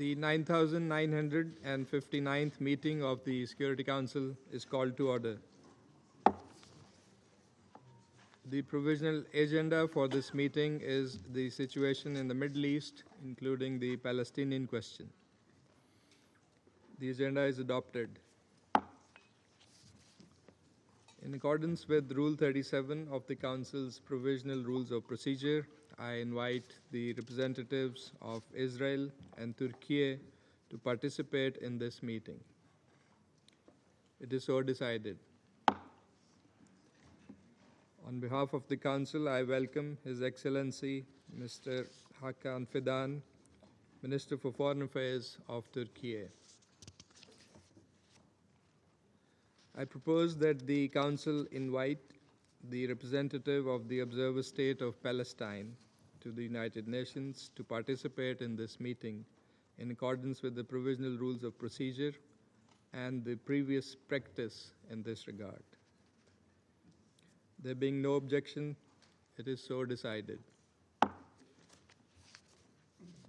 The 9959th meeting of the Security Council is called to order. The provisional agenda for this meeting is the situation in the Middle East, including the Palestinian question. The agenda is adopted. In accordance with Rule 37 of the Council's Provisional Rules of Procedure, I invite the representatives of Israel and Turkey to participate in this meeting. It is so decided. On behalf of the Council, I welcome His Excellency Mr. Hakan Fidan, Minister for Foreign Affairs of Turkey. I propose that the Council invite the representative of the observer state of Palestine to the United Nations to participate in this meeting in accordance with the Provisional Rules of Procedure and the previous practice in this regard. There being no objection, it is so decided.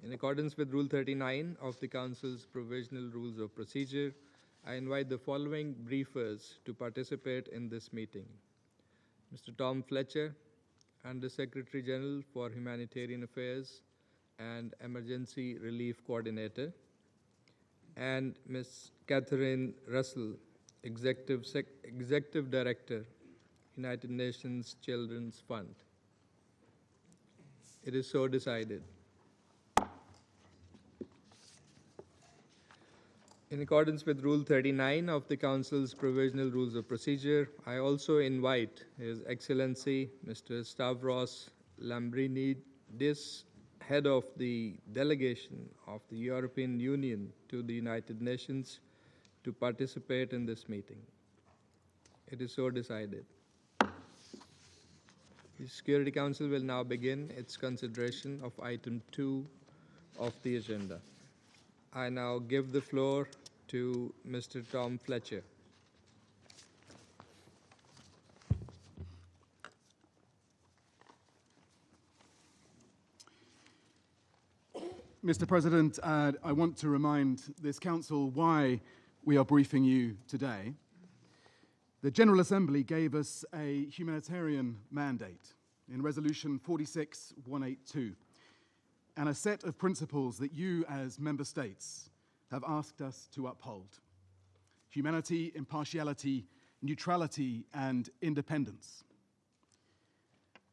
In accordance with Rule 39 of the Council's Provisional Rules of Procedure, I invite the following briefers to participate in this meeting. Mr. Tom Fletcher, Under Secretary General for Humanitarian Affairs and Emergency Relief Coordinator, and Ms. Catherine Russell, Executive Director, United Nations Children's Fund. It is so decided. In accordance with Rule 39 of the Council's Provisional Rules of Procedure, I also invite His Excellency Mr. Stavros Lambrinidis, Head of the Delegation of the European Union to the United Nations, to participate in this meeting. It is so decided. The Security Council will now begin its consideration of Item 2 of the agenda. I now give the floor to Mr. Tom Fletcher. Mr. President, I want to remind this Council why we are briefing you today. The General Assembly gave us a humanitarian mandate in Resolution 46182 and a set of principles that you as member states have asked us to uphold: humanity, impartiality, neutrality, and independence.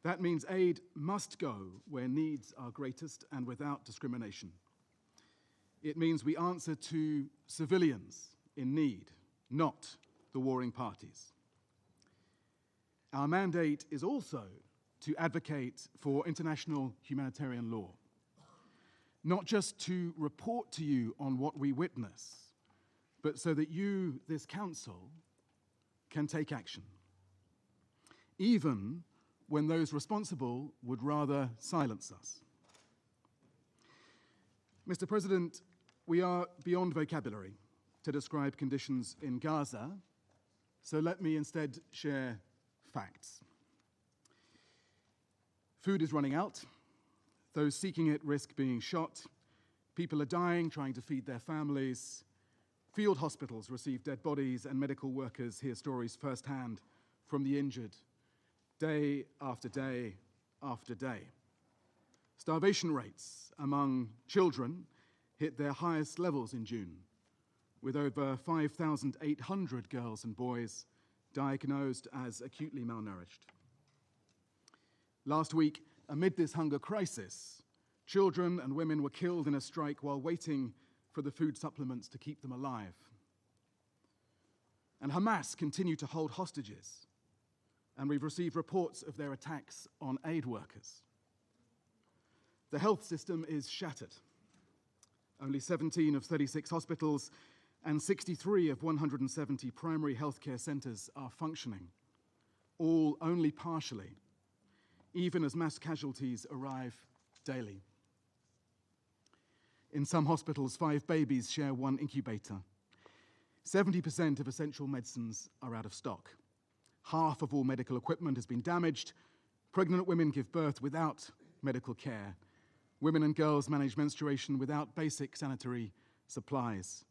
That means aid must go where needs are greatest and without discrimination. It means we answer to civilians in need, not the warring parties. Our mandate is also to advocate for international humanitarian law, not just to report to you on what we witness, but so that you, this Council, can take action, even when those responsible would rather silence us. Mr. President, we are beyond vocabulary to describe conditions in Gaza, so let me instead share facts. Food is running out. Those seeking it risk being shot. People are dying trying to feed their families. Field hospitals receive dead bodies, and medical workers hear stories firsthand from the injured, day after day after day. Starvation rates among children hit their highest levels in June, with over 5,800 girls and boys diagnosed as acutely malnourished. Last week, amid this hunger crisis, children and women were killed in a strike while waiting for the food supplements to keep them alive. And Hamas continue to hold hostages, and we've received reports of their attacks on aid workers. The health system is shattered. Only 17 of 36 hospitals and 63 of 170 primary healthcare centers are functioning, all only partially, even as mass casualties arrive daily. In some hospitals, 5 babies share one incubator. 70% of essential medicines are out of stock. Half of all medical equipment has been damaged. Pregnant women give birth without medical care. Women and girls manage menstruation without basic sanitary supplies.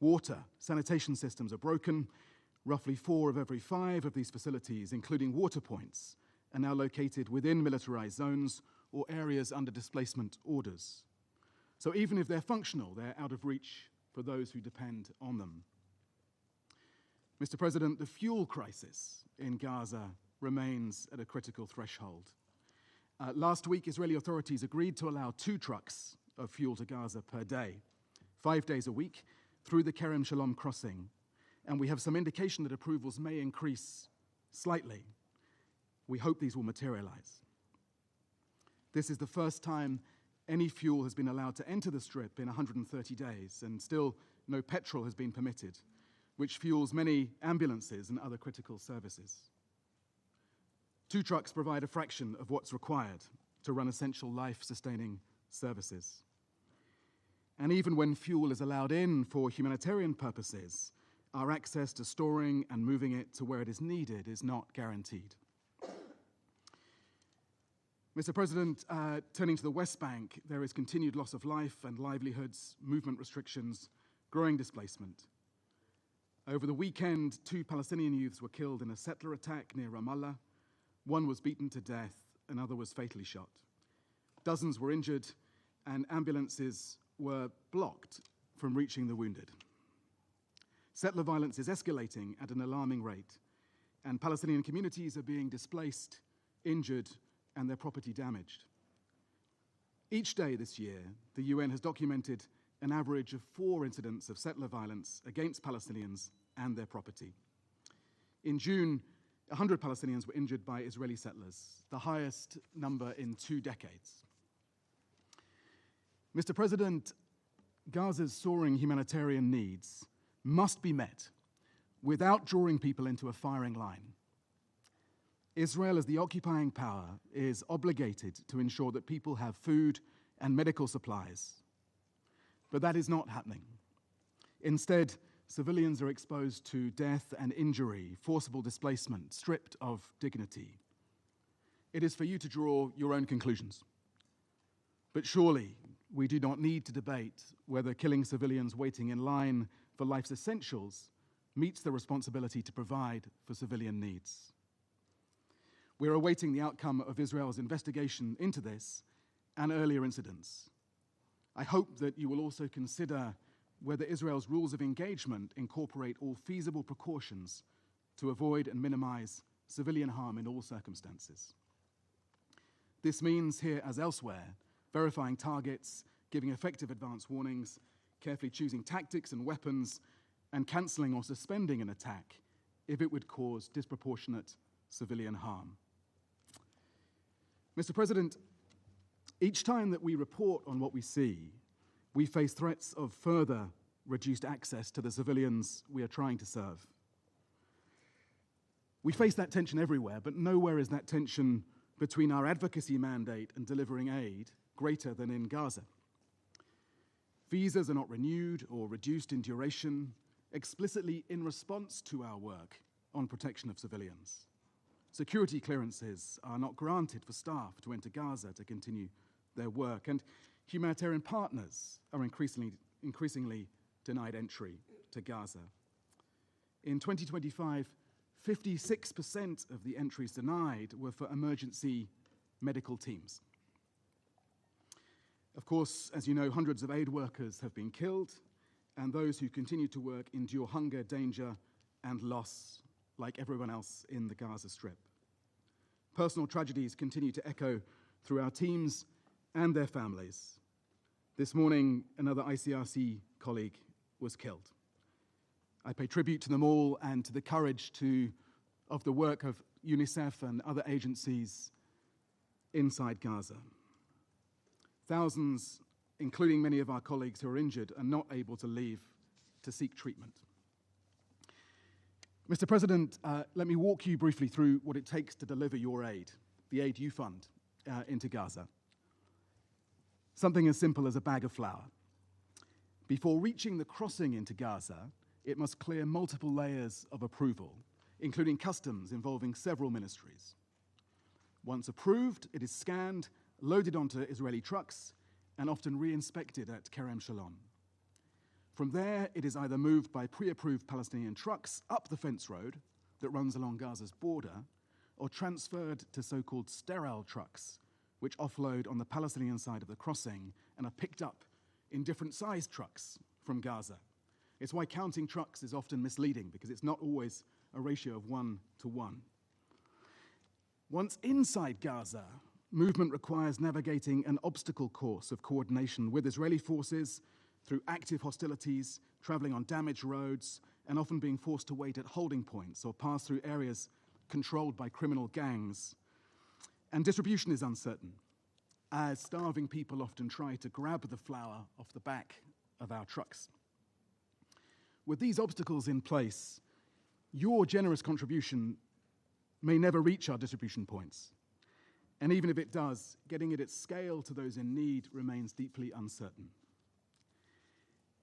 Water, sanitation systems are broken. Roughly 4 of every 5 of these facilities, including water points, are now located within militarized zones or areas under displacement orders. So even if they're functional, they're out of reach for those who depend on them. Mr. President, the fuel crisis in Gaza remains at a critical threshold. Last week, Israeli authorities agreed to allow 2 trucks of fuel to Gaza per day, 5 days a week, through the Kerem Shalom crossing. And we have some indication that approvals may increase slightly. We hope these will materialize. This is the first time any fuel has been allowed to enter the Strip in 130 days, and still no petrol has been permitted, which fuels many ambulances and other critical services. 2 trucks provide a fraction of what's required to run essential life-sustaining services. And even when fuel is allowed in for humanitarian purposes, our access to storing and moving it to where it is needed is not guaranteed. Mr. President, turning to the West Bank, there is continued loss of life and livelihoods, movement restrictions, growing displacement. Over the weekend, 2 Palestinian youths were killed in a settler attack near Ramallah. 1 was beaten to death, another was fatally shot. Dozens were injured, and ambulances were blocked from reaching the wounded. Settler violence is escalating at an alarming rate, and Palestinian communities are being displaced, injured, and their property damaged. Each day this year, the UN has documented an average of 4 incidents of settler violence against Palestinians and their property. In June, 100 Palestinians were injured by Israeli settlers, the highest number in 2 decades. Mr. President, Gaza's soaring humanitarian needs must be met without drawing people into a firing line. Israel, as the occupying power, is obligated to ensure that people have food and medical supplies. But that is not happening. Instead, civilians are exposed to death and injury, forcible displacement, stripped of dignity. It is for you to draw your own conclusions. But surely, we do not need to debate whether killing civilians waiting in line for life's essentials meets the responsibility to provide for civilian needs. We're awaiting the outcome of Israel's investigation into this and earlier incidents. I hope that you will also consider whether Israel's rules of engagement incorporate all feasible precautions to avoid and minimize civilian harm in all circumstances. This means, here as elsewhere, verifying targets, giving effective advance warnings, carefully choosing tactics and weapons, and cancelling or suspending an attack if it would cause disproportionate civilian harm. Mr. President, each time that we report on what we see, we face threats of further reduced access to the civilians we are trying to serve. We face that tension everywhere, but nowhere is that tension between our advocacy mandate and delivering aid greater than in Gaza. Visas are not renewed or reduced in duration, explicitly in response to our work on protection of civilians. Security clearances are not granted for staff to enter Gaza to continue their work, and humanitarian partners are increasingly denied entry to Gaza. In 2025, 56% of the entries denied were for emergency medical teams. Of course, as you know, hundreds of aid workers have been killed, and those who continue to work endure hunger, danger, and loss, like everyone else in the Gaza Strip. Personal tragedies continue to echo through our teams and their families. This morning, another ICRC colleague was killed. I pay tribute to them all and to the courage of the work of UNICEF and other agencies inside Gaza. Thousands, including many of our colleagues who are injured, are not able to leave to seek treatment. Mr. President, let me walk you briefly through what it takes to deliver your aid, the aid you fund, into Gaza. Something as simple as a bag of flour. Before reaching the crossing into Gaza, it must clear multiple layers of approval, including customs involving several ministries. Once approved, it is scanned, loaded onto Israeli trucks, and often re-inspected at Kerem Shalom. From there, it is either moved by pre-approved Palestinian trucks up the fence road that runs along Gaza's border, or transferred to so-called sterile trucks, which offload on the Palestinian side of the crossing and are picked up in different sized trucks from Gaza. It's why counting trucks is often misleading, because it's not always a ratio of 1 to 1. Once inside Gaza, movement requires navigating an obstacle course of coordination with Israeli forces through active hostilities, traveling on damaged roads, and often being forced to wait at holding points or pass through areas controlled by criminal gangs. And distribution is uncertain, as starving people often try to grab the flour off the back of our trucks. With these obstacles in place, your generous contribution may never reach our distribution points. And even if it does, getting it at scale to those in need remains deeply uncertain.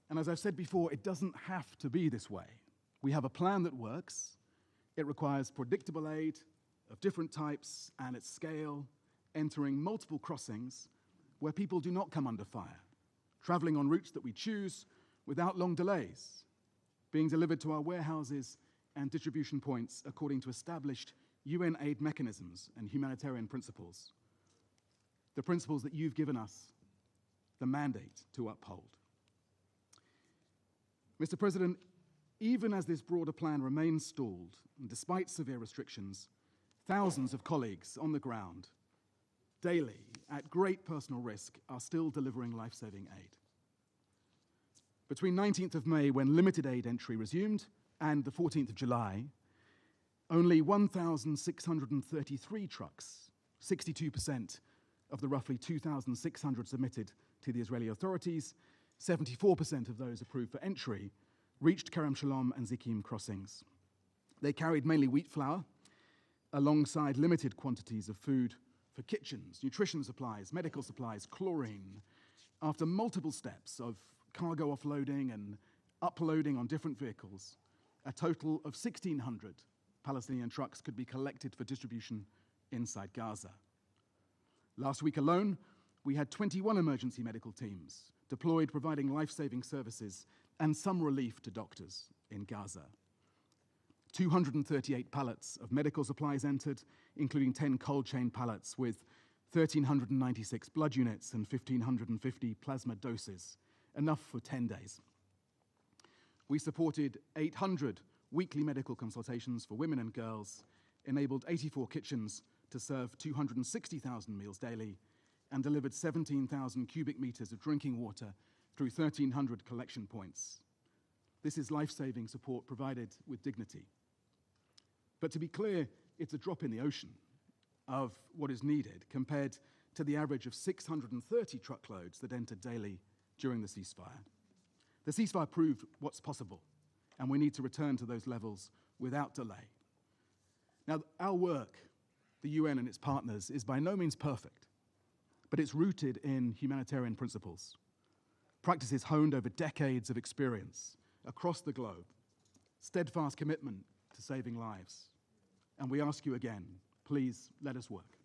And as I've said before, it doesn't have to be this way. We have a plan that works. It requires predictable aid of different types and at scale, entering multiple crossings where people do not come under fire, traveling on routes that we choose without long delays, being delivered to our warehouses and distribution points according to established UN aid mechanisms and humanitarian principles, the principles that you've given us the mandate to uphold. Mr. President, even as this broader plan remains stalled, and despite severe restrictions, thousands of colleagues on the ground, daily, at great personal risk, are still delivering life-saving aid. Between 19th of May, when limited aid entry resumed, and the 14th of July, only 1,633 trucks, 62% of the roughly 2,600 submitted to the Israeli authorities, 74% of those approved for entry, reached Kerem Shalom and Zikim crossings. They carried mainly wheat flour, alongside limited quantities of food for kitchens, nutrition supplies, medical supplies, chlorine. After multiple steps of cargo offloading and uploading on different vehicles, a total of 1,600 Palestinian trucks could be collected for distribution inside Gaza. Last week alone, we had 21 emergency medical teams deployed providing life-saving services and some relief to doctors in Gaza. 238 pallets of medical supplies entered, including 10 cold chain pallets with 1,396 blood units and 1,550 plasma doses, enough for 10 days. We supported 800 weekly medical consultations for women and girls, enabled 84 kitchens to serve 260,000 meals daily, and delivered 17,000 cubic meters of drinking water through 1,300 collection points. This is life-saving support provided with dignity. But to be clear, it's a drop in the ocean of what is needed compared to the average of 630 truckloads that entered daily during the ceasefire. The ceasefire proved what's possible, and we need to return to those levels without delay. Now, our work, the UN and its partners, is by no means perfect, but it's rooted in humanitarian principles, practices honed over decades of experience across the globe, steadfast commitment to saving lives. And we ask you again, please let us work.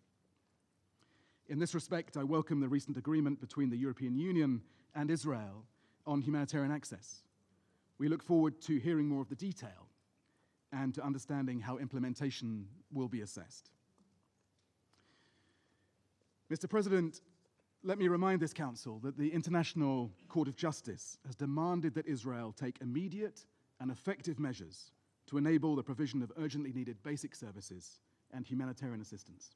In this respect, I welcome the recent agreement between the European Union and Israel on humanitarian access. We look forward to hearing more of the detail and to understanding how implementation will be assessed. Mr. President, let me remind this Council that the International Court of Justice has demanded that Israel take immediate and effective measures to enable the provision of urgently needed basic services and humanitarian assistance.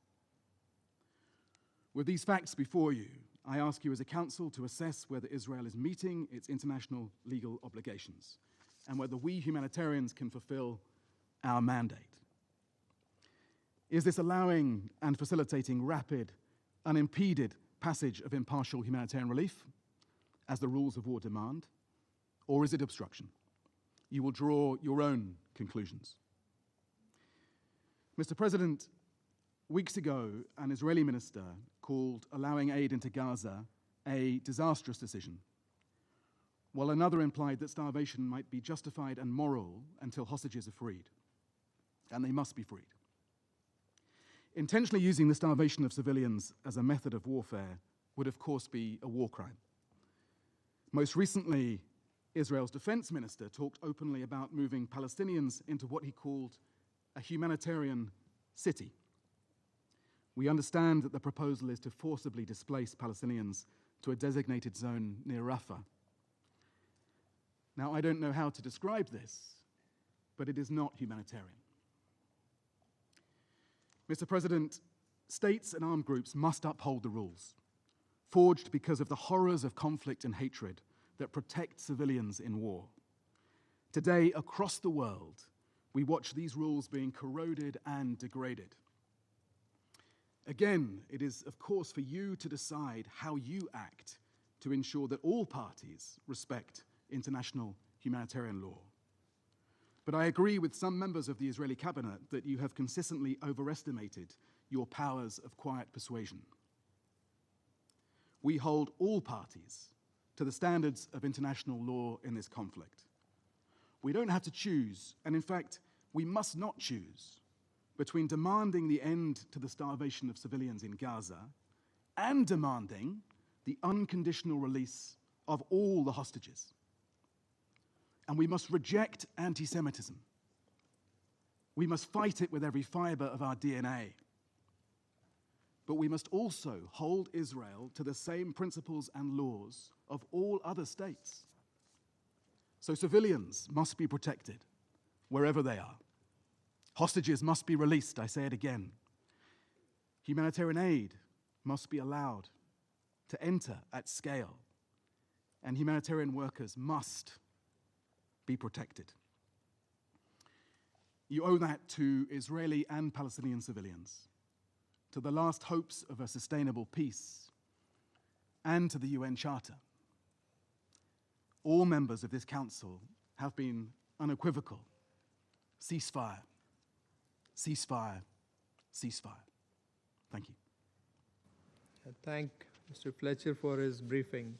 With these facts before you, I ask you as a Council to assess whether Israel is meeting its international legal obligations and whether we humanitarians can fulfill our mandate. Is this allowing and facilitating rapid, unimpeded passage of impartial humanitarian relief, as the rules of war demand, or is it obstruction? You will draw your own conclusions. Mr. President, weeks ago, an Israeli minister called allowing aid into Gaza a disastrous decision, while another implied that starvation might be justified and moral until hostages are freed, and they must be freed. Intentionally using the starvation of civilians as a method of warfare would, of course, be a war crime. Most recently, Israel's defense minister talked openly about moving Palestinians into what he called a humanitarian city. We understand that the proposal is to forcibly displace Palestinians to a designated zone near Rafah. Now, I don't know how to describe this, but it is not humanitarian. Mr. President, states and armed groups must uphold the rules, forged because of the horrors of conflict and hatred that protect civilians in war. Today, across the world, we watch these rules being corroded and degraded. Again, it is, of course, for you to decide how you act to ensure that all parties respect international humanitarian law. But I agree with some members of the Israeli cabinet that you have consistently overestimated your powers of quiet persuasion. We hold all parties to the standards of international law in this conflict. We don't have to choose, and in fact, we must not choose, between demanding the end to the starvation of civilians in Gaza and demanding the unconditional release of all the hostages. And we must reject anti-Semitism. We must fight it with every fiber of our DNA. But we must also hold Israel to the same principles and laws of all other states. So civilians must be protected wherever they are. Hostages must be released, I say it again. Humanitarian aid must be allowed to enter at scale, and humanitarian workers must be protected. You owe that to Israeli and Palestinian civilians, to the last hopes of a sustainable peace, and to the UN Charter. All members of this council have been unequivocal. Ceasefire, ceasefire, ceasefire. Thank you. I thank Mr. Fletcher for his briefing.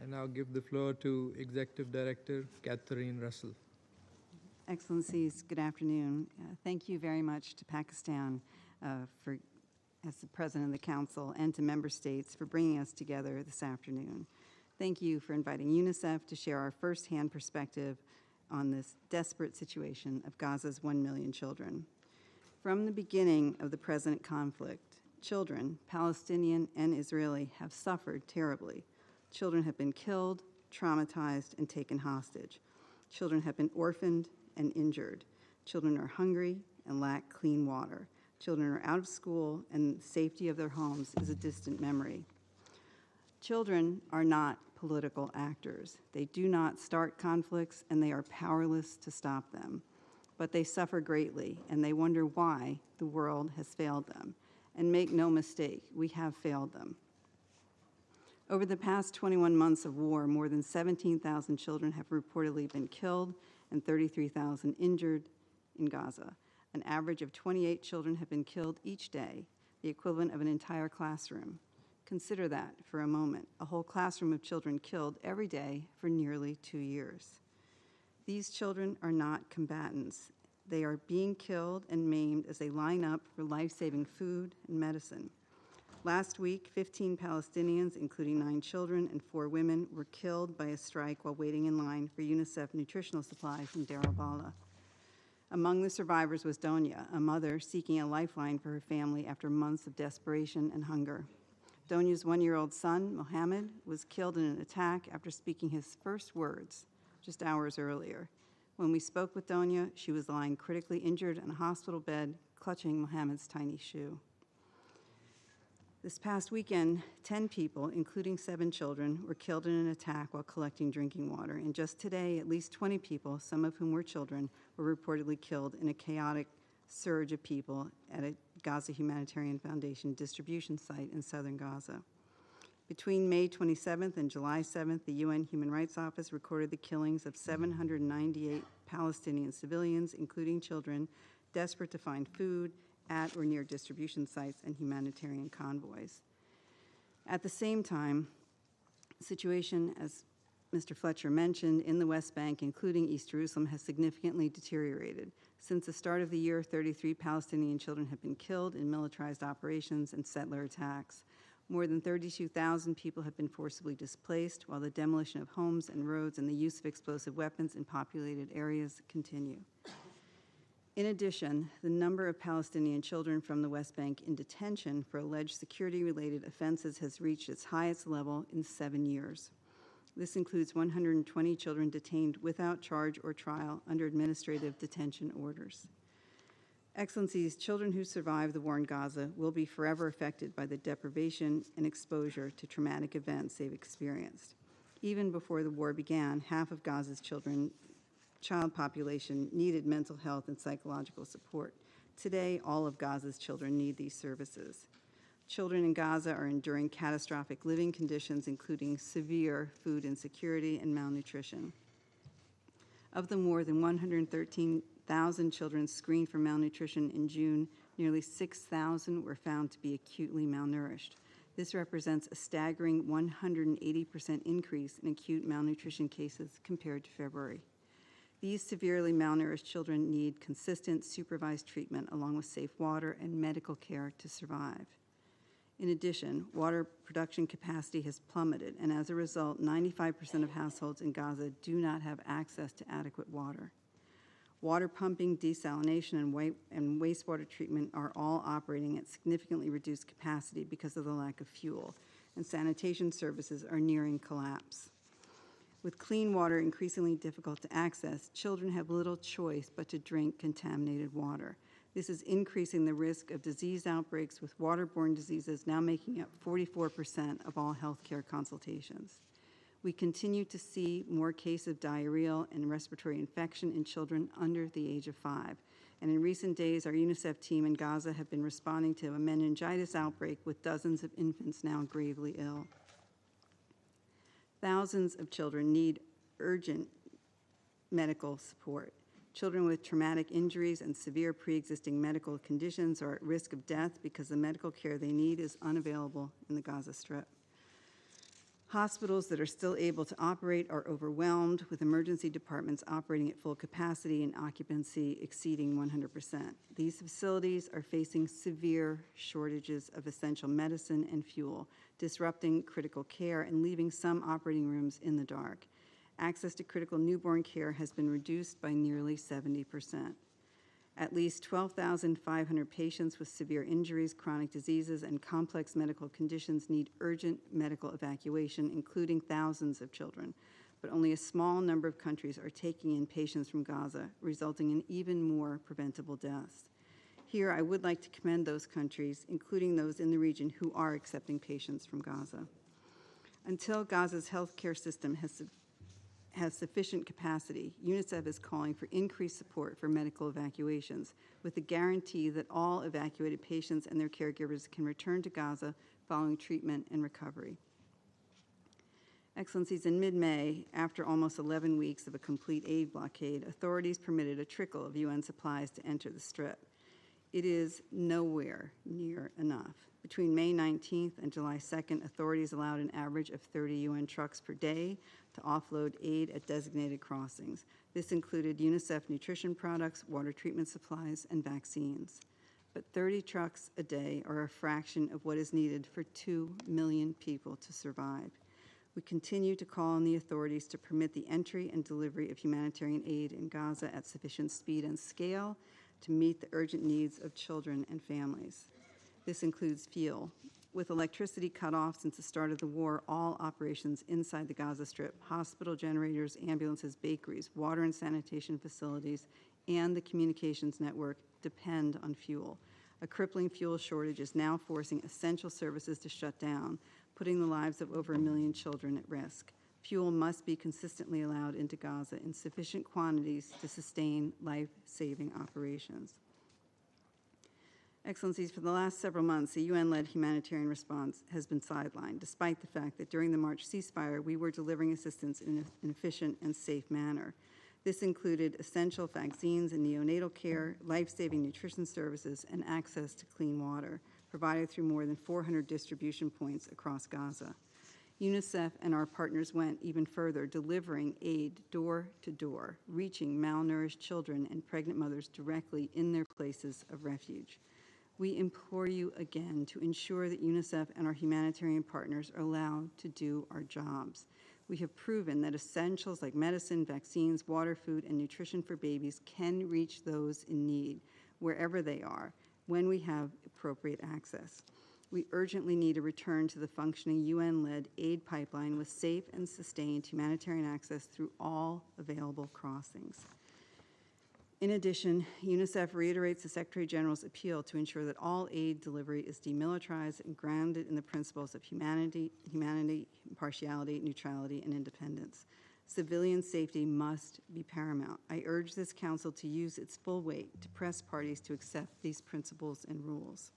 I now give the floor to Executive Director Catherine Russell. Excellencies, good afternoon. Thank you very much to Pakistan as the President of the Council, and to member states for bringing us together this afternoon. Thank you for inviting UNICEF to share our firsthand perspective on this desperate situation of Gaza's 1 million children. From the beginning of the present conflict, children, Palestinian and Israeli, have suffered terribly. Children have been killed, traumatized, and taken hostage. Children have been orphaned and injured. Children are hungry and lack clean water. Children are out of school, and the safety of their homes is a distant memory. Children are not political actors. They do not start conflicts, and they are powerless to stop them. But they suffer greatly, and they wonder why the world has failed them. And make no mistake, we have failed them. Over the past 21 months of war, more than 17,000 children have reportedly been killed and 33,000 injured in Gaza. An average of 28 children have been killed each day, the equivalent of an entire classroom. Consider that for a moment, a whole classroom of children killed every day for nearly 2 years. These children are not combatants. They are being killed and maimed as they line up for life-saving food and medicine. Last week, 15 Palestinians, including 9 children and 4 women, were killed by a strike while waiting in line for UNICEF nutritional supplies in Deir al-Balah. Among the survivors was Donia, a mother seeking a lifeline for her family after months of desperation and hunger. Donia's 1-year-old son, Mohammed, was killed in an attack after speaking his first words just hours earlier. When we spoke with Donia, she was lying critically injured in a hospital bed, clutching Mohammed's tiny shoe. This past weekend, 10 people, including 7 children, were killed in an attack while collecting drinking water. And just today, at least 20 people, some of whom were children, were reportedly killed in a chaotic surge of people at a Gaza Humanitarian Foundation distribution site in southern Gaza. Between May 27th and July 7th, the UN Human Rights Office recorded the killings of 798 Palestinian civilians, including children, desperate to find food at or near distribution sites and humanitarian convoys. At the same time, the situation, as Mr. Fletcher mentioned, in the West Bank, including East Jerusalem, has significantly deteriorated. Since the start of the year, 33 Palestinian children have been killed in militarized operations and settler attacks. More than 32,000 people have been forcibly displaced, while the demolition of homes and roads and the use of explosive weapons in populated areas continue. In addition, the number of Palestinian children from the West Bank in detention for alleged security-related offenses has reached its highest level in 7 years. This includes 120 children detained without charge or trial under administrative detention orders. Excellencies, children who survive the war in Gaza will be forever affected by the deprivation and exposure to traumatic events they've experienced. Even before the war began, half of Gaza's child population needed mental health and psychological support. Today, all of Gaza's children need these services. Children in Gaza are enduring catastrophic living conditions, including severe food insecurity and malnutrition. Of the more than 113,000 children screened for malnutrition in June, nearly 6,000 were found to be acutely malnourished. This represents a staggering 180% increase in acute malnutrition cases compared to February. These severely malnourished children need consistent, supervised treatment along with safe water and medical care to survive. In addition, water production capacity has plummeted, and as a result, 95% of households in Gaza do not have access to adequate water. Water pumping, desalination, and wastewater treatment are all operating at significantly reduced capacity because of the lack of fuel, and sanitation services are nearing collapse. With clean water increasingly difficult to access, children have little choice but to drink contaminated water. This is increasing the risk of disease outbreaks, with waterborne diseases now making up 44% of all healthcare consultations. We continue to see more cases of diarrheal and respiratory infection in children under the age of 5. And in recent days, our UNICEF team in Gaza have been responding to a meningitis outbreak with dozens of infants now gravely ill. Thousands of children need urgent medical support. Children with traumatic injuries and severe pre-existing medical conditions are at risk of death because the medical care they need is unavailable in the Gaza Strip. Hospitals that are still able to operate are overwhelmed, with emergency departments operating at full capacity and occupancy exceeding 100%. These facilities are facing severe shortages of essential medicine and fuel, disrupting critical care and leaving some operating rooms in the dark. Access to critical newborn care has been reduced by nearly 70%. At least 12,500 patients with severe injuries, chronic diseases, and complex medical conditions need urgent medical evacuation, including thousands of children. But only a small number of countries are taking in patients from Gaza, resulting in even more preventable deaths. Here, I would like to commend those countries, including those in the region, who are accepting patients from Gaza. Until Gaza's healthcare system has sufficient capacity, UNICEF is calling for increased support for medical evacuations, with the guarantee that all evacuated patients and their caregivers can return to Gaza following treatment and recovery. Excellencies, in mid-May, after almost 11 weeks of a complete aid blockade, authorities permitted a trickle of UN supplies to enter the Strip. It is nowhere near enough. Between May 19th and July 2nd, authorities allowed an average of 30 UN trucks per day to offload aid at designated crossings. This included UNICEF nutrition products, water treatment supplies, and vaccines. But 30 trucks a day are a fraction of what is needed for 2 million people to survive. We continue to call on the authorities to permit the entry and delivery of humanitarian aid in Gaza at sufficient speed and scale to meet the urgent needs of children and families. This includes fuel. With electricity cut off since the start of the war, all operations inside the Gaza Strip, hospital generators, ambulances, bakeries, water and sanitation facilities, and the communications network depend on fuel. A crippling fuel shortage is now forcing essential services to shut down, putting the lives of over 1 million children at risk. Fuel must be consistently allowed into Gaza in sufficient quantities to sustain life-saving operations. Excellencies, for the last several months, the UN-led humanitarian response has been sidelined, despite the fact that during the March ceasefire, we were delivering assistance in an efficient and safe manner. This included essential vaccines and neonatal care, life-saving nutrition services, and access to clean water, provided through more than 400 distribution points across Gaza. UNICEF and our partners went even further, delivering aid door to door, reaching malnourished children and pregnant mothers directly in their places of refuge. We implore you again to ensure that UNICEF and our humanitarian partners are allowed to do our jobs. We have proven that essentials like medicine, vaccines, water, food, and nutrition for babies can reach those in need wherever they are when we have appropriate access. We urgently need a return to the functioning UN-led aid pipeline with safe and sustained humanitarian access through all available crossings. In addition, UNICEF reiterates the Secretary General's appeal to ensure that all aid delivery is demilitarized and grounded in the principles of humanity, impartiality, neutrality, and independence. Civilian safety must be paramount. I urge this Council to use its full weight to press parties to accept these principles and rules.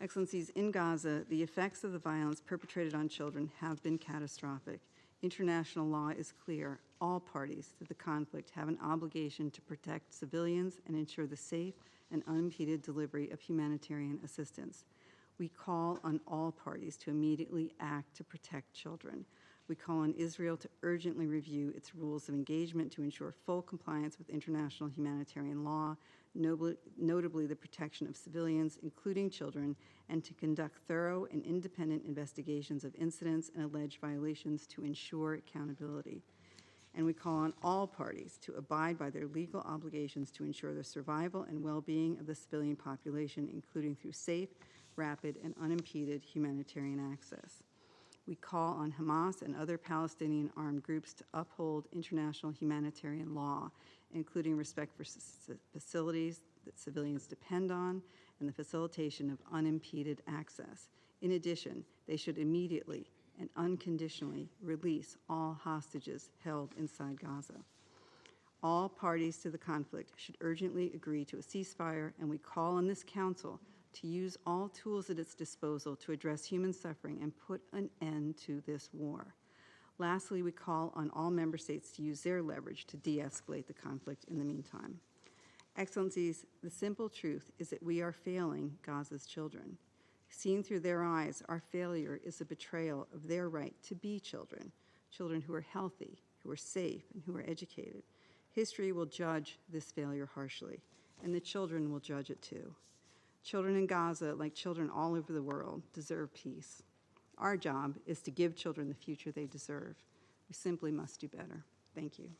Excellencies, in Gaza, the effects of the violence perpetrated on children have been catastrophic. International law is clear. All parties to the conflict have an obligation to protect civilians and ensure the safe and unimpeded delivery of humanitarian assistance. We call on all parties to immediately act to protect children. We call on Israel to urgently review its rules of engagement to ensure full compliance with international humanitarian law, notably the protection of civilians, including children, and to conduct thorough and independent investigations of incidents and alleged violations to ensure accountability. And we call on all parties to abide by their legal obligations to ensure the survival and well-being of the civilian population, including through safe, rapid, and unimpeded humanitarian access. We call on Hamas and other Palestinian armed groups to uphold international humanitarian law, including respect for facilities that civilians depend on and the facilitation of unimpeded access. In addition, they should immediately and unconditionally release all hostages held inside Gaza. All parties to the conflict should urgently agree to a ceasefire, and we call on this Council to use all tools at its disposal to address human suffering and put an end to this war. Lastly, we call on all member states to use their leverage to de-escalate the conflict in the meantime. Excellencies, the simple truth is that we are failing Gaza's children. Seen through their eyes, our failure is a betrayal of their right to be children, children who are healthy, who are safe, and who are educated. History will judge this failure harshly, and the children will judge it too. Children in Gaza, like children all over the world, deserve peace. Our job is to give children the future they deserve. We simply must do better. Thank you.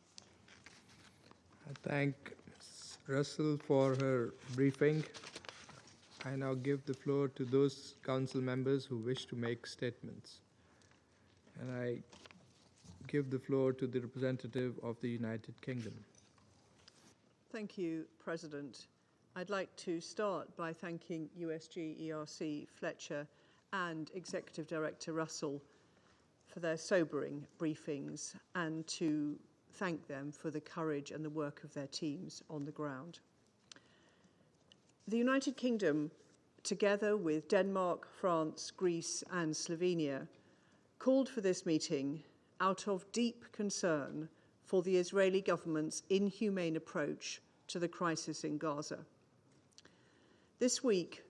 I thank Ms. Russell for her briefing. I now give the floor to those council members who wish to make statements. And I give the floor to the representative of the United Kingdom. Thank you, President. I'd like to start by thanking USG ERC Fletcher and Executive Director Russell for their sobering briefings, and to thank them for the courage and the work of their teams on the ground. The United Kingdom, together with Denmark, France, Greece, and Slovenia, called for this meeting out of deep concern for the Israeli government's inhumane approach to the crisis in Gaza. This week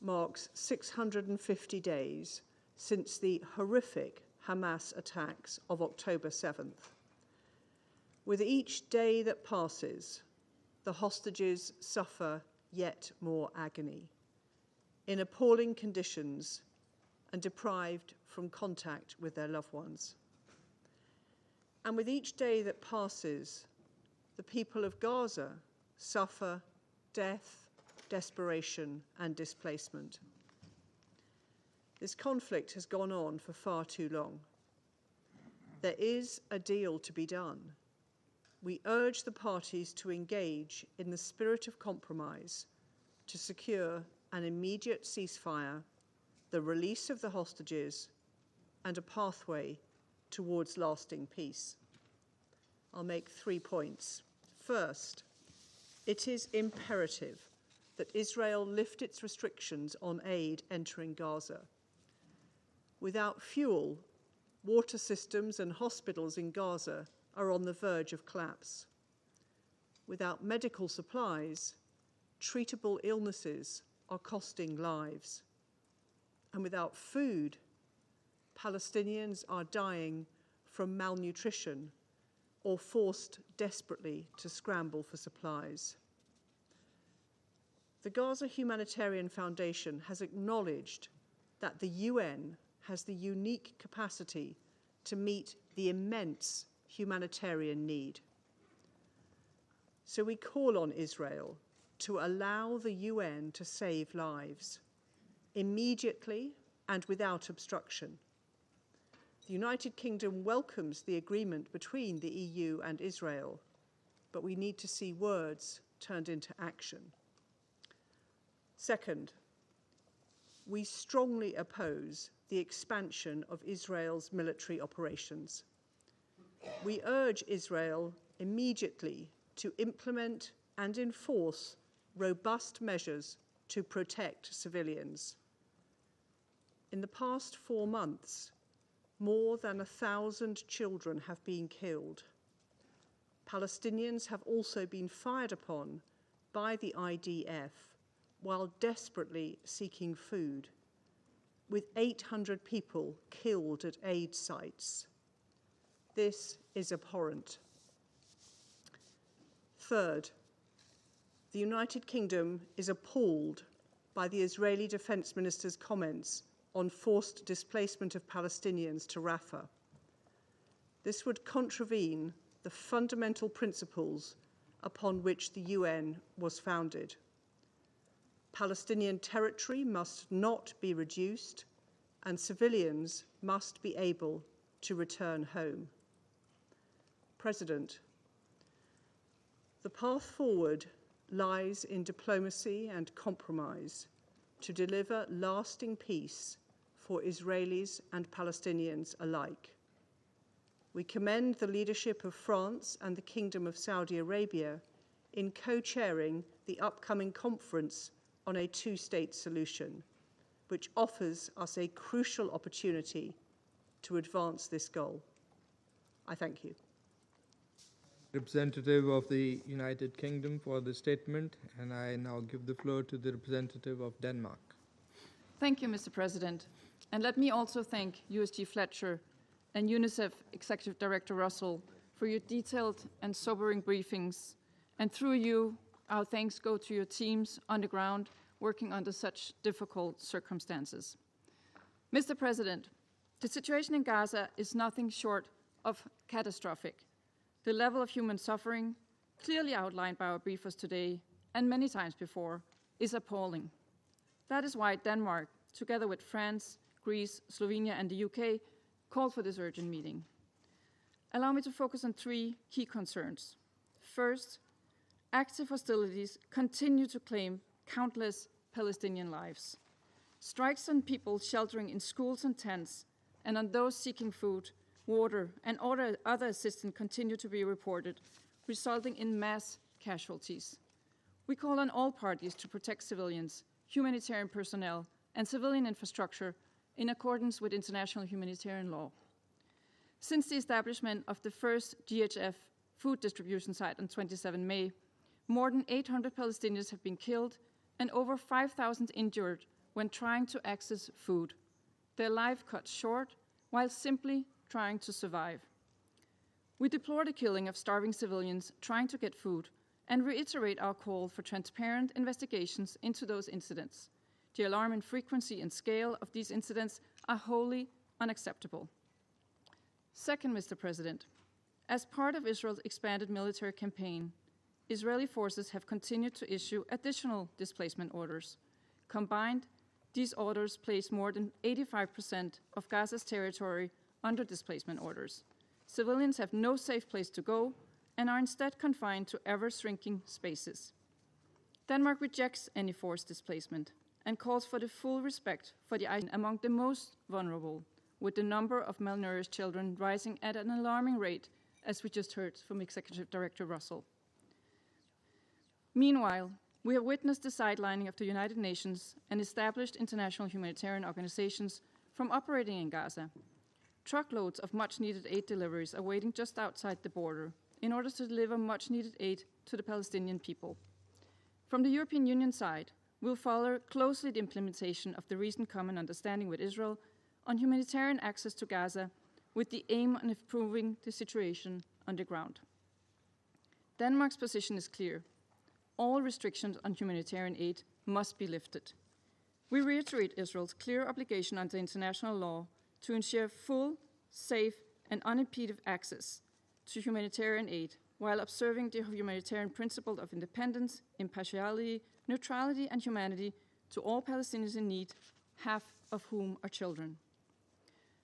marks 650 days since the horrific Hamas attacks of October 7th. With each day that passes, the hostages suffer yet more agony, in appalling conditions and deprived from contact with their loved ones. And with each day that passes, the people of Gaza suffer death, desperation, and displacement. This conflict has gone on for far too long. There is a deal to be done. We urge the parties to engage in the spirit of compromise to secure an immediate ceasefire, the release of the hostages, and a pathway towards lasting peace. I'll make 3 points. First, it is imperative that Israel lift its restrictions on aid entering Gaza. Without fuel, water systems and hospitals in Gaza are on the verge of collapse. Without medical supplies, treatable illnesses are costing lives. And without food, Palestinians are dying from malnutrition or forced desperately to scramble for supplies. The Gaza Humanitarian Foundation has acknowledged that the UN has the unique capacity to meet the immense humanitarian need. So we call on Israel to allow the UN to save lives immediately and without obstruction. The United Kingdom welcomes the agreement between the EU and Israel, but we need to see words turned into action. Second, we strongly oppose the expansion of Israel's military operations. We urge Israel immediately to implement and enforce robust measures to protect civilians. In the past 4 months, more than 1,000 children have been killed. Palestinians have also been fired upon by the IDF while desperately seeking food, with 800 people killed at aid sites. This is abhorrent. Third, the United Kingdom is appalled by the Israeli Defense Minister's comments on forced displacement of Palestinians to Rafah. This would contravene the fundamental principles upon which the UN was founded. Palestinian territory must not be reduced, and civilians must be able to return home. President, the path forward lies in diplomacy and compromise to deliver lasting peace for Israelis and Palestinians alike. We commend the leadership of France and the Kingdom of Saudi Arabia in co-chairing the upcoming conference on a two-state solution, which offers us a crucial opportunity to advance this goal. I thank you. Representative of the United Kingdom for the statement, and I now give the floor to the representative of Denmark. Thank you, Mr. President. And let me also thank USG Fletcher and UNICEF Executive Director Russell for your detailed and sobering briefings. And through you, our thanks go to your teams on the ground working under such difficult circumstances. Mr. President, the situation in Gaza is nothing short of catastrophic. The level of human suffering, clearly outlined by our briefers today and many times before, is appalling. That is why Denmark, together with France, Greece, Slovenia, and the UK, called for this urgent meeting. Allow me to focus on 3 key concerns. First, active hostilities continue to claim countless Palestinian lives. Strikes on people sheltering in schools and tents, and on those seeking food, water, and other assistance continue to be reported, resulting in mass casualties. We call on all parties to protect civilians, humanitarian personnel, and civilian infrastructure in accordance with international humanitarian law. Since the establishment of the first GHF food distribution site on 27 May, more than 800 Palestinians have been killed and over 5,000 injured when trying to access food. Their life cut short while simply trying to survive. We deplore the killing of starving civilians trying to get food and reiterate our call for transparent investigations into those incidents. The alarming frequency and scale of these incidents are wholly unacceptable. Second, Mr. President, as part of Israel's expanded military campaign, Israeli forces have continued to issue additional displacement orders. Combined, these orders place more than 85% of Gaza's territory under displacement orders. Civilians have no safe place to go and are instead confined to ever-shrinking spaces. Denmark rejects any forced displacement and calls for the full respect for the among the most vulnerable, with the number of malnourished children rising at an alarming rate, as we just heard from Executive Director Russell. Meanwhile, we have witnessed the sidelining of the United Nations and established international humanitarian organizations from operating in Gaza. Truckloads of much-needed aid deliveries are waiting just outside the border in order to deliver much-needed aid to the Palestinian people. From the European Union side, we'll follow closely the implementation of the recent common understanding with Israel on humanitarian access to Gaza with the aim of improving the situation on the ground. Denmark's position is clear. All restrictions on humanitarian aid must be lifted. We reiterate Israel's clear obligation under international law to ensure full, safe, and unimpeded access to humanitarian aid while observing the humanitarian principle of independence, impartiality, neutrality, and humanity to all Palestinians in need, half of whom are children.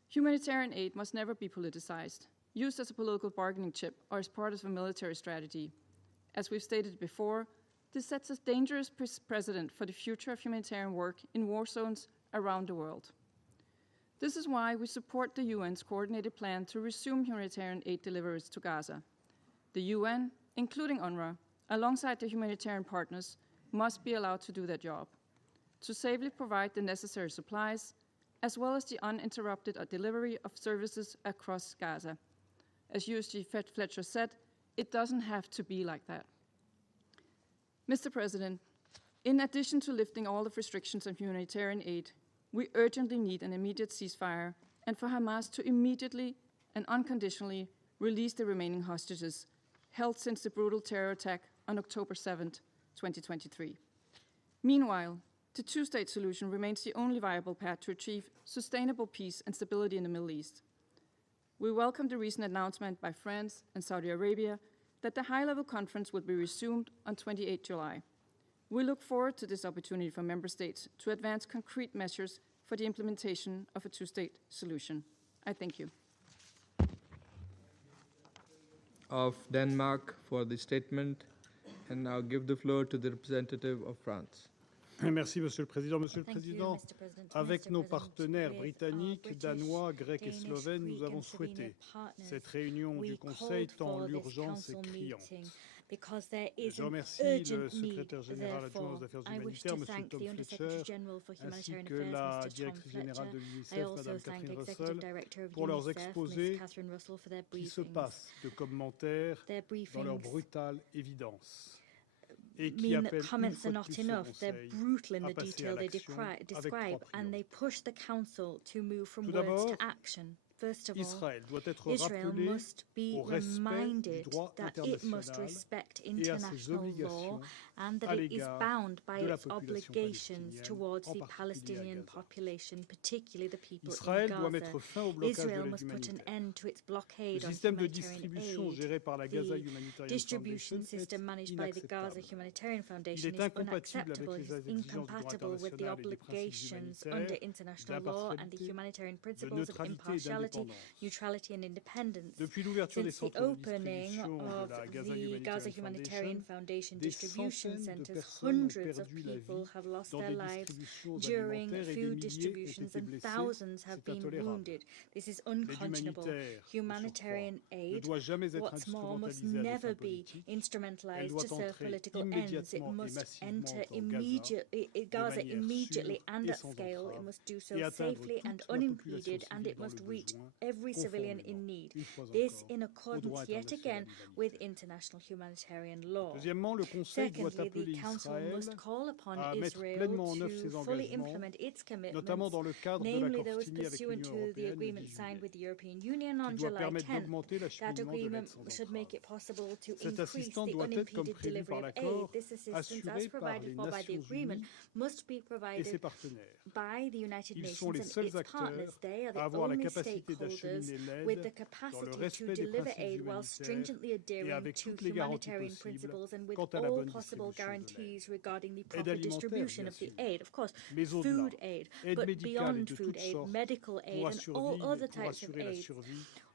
Humanitarian aid must never be politicized, used as a political bargaining chip or as part of a military strategy. As we've stated before, this sets a dangerous precedent for the future of humanitarian work in war zones around the world. This is why we support the UN's coordinated plan to resume humanitarian aid deliveries to Gaza. The UN, including UNRWA, alongside the humanitarian partners, must be allowed to do their job, to safely provide the necessary supplies, as well as the uninterrupted delivery of services across Gaza. As USG Fletcher said, it doesn't have to be like that. Mr. President, in addition to lifting all the restrictions on humanitarian aid, we urgently need an immediate ceasefire and for Hamas to immediately and unconditionally release the remaining hostages held since the brutal terror attack on October 7, 2023. Meanwhile, the two-state solution remains the only viable path to achieve sustainable peace and stability in the Middle East. We welcome the recent announcement by France and Saudi Arabia that the high-level conference will be resumed on 28 July. We look forward to this opportunity for member states to advance concrete measures for the implementation of a two-state solution. I thank you. Of Denmark for the statement, and now give the floor to the representative of France. Merci, Monsieur le Président. Monsieur le Président, avec nos partenaires britanniques, danois, grecs et slovènes, nous avons souhaité cette réunion du Conseil tant l'urgence est criante. Je remercie le secrétaire général adjoint aux affaires humanitaires, M. Tom Fletcher, ainsi que la directrice générale de l'UNICEF, Mme Catherine Russell, pour leurs exposés qui se passent de commentaires dans leur brutale évidence. Mean that comments are not enough. They're brutal in the detail they describe, and they push the Council to move from words to action. First of all, Israel must be reminded that it must respect international law and that it is bound by its obligations towards the Palestinian population, particularly the people in Gaza. Israel must put an end to its blockade on humanitarian aid. The distribution system managed by the Gaza Humanitarian Foundation is unacceptable. It is incompatible with the obligations under international law and the humanitarian principles of impartiality, neutrality and independence. Since the opening of the Gaza Humanitarian Foundation distribution centers, hundreds of people have lost their lives during food distributions and thousands have been wounded. This is unconscionable. Humanitarian aid, what's more, must never be instrumentalized to serve political ends. It must enter Gaza immediately and at scale. It must do so safely and unimpeded, and it must reach every civilian in need. This in accordance yet again with international humanitarian law. Secondly, the Council must call upon Israel to fully implement its commitments, namely those pursuant to the agreement signed with the European Union on July 10th. That agreement should make it possible to increase the unimpeded delivery of aid. This assistance, as provided for by the agreement, must be provided by the United Nations and its partners. They are the only stakeholders with the capacity to deliver aid while stringently adhering to humanitarian principles and with all possible guarantees regarding the proper distribution of the aid. Of course, food aid, but beyond food aid, medical aid and all other types of aid.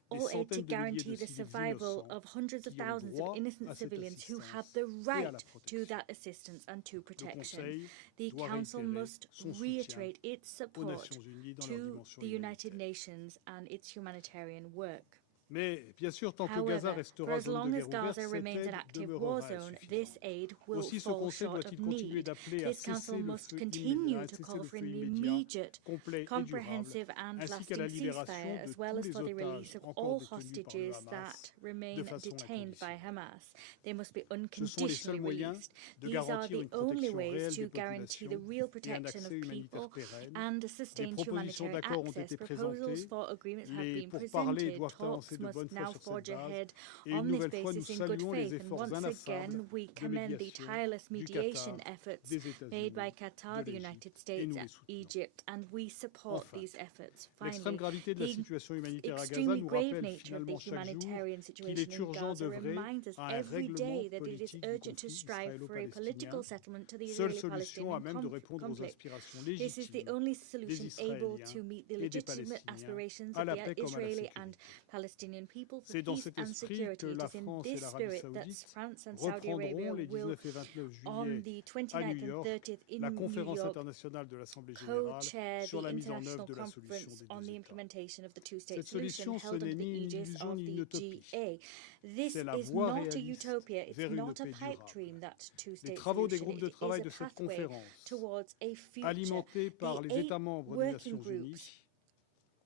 All aid to guarantee the survival of hundreds of thousands of innocent civilians who have the right to that assistance and to protection. The Council must reiterate its support to the United Nations and its humanitarian work. Mais bien sûr, tant que However, Gaza for restera as zone long de as guerre ouverte, Gaza cette remains an aide active demeurera war zone, insuffisante. this aid will Aussi, ce fall Conseil short doit-il of continuer need. d'appeler à This council cesser le must feu continue to cesser call le for feu an immédiat, immediate, complet et durable, comprehensive and ainsi qu'à la lasting libération ceasefire, de as well tous as les for the release otages of encore all détenus par le hostages Hamas that de remain façon detained by inconditionnelle. Hamas. They must be Ce sont les seuls unconditionally moyens released. de These are garantir the une only protection ways réelle des to guarantee the populations real et un protection accès of humanitaire people pérenne. and a Des sustained propositions humanitarian d'accord ont access. été Proposals présentées. for agreements have Les been pourparlers presented. doivent avancer Talks de bonne must foi now sur cette forge base. ahead Et une on this nouvelle fois, nous basis in good saluons les faith. And efforts once ineffables again, we de commend the médiation tireless du mediation Qatar, efforts des États-Unis, made by Qatar, de the l'Égypte, United et States, nous les and soutenons. Egypt, and we support Enfin, these efforts. l'extrême Finally, gravité de la the situation humanitaire à Gaza extremely nous grave rappelle nature of the finalement chaque jour humanitarian qu'il situation est in urgent Gaza d'œuvrer reminds us à un every règlement day that it is politique du urgent to conflit strive for a political israélo-palestinien, settlement to the seule solution à Israeli-Palestinian même de répondre aux conflict. aspirations This is the légitimes only des solution able Israéliens to meet the et des legitimate Palestiniens aspirations à of la the paix comme à la Israeli and sécurité. Palestinian people for C'est dans peace cet and esprit security. que It la is in France et this l'Arabie spirit that saoudite France and Saudi reprendront Arabia les will, 19 et 29 on juillet the à 29th New and York, 30th in la New conférence York, internationale de l'Assemblée générale co-chair sur the la mise en œuvre international de la solution conference des on deux the États. implementation of the two-state Cette solution solution, ce held n'est under the ni une aegis illusion of ni une the utopie. GA. This C'est la is voie not a réaliste utopia. It's vers une not a paix pipe durable. dream, that Les two-state travaux des solution. groupes de It is travail a de cette pathway conférence, towards a future. alimentés par The les 8 États membres des working Nations groups Unies,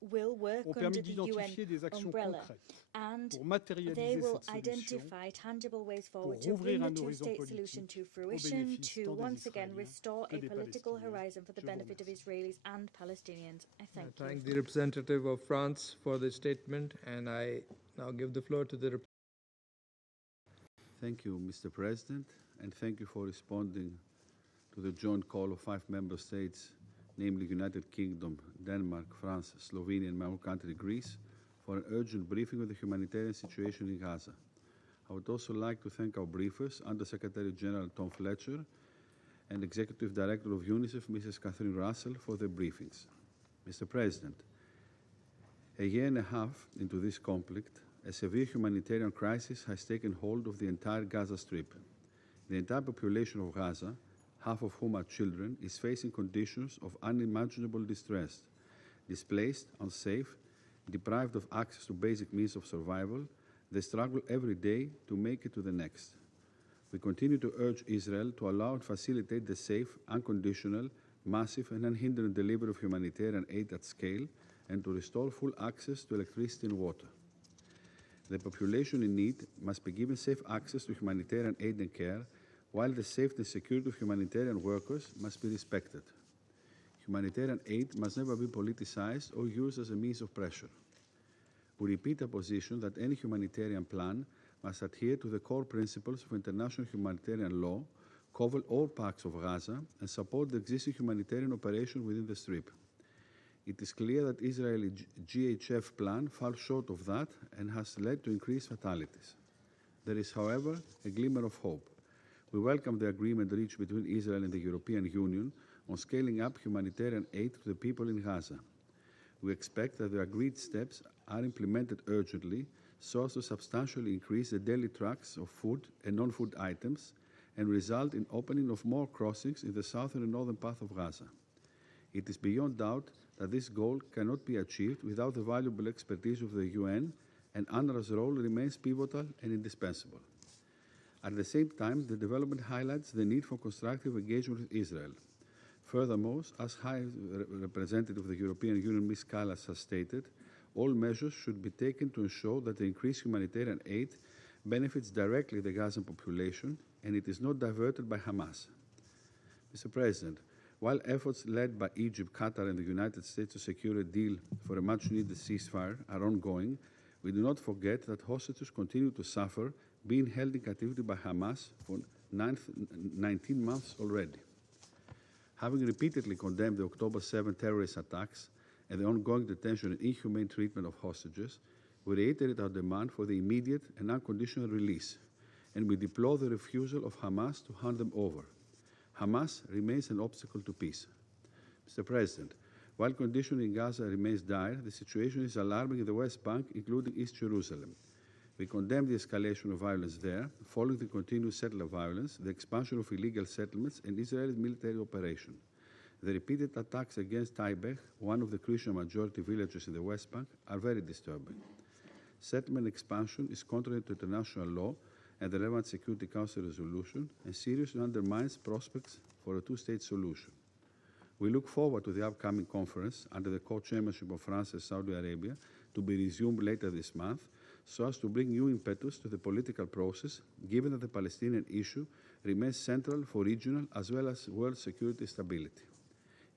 will work ont under permis the UN d'identifier des actions umbrella, concrètes and pour they matérialiser will cette solution, identify tangible ways forward pour to rouvrir bring the un horizon two-state solution politique to au fruition, bénéfice to tant des once again Israéliens restore que a des political Palestiniens. horizon for the Je vous benefit of remercie. Israelis and Palestinians. I I thank thank you. the representative of France for the statement, and I now give the floor to the Thank you, Mr. President, and thank you for responding to the joint call of 5 member states, namely United Kingdom, Denmark, France, Slovenia, and my own country, Greece, for an urgent briefing on the humanitarian situation in Gaza. I would also like to thank our briefers, Under-Secretary General Tom Fletcher and Executive Director of UNICEF, Mrs. Catherine Russell, for their briefings. Mr. President, a year and a half into this conflict, a severe humanitarian crisis has taken hold of the entire Gaza Strip. The entire population of Gaza, half of whom are children, is facing conditions of unimaginable distress, displaced, unsafe, deprived of access to basic means of survival. They struggle every day to make it to the next. We continue to urge Israel to allow and facilitate the safe, unconditional, massive, and unhindered delivery of humanitarian aid at scale, and to restore full access to electricity and water. The population in need must be given safe access to humanitarian aid and care, while the safety and security of humanitarian workers must be respected. Humanitarian aid must never be politicized or used as a means of pressure. We repeat our position that any humanitarian plan must adhere to the core principles of international humanitarian law, cover all parts of Gaza, and support the existing humanitarian operation within the Strip. It is clear that Israeli GHF plan falls short of that and has led to increased fatalities. There is, however, a glimmer of hope. We welcome the agreement reached between Israel and the European Union on scaling up humanitarian aid to the people in Gaza. We expect that the agreed steps are implemented urgently so as to substantially increase the daily trucks of food and non-food items and result in opening of more crossings in the southern and northern part of Gaza. It is beyond doubt that this goal cannot be achieved without the valuable expertise of the UN, and UNRWA's role remains pivotal and indispensable. At the same time, the development highlights the need for constructive engagement with Israel. Furthermore, as High Representative of the European Union, Ms. Kallas, has stated, all measures should be taken to ensure that the increased humanitarian aid benefits directly the Gazan population and it is not diverted by Hamas. Mr. President, while efforts led by Egypt, Qatar, and the United States to secure a deal for a much-needed ceasefire are ongoing, we do not forget that hostages continue to suffer, being held in captivity by Hamas for 19 months already. Having repeatedly condemned the October 7 terrorist attacks and the ongoing detention and inhumane treatment of hostages, we reiterate our demand for the immediate and unconditional release, and we deplore the refusal of Hamas to hand them over. Hamas remains an obstacle to peace. Mr. President, while conditions in Gaza remains dire, the situation is alarming in the West Bank, including East Jerusalem. We condemn the escalation of violence there, following the continued settler violence, the expansion of illegal settlements, and Israel's military operation. The repeated attacks against Taibeh, one of the Christian majority villages in the West Bank, are very disturbing. settlement expansion is contrary to international law and the relevant Security Council resolution, and seriously undermines prospects for a two-state solution. We look forward to the upcoming conference under the co-chairmanship of France and Saudi Arabia to be resumed later this month, so as to bring new impetus to the political process, given that the Palestinian issue remains central for regional as well as world security stability.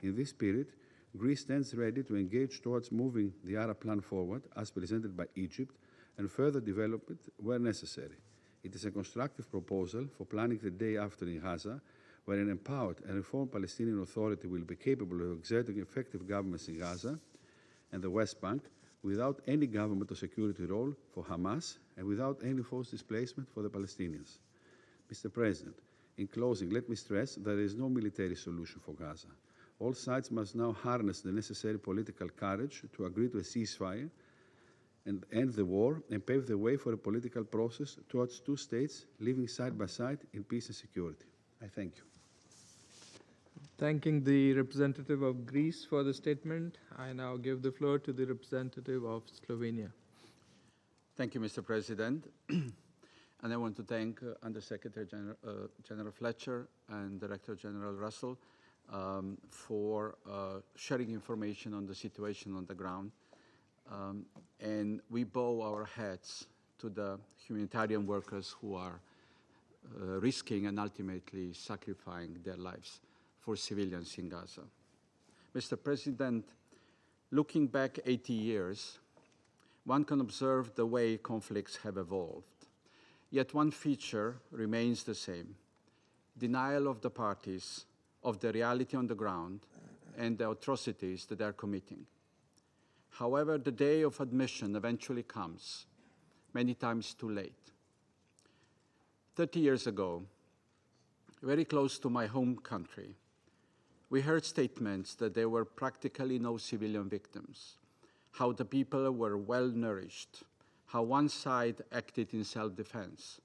In this spirit, Greece stands ready to engage towards moving the Arab plan forward, as presented by Egypt, and further develop it where necessary. It is a constructive proposal for planning the day after in Gaza, where an empowered and reformed Palestinian Authority will be capable of exerting effective governments in Gaza and the West Bank without any government or security role for Hamas and without any forced displacement for the Palestinians. Mr. President, in closing, let me stress that there is no military solution for Gaza. All sides must now harness the necessary political courage to agree to a ceasefire and end the war and pave the way for a political process towards two states living side by side in peace and security. I thank you. Thanking the representative of Greece for the statement, I now give the floor to the representative of Slovenia. Thank you, Mr. President. And I want to thank Undersecretary General Fletcher and Director General Russell for sharing information on the situation on the ground. And we bow our heads to the humanitarian workers who are risking and ultimately sacrificing their lives for civilians in Gaza. Mr. President, looking back 80 years, one can observe the way conflicts have evolved. Yet one feature remains the same: denial of the parties of the reality on the ground and the atrocities that they are committing. However, the day of admission eventually comes, many times too late. 30 years ago, very close to my home country, we heard statements that there were practically no civilian victims, how the people were well nourished, how one side acted in self-defense.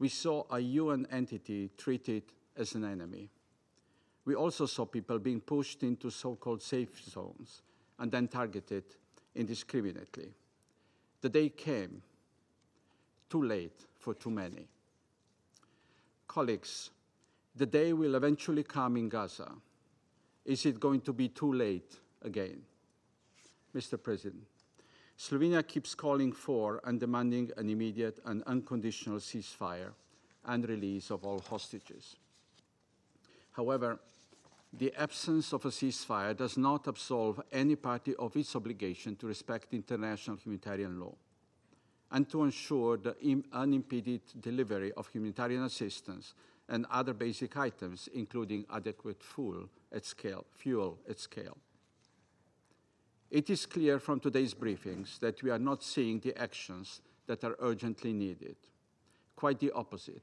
We saw a UN entity treated as an enemy. We also saw people being pushed into so-called safe zones and then targeted indiscriminately. The day came, too late for too many. Colleagues, the day will eventually come in Gaza. Is it going to be too late again? Mr. President, Slovenia keeps calling for and demanding an immediate and unconditional ceasefire and release of all hostages. However, the absence of a ceasefire does not absolve any party of its obligation to respect international humanitarian law and to ensure the unimpeded delivery of humanitarian assistance and other basic items, including adequate fuel at scale. It is clear from today's briefings that we are not seeing the actions that are urgently needed. Quite the opposite.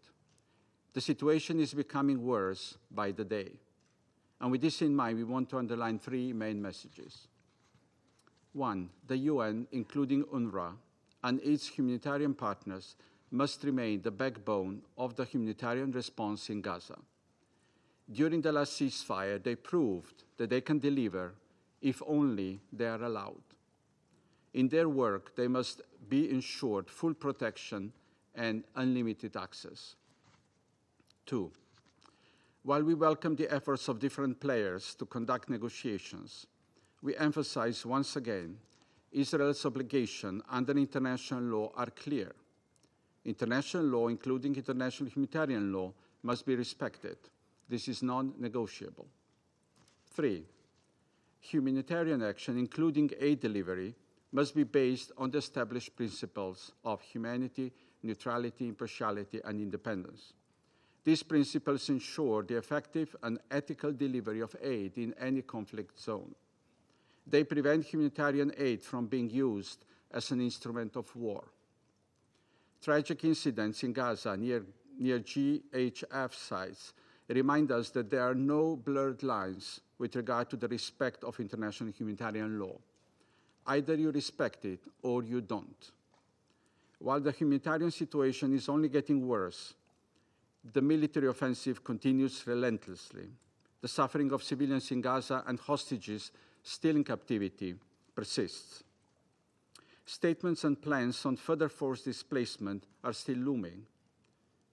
The situation is becoming worse by the day. And with this in mind, we want to underline three main messages. One, the UN, including UNRWA, and its humanitarian partners must remain the backbone of the humanitarian response in Gaza. During the last ceasefire, they proved that they can deliver if only they are allowed. In their work, they must be ensured full protection and unlimited access. Two, while we welcome the efforts of different players to conduct negotiations, we emphasize once again Israel's obligations under international law are clear. International law, including international humanitarian law, must be respected. This is non-negotiable. Three, humanitarian action, including aid delivery, must be based on the established principles of humanity, neutrality, impartiality, and independence. These principles ensure the effective and ethical delivery of aid in any conflict zone. They prevent humanitarian aid from being used as an instrument of war. Tragic incidents in Gaza near GHF sites remind us that there are no blurred lines with regard to the respect of international humanitarian law. Either you respect it or you don't. While the humanitarian situation is only getting worse, the military offensive continues relentlessly. The suffering of civilians in Gaza and hostages still in captivity persists. statements and plans on further forced displacement are still looming.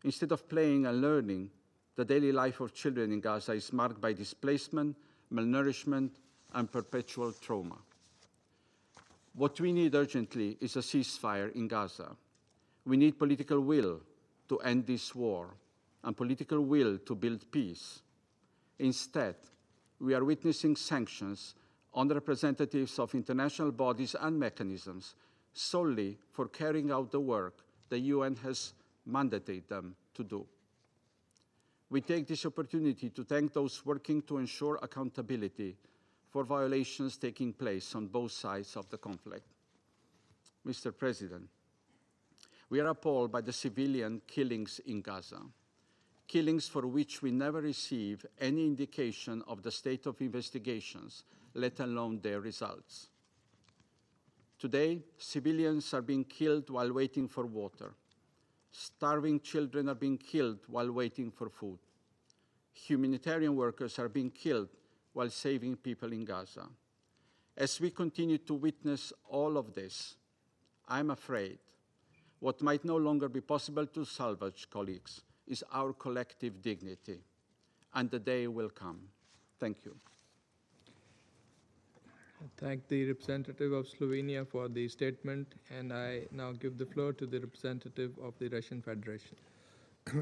Instead of playing and learning, the daily life of children in Gaza is marked by displacement, malnourishment, and perpetual trauma. What we need urgently is a ceasefire in Gaza. We need political will to end this war and political will to build peace. Instead, we are witnessing sanctions on representatives of international bodies and mechanisms solely for carrying out the work the UN has mandated them to do. We take this opportunity to thank those working to ensure accountability for violations taking place on both sides of the conflict. Mr. President, we are appalled by the civilian killings in Gaza, killings for which we never receive any indication of the state of investigations, let alone their results. Today, civilians are being killed while waiting for water. Starving children are being killed while waiting for food. Humanitarian workers are being killed while saving people in Gaza. As we continue to witness all of this, I'm afraid what might no longer be possible to salvage, colleagues, is our collective dignity, and the day will come. Thank you. I thank the representative of Slovenia for the statement, and I now give the floor to the representative of the Russian Federation.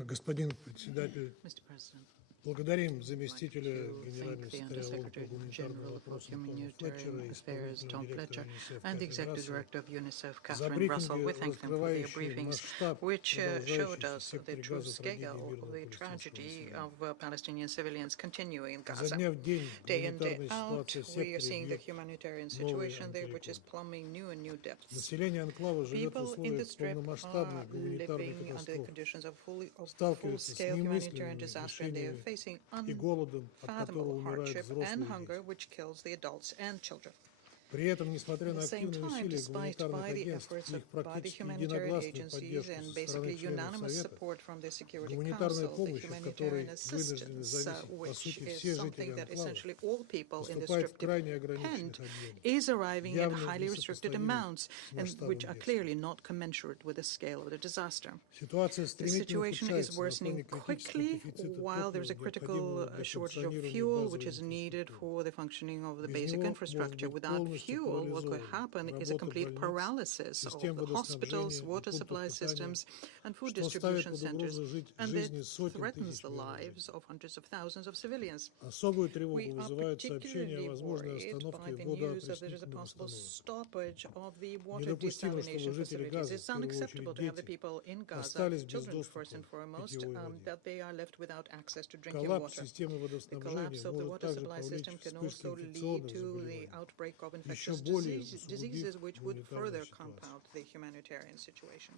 Господин председатель, Mr. President. благодарим заместителя генерального The секретаря ООН по Undersecretary гуманитарным General for вопросам Тома Флетчера Humanitarian и Affairs Tom исполнительного Fletcher директора ЮНИСЕФ and the Кэтрин Executive Рассел Director of UNICEF, за Catherine Russell. We брифинги, thank them for their раскрывающие briefings, масштаб which showed продолжающейся us в the секторе true Газа трагедии scale мирного of the палестинского tragedy населения. of Palestinian civilians continuing in Изо Gaza. дня в день Day in, day гуманитарная out, ситуация в we are секторе seeing the бьет humanitarian новые situation there, which is антирекорды. plumbing new and new depths. Население анклава живет в People in the условиях Strip полномасштабной are гуманитарной living under катастрофы, conditions of сталкиваются с full-scale humanitarian немыслимыми disaster, and they are лишениями facing и голодом, от которого unfathomable умирают hardship взрослые and и hunger, дети. which kills the adults and children. При этом, несмотря At на the same активные time, усилия despite гуманитарных by the агентств efforts и их by the практически humanitarian единогласную agencies поддержку and со basically стороны членов unanimous Совета, support from the Security гуманитарная Council, the помощь, от которой humanitarian вынуждены assistance, зависеть, по which сути, is все жители something that анклава, essentially all people in the поступает в Strip крайне depend, ограниченных объемах, is arriving in явно highly restricted несопоставимых amounts, с and масштабом which are бедствия. clearly not commensurate with the scale of the disaster. Ситуация The стремительно situation is ухудшается на worsening фоне критического quickly дефицита while there's a топлива, critical необходимого для shortage of функционирования fuel, which базовой is needed инфраструктуры. for the functioning of the Без basic него может infrastructure. быть Without полностью fuel, what could парализована happen is a работа complete больниц, paralysis of систем the hospitals, водоснабжения и water пунктов supply питания, systems, and food что ставит distribution под centers, угрозу and that жизни сотен threatens тысяч the мирных lives жителей. of hundreds of thousands of civilians. Особую тревогу We are вызывают сообщения particularly о возможной worried by остановке the news that there is a водоопреснительных possible установок. stoppage of the water Недопустимо, чтобы desalination жители facilities. Газа, в It's первую unacceptable очередь to have the дети, people in Gaza, остались без children доступа first and к foremost, питьевой воде. that they are left without access to drinking Коллапс water. системы The водоснабжения collapse of the может water также supply повлечь system can вспышки also lead инфекционных to the заболеваний, outbreak of еще infectious более diseases, усугубив which would further гуманитарную ситуацию. compound the humanitarian situation.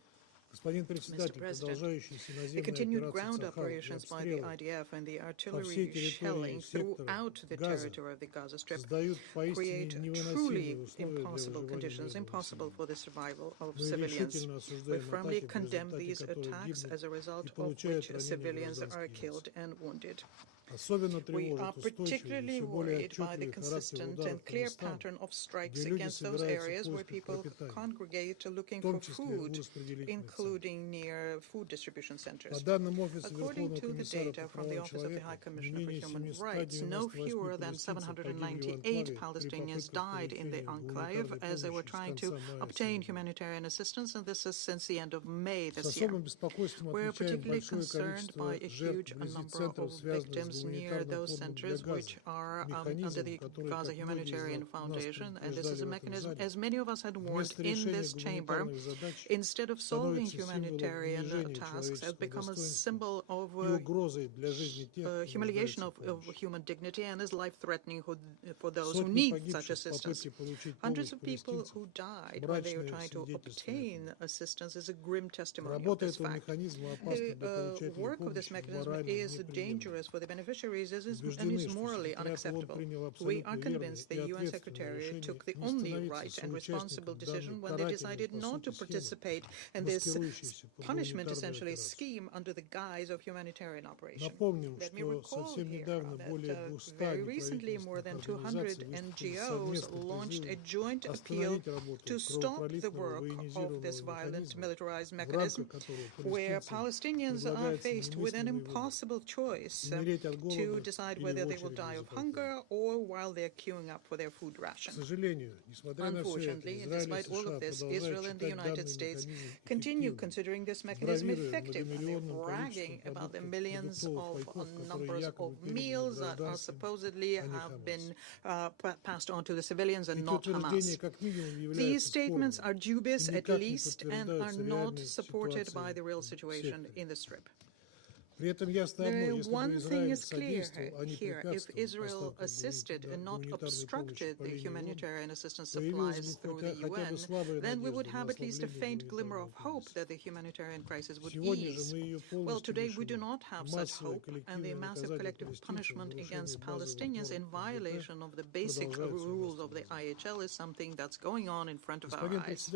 Господин председатель, President, продолжающиеся The наземные continued операции ground Сахар и operations by the обстрелы IDF and the по всей artillery территории shelling сектора throughout the Газа territory of the Gaza Strip создают поистине create невыносимые truly условия для impossible выживания conditions, мирного impossible населения. for the survival of Мы civilians. решительно We осуждаем firmly атаки, в condemn результате these которых attacks, гибнут as a и result of получают which ранения civilians are гражданские лица. killed and wounded. Особенно We are тревожит устойчивый и particularly все более worried by the отчетливый характер consistent ударов and clear Palestine, pattern of strikes где люди against those собираются в areas where поисках people пропитания, congregate looking в том for числе у food, распределительных центров. including near food distribution centers. По данным Офиса According Верховного to the комиссара data по from the правам Office of the High человека, не Commissioner for менее Human Rights, no 798 fewer than палестинцев погибли в 798 анклаве при Palestinians попытках died in the получения enclave гуманитарной as they were помощи с trying to конца мая obtain сего года. humanitarian assistance, and this is since the end of May С this year. особым беспокойством We're отмечаем particularly большое concerned by количество a жертв huge вблизи number центров, of связанных с victims near гуманитарным those фондом для centers which Газа, are under механизм, the который, Gaza как многие из Humanitarian нас Foundation, and this предупреждали is a в этом mechanism, зале, as many of us had warned вместо in решения this chamber, гуманитарных задач instead of solving становится символом humanitarian унижения tasks, has человеческого become a достоинства symbol of и угрозой для жизни тех, кто humiliation нуждается в of помощи. human dignity, and is life-threatening for those who Сотни need such погибших в assistance. попытке получить Hundreds помощь of people палестинцев who died when they were мрачное trying to свидетельство obtain этого. assistance is a grim testimony of Работа this этого fact. механизма опасна для The получателей work of this помощи в mechanism морально is неприемлема. dangerous for the beneficiaries and is morally unacceptable. We are convinced the UN Secretariat took the only right and responsible decision when they decided not to participate in this punishment, essentially, scheme under the guise of humanitarian operation. Let me recall here that very recently more than 200 NGOs launched a joint appeal to stop the work of this violent militarized mechanism, where Palestinians are faced with an impossible choice to decide whether they will die of hunger or while they're queuing up for their food ration. Unfortunately, despite all of this, Israel and the United States continue considering this mechanism effective, and they're bragging about the millions of numbers of meals that are supposedly have been passed on to the civilians and not Hamas. These statements are dubious at least and are not supported by the real situation in the Strip. One thing is clear here. If Israel assisted and not obstructed the humanitarian assistance supplies through the UN, then we would have at least a faint glimmer of hope that the humanitarian crisis would ease. Well, today we do not have such hope, and the massive collective punishment against Palestinians in violation of the basic rules of the IHL is something that's going on in front of our eyes.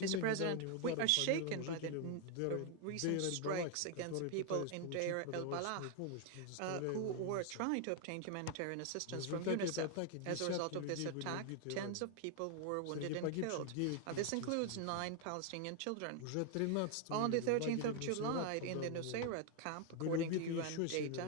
Mr. President, we are shaken by the recent strikes against people in Deir el-Balah, who were trying to obtain humanitarian assistance from UNICEF. As a result of this attack, tens of people were wounded and killed. This includes 9 Palestinian children. On the 13th of July, in the Nusayrat camp, according to UN data,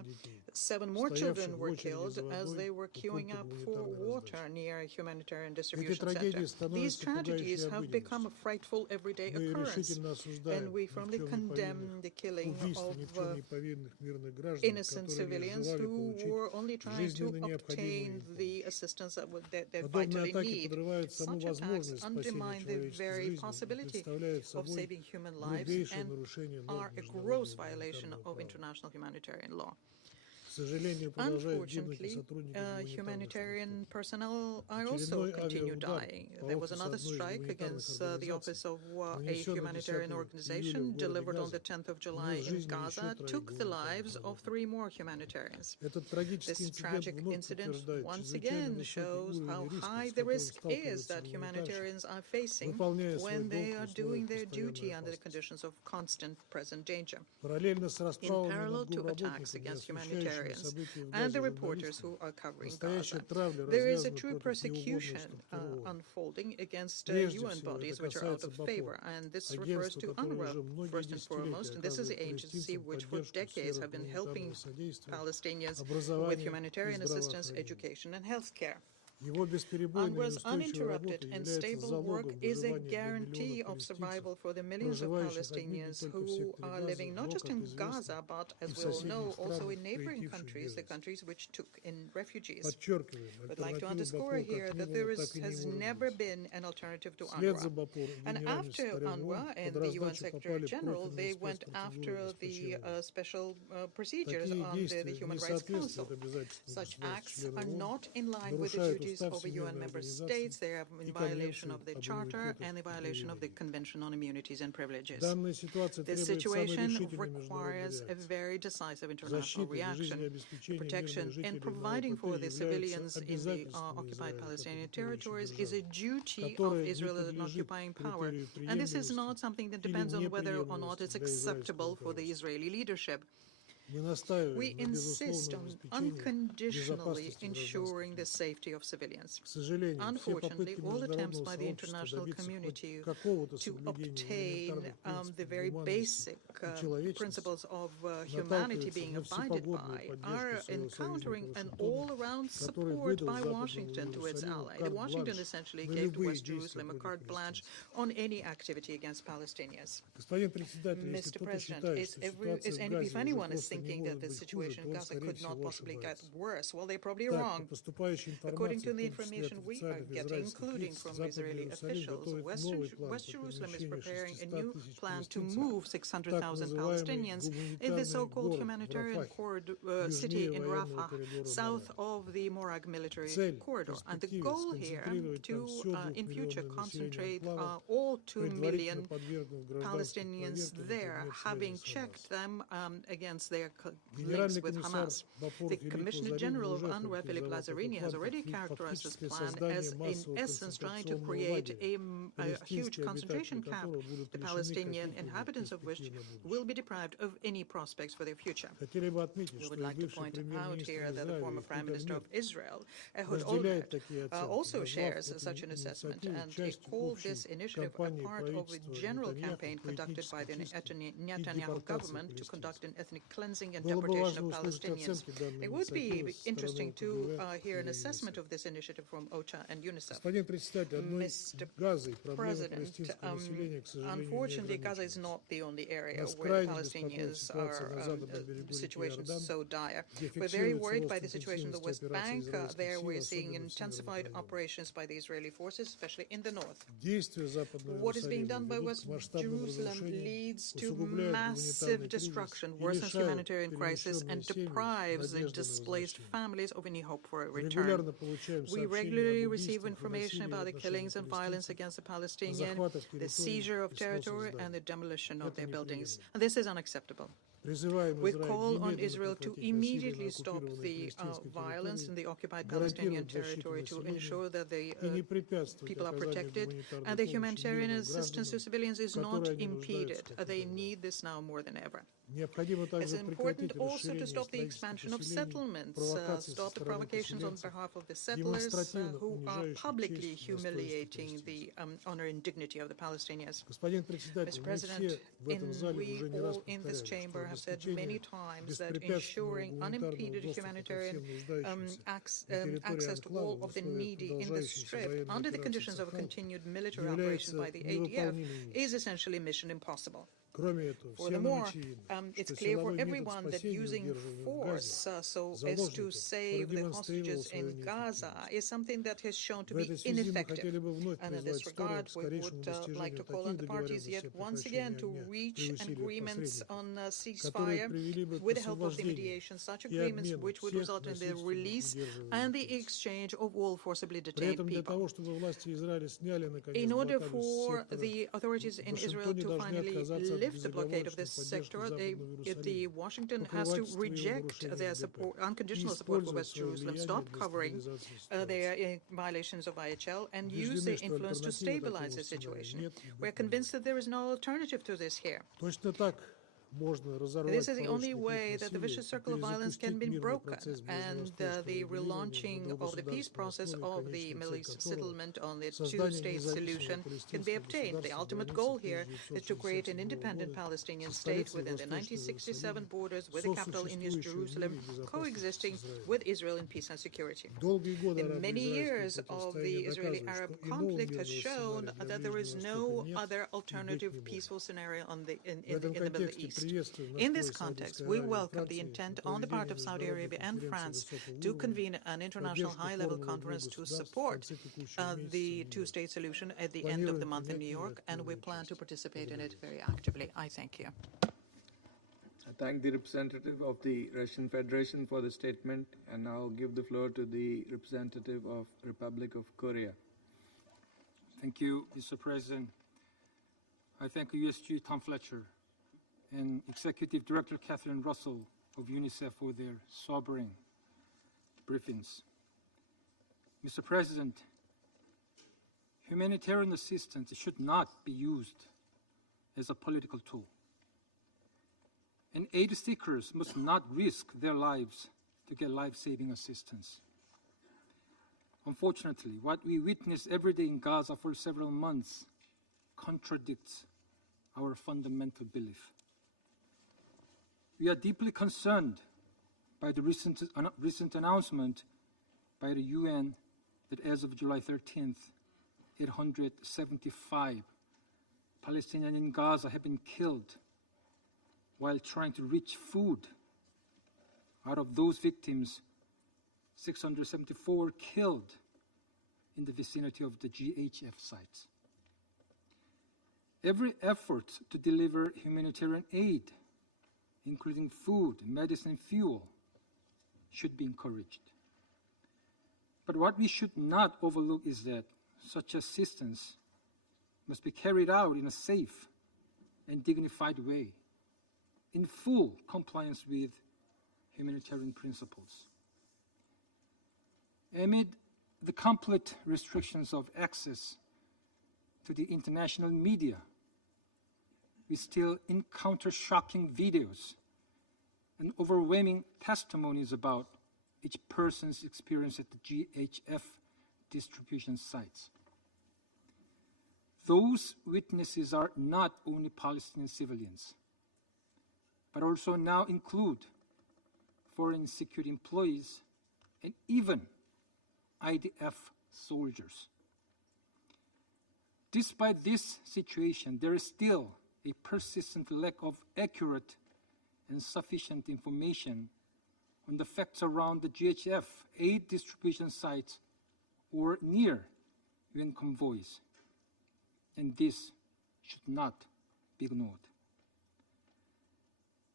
7 more children were killed as they were queuing up for water near a humanitarian distribution center. These tragedies have become a frightful everyday occurrence, and we firmly condemn the killing of innocent civilians who were only trying to obtain the assistance that they vitally need. Such attacks undermine the very possibility of saving human lives and are a gross violation of international humanitarian law. Unfortunately, humanitarian personnel are also continue dying. There was another strike against the office of a humanitarian organization delivered on the 10th of July in Gaza, took the lives of 3 more humanitarians. This tragic incident once again shows how high the risk is that humanitarians are facing when they are doing their duty under the conditions of constant present danger. In parallel to attacks against humanitarians and the reporters who are covering Gaza, there is a true persecution unfolding against UN bodies which are out of favor, and this refers to UNRWA first and foremost, and this is the agency which for decades have been helping Palestinians with humanitarian assistance, education and health care. UNRWA's uninterrupted and stable work is a guarantee of survival for the millions of Palestinians who are living not just in Gaza, but, as we all know, also in neighboring countries, the countries which took in refugees. I'd like to underscore here that there has never been an alternative to UNRWA. And after UNRWA and the UN Secretary General, they went after the special procedures under the Human Rights Council. Such acts are not in line with the duties of UN member states. They are in violation of the Charter and in violation of the Convention on Immunities and Privileges. This situation requires a very decisive international reaction. Protection and providing for the civilians in the occupied Palestinian territories is a duty of Israel as an occupying power. And this is not something that depends on whether or not it's acceptable for the Israeli leadership. We insist on unconditionally ensuring the safety of civilians. Unfortunately, all attempts by the international community to obtain the very basic principles of humanity being abided by are encountering an all-around support by Washington to its ally. Washington essentially gave to West Jerusalem a carte blanche on any activity against Palestinians. Mr. President, if anyone is thinking that the situation in Gaza could not possibly get worse, well, they're probably wrong. According to the information we are getting, including from Israeli officials, West Jerusalem is preparing a new plan to move 600,000 Palestinians in the so-called humanitarian city in Rafah, south of the Morag military corridor. And the goal here to, in future, concentrate all 2 million Palestinians there, having checked them against their links with Hamas. The Commissioner General of UNRWA, Philip Lazzarini, has already characterized this plan as, in essence, trying to create a huge concentration camp, the Palestinian inhabitants of which will be deprived of any prospects for their future. We would like to point out here that the former Prime Minister of Israel, Ehud Olmert, also shares such an assessment, and he called this initiative a part of the general campaign conducted by the Netanyahu government to conduct an ethnic cleansing and deportation of Palestinians. It would be interesting to hear an assessment of this initiative from OCHA and UNICEF. Mr. President, unfortunately, Gaza is not the only area where the Palestinians are situation so dire. We're very worried by the situation in the West Bank. There we're seeing intensified operations by the Israeli forces, especially in the north. What is being done by West Jerusalem leads to massive destruction, worsens humanitarian crisis, and deprives the displaced families of any hope for a return. We regularly receive information about the killings and violence against the Palestinians, the seizure of territory, and the demolition of their buildings. And this is unacceptable. We call on Israel to immediately stop the violence in the occupied Palestinian territory, to ensure that the people are protected and the humanitarian assistance to civilians is not impeded. They need this now more than ever. It's important also to stop the expansion of settlements, stop the provocations on behalf of the settlers who are publicly humiliating the honor and dignity of the Palestinians. Mr. President, we all in this chamber have said many times that ensuring unimpeded humanitarian access to all of the needy in the Strip under the conditions of a continued military operation by the ADF is essentially mission impossible. Furthermore, it's clear for everyone that using force so as to save the hostages in Gaza is something that has shown to be ineffective. And in this regard, we would like to call on the parties yet once again to reach agreements on ceasefire with the help of the mediation, such agreements which would result in the release and the exchange of all forcibly detained people. In order for the authorities in Israel to finally lift the blockade of this sector, Washington has to reject their unconditional support for West Jerusalem, stop covering their violations of IHL, and use their influence to stabilize the situation. We're convinced that there is no alternative to this here. This is the only way that the vicious circle of violence can be broken, and the relaunching of the peace process of the Middle East settlement on the two-state solution can be obtained. The ultimate goal here is to create an independent Palestinian state within the 1967 borders, with the capital in East Jerusalem, coexisting with Israel in peace and security. The many years of the Israeli-Arab conflict has shown that there is no other alternative peaceful scenario in the Middle East. In this context, we welcome the intent on the part of Saudi Arabia and France to convene an international high-level conference to support the two-state solution at the end of the month in New York, and we plan to participate in it very actively. I thank you. I thank the representative of the Russian Federation for the statement, and now give the floor to the representative of Republic of Korea. Thank you, Mr. President. I thank USG Tom Fletcher and Executive Director Catherine Russell of UNICEF for their sobering briefings. Mr. President, humanitarian assistance should not be used as a political tool. And aid seekers must not risk their lives to get life-saving assistance. Unfortunately, what we witness every day in Gaza for several months contradicts our fundamental belief. We are deeply concerned by the recent announcement by the UN that as of July 13th, 875 Palestinians in Gaza have been killed while trying to reach food. Out of those victims, 674 killed in the vicinity of the GHF sites. Every effort to deliver humanitarian aid, including food, medicine, and fuel, should be encouraged. But what we should not overlook is that such assistance must be carried out in a safe and dignified way, in full compliance with humanitarian principles. Amid the complete restrictions of access to the international media, we still encounter shocking videos and overwhelming testimonies about each person's experience at the GHF distribution sites. Those witnesses are not only Palestinian civilians, but also now include foreign security employees and even IDF soldiers. Despite this situation, there is still a persistent lack of accurate and sufficient information on the facts around the GHF aid distribution sites or near UN convoys, and this should not be ignored.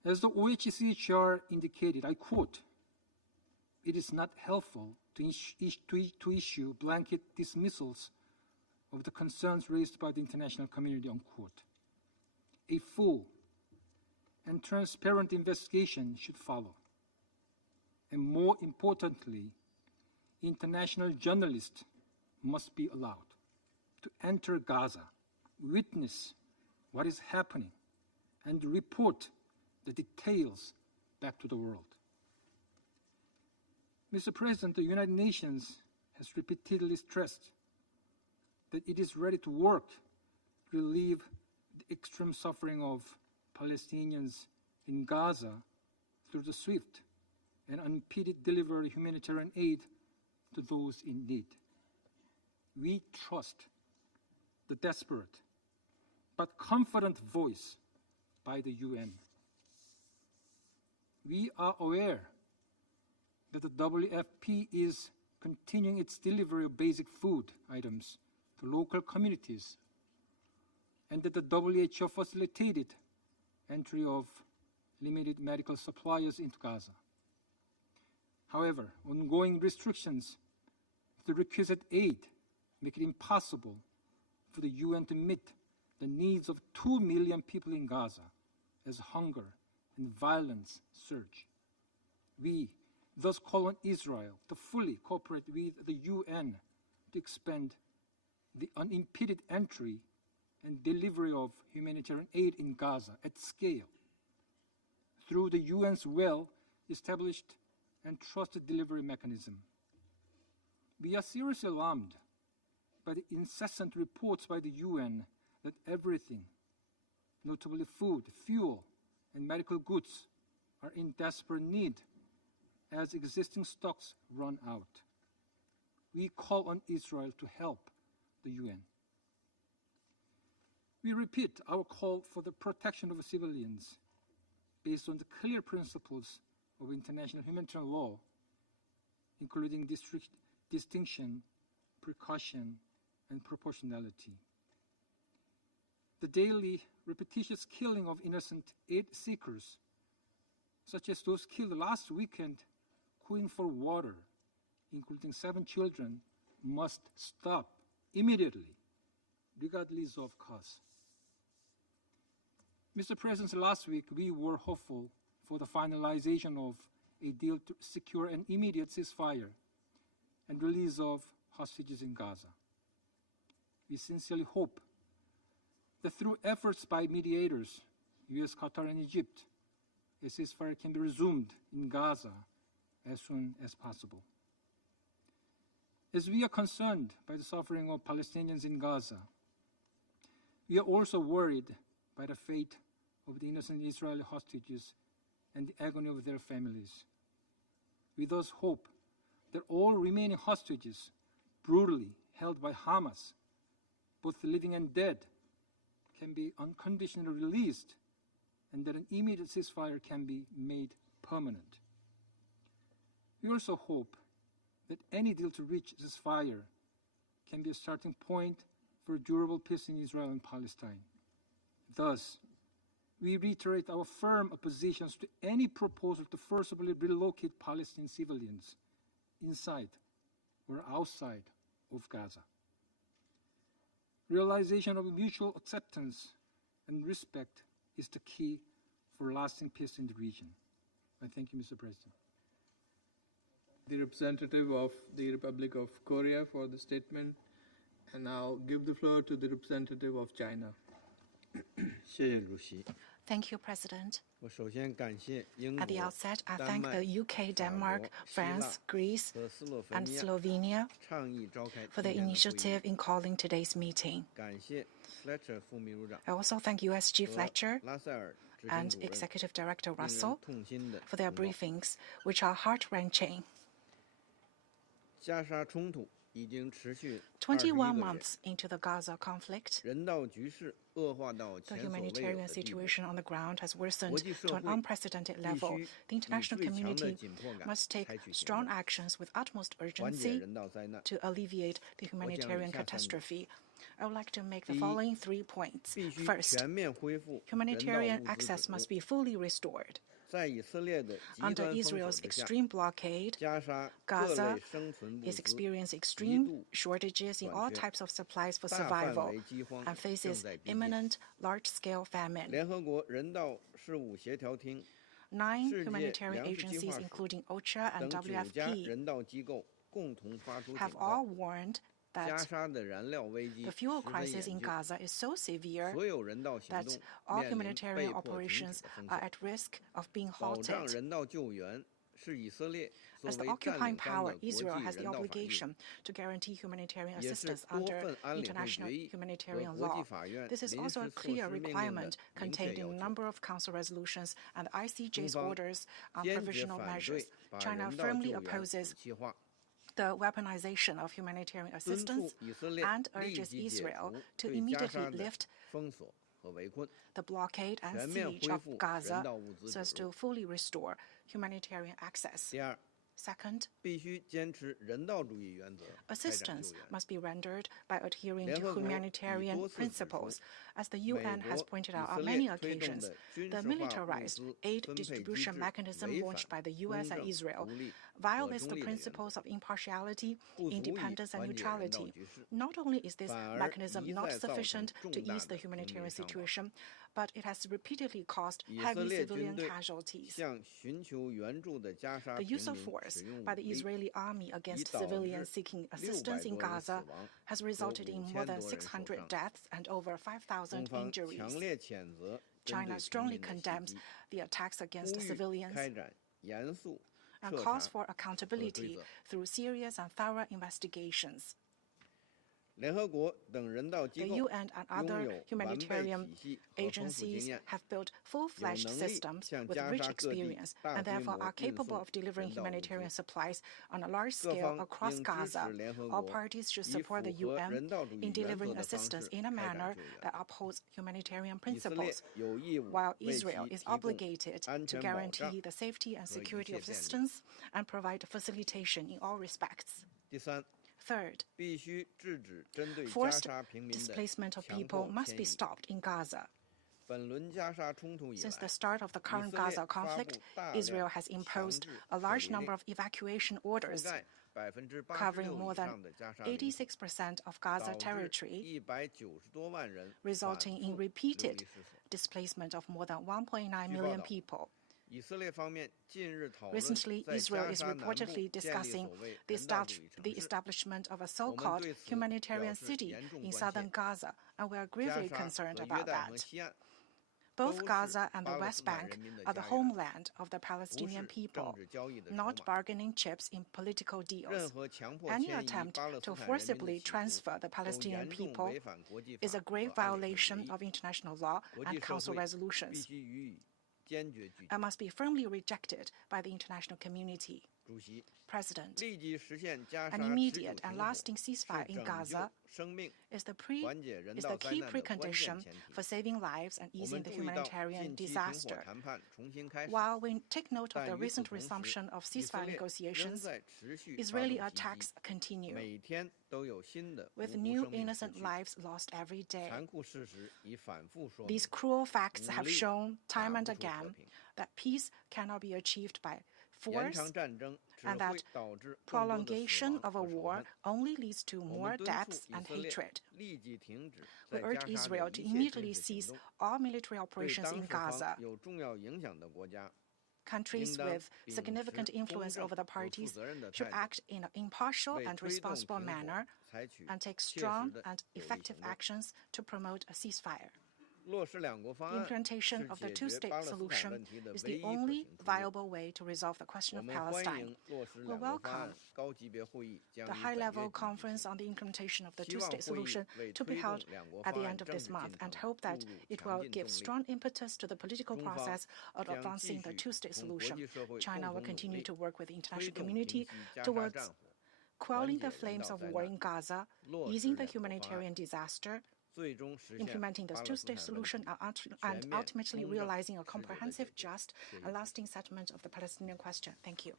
As the OHCHR indicated, I quote, "It is not helpful to issue blanket dismissals of the concerns raised by the international community," unquote. A full and transparent investigation should follow. And more importantly, international journalists must be allowed to enter Gaza, witness what is happening, and report the details back to the world. Mr. President, the United Nations has repeatedly stressed that it is ready to work to relieve the extreme suffering of Palestinians in Gaza through the swift and unimpeded delivery of humanitarian aid to those in need. We trust the desperate but confident voice by the UN. We are aware that the WFP is continuing its delivery of basic food items to local communities, and that the WHO facilitated entry of limited medical supplies into Gaza. However, ongoing restrictions to the requisite aid make it impossible for the UN to meet the needs of 2 million people in Gaza as hunger and violence surge. We thus call on Israel to fully cooperate with the UN to expand the unimpeded entry and delivery of humanitarian aid in Gaza at scale through the UN's well-established and trusted delivery mechanism. We are seriously alarmed by the incessant reports by the UN that everything, notably food, fuel, and medical goods, are in desperate need as existing stocks run out. We call on Israel to help the UN. We repeat our call for the protection of civilians based on the clear principles of international humanitarian law, including distinction, precaution, and proportionality. The daily repetitious killing of innocent aid seekers, such as those killed last weekend queuing for water, including 7 children, must stop immediately, regardless of cause. Mr. President, last week we were hopeful for the finalization of a deal to secure an immediate ceasefire and release of hostages in Gaza. We sincerely hope that through efforts by mediators, US, Qatar, and Egypt, a ceasefire can be resumed in Gaza as soon as possible. As we are concerned by the suffering of Palestinians in Gaza, we are also worried by the fate of the innocent Israeli hostages and the agony of their families. We thus hope that all remaining hostages brutally held by Hamas, both living and dead, can be unconditionally released, and that an immediate ceasefire can be made permanent. We also hope that any deal to reach ceasefire can be a starting point for durable peace in Israel and Palestine. Thus, we reiterate our firm oppositions to any proposal to forcibly relocate Palestinian civilians inside or outside of Gaza. Realization of mutual acceptance and respect is the key for lasting peace in the region. I thank you, Mr. President. The representative of the Republic of Korea for the statement, and now give the floor to the representative of China. Thank you, President. At the outset, I thank the UK, Denmark, France, Greece, and Slovenia for the initiative in calling today's meeting. I also thank USG Fletcher and Executive Director Russell for their briefings, which are heart-wrenching. 21 months into the Gaza conflict, the humanitarian situation on the ground has worsened to an unprecedented level. The international community must take strong actions with utmost urgency to alleviate the humanitarian catastrophe. I would like to make the following 3 points. First, humanitarian access must be fully restored. Under Israel's extreme blockade, Gaza is experiencing extreme shortages in all types of supplies for survival and faces imminent large-scale famine. 9 humanitarian agencies, including OCHA and WFP, have all warned that the fuel crisis in Gaza is so severe that all humanitarian operations are at risk of being halted. As the occupying power, Israel has the obligation to guarantee humanitarian assistance under international humanitarian law. This is also a clear requirement contained in a number of Council resolutions and ICJ's orders on provisional measures. China firmly opposes the weaponization of humanitarian assistance and urges Israel to immediately lift the blockade and siege of Gaza so as to fully restore humanitarian access. Second, assistance must be rendered by adhering to humanitarian principles. As the UN has pointed out on many occasions, the militarized aid distribution mechanism launched by the US and Israel violates the principles of impartiality, independence, and neutrality. Not only is this mechanism not sufficient to ease the humanitarian situation, but it has repeatedly caused heavy civilian casualties. The use of force by the Israeli army against civilians seeking assistance in Gaza has resulted in more than 600 deaths and over 5,000 injuries. China strongly condemns the attacks against civilians and calls for accountability through serious and thorough investigations. The UN and other humanitarian agencies have built full-fledged systems with rich experience and therefore are capable of delivering humanitarian supplies on a large scale across Gaza. All parties should support the UN in delivering assistance in a manner that upholds humanitarian principles, while Israel is obligated to guarantee the safety and security of assistance and provide facilitation in all respects. Third, forced displacement of people must be stopped in Gaza. Since the start of the current Gaza conflict, Israel has imposed a large number of evacuation orders covering more than 86% of Gaza territory, resulting in repeated displacement of more than 1.9 million people. Recently, Israel is reportedly discussing the establishment of a so-called humanitarian city in southern Gaza, and we are gravely concerned about that. Both Gaza and the West Bank are the homeland of the Palestinian people, not bargaining chips in political deals. Any attempt to forcibly transfer the Palestinian people is a grave violation of international law and Council resolutions and must be firmly rejected by the international community. President, an immediate and lasting ceasefire in Gaza is the key precondition for saving lives and easing the humanitarian disaster. While we take note of the recent resumption of ceasefire negotiations, Israeli attacks continue, with new innocent lives lost every day. These cruel facts have shown time and again that peace cannot be achieved by force and that prolongation of a war only leads to more deaths and hatred. We urge Israel to immediately cease all military operations in Gaza. Countries with significant influence over the parties should act in an impartial and responsible manner and take strong and effective actions to promote a ceasefire. The implementation of the two-state solution is the only viable way to resolve the question of Palestine. We welcome the high-level conference on the implementation of the two-state solution to be held at the end of this month and hope that it will give strong impetus to the political process of advancing the two-state solution. China will continue to work with the international community towards quelling the flames of war in Gaza, easing the humanitarian disaster, implementing the two-state solution, and ultimately realizing a comprehensive, just, and lasting settlement of the Palestinian question. Thank you.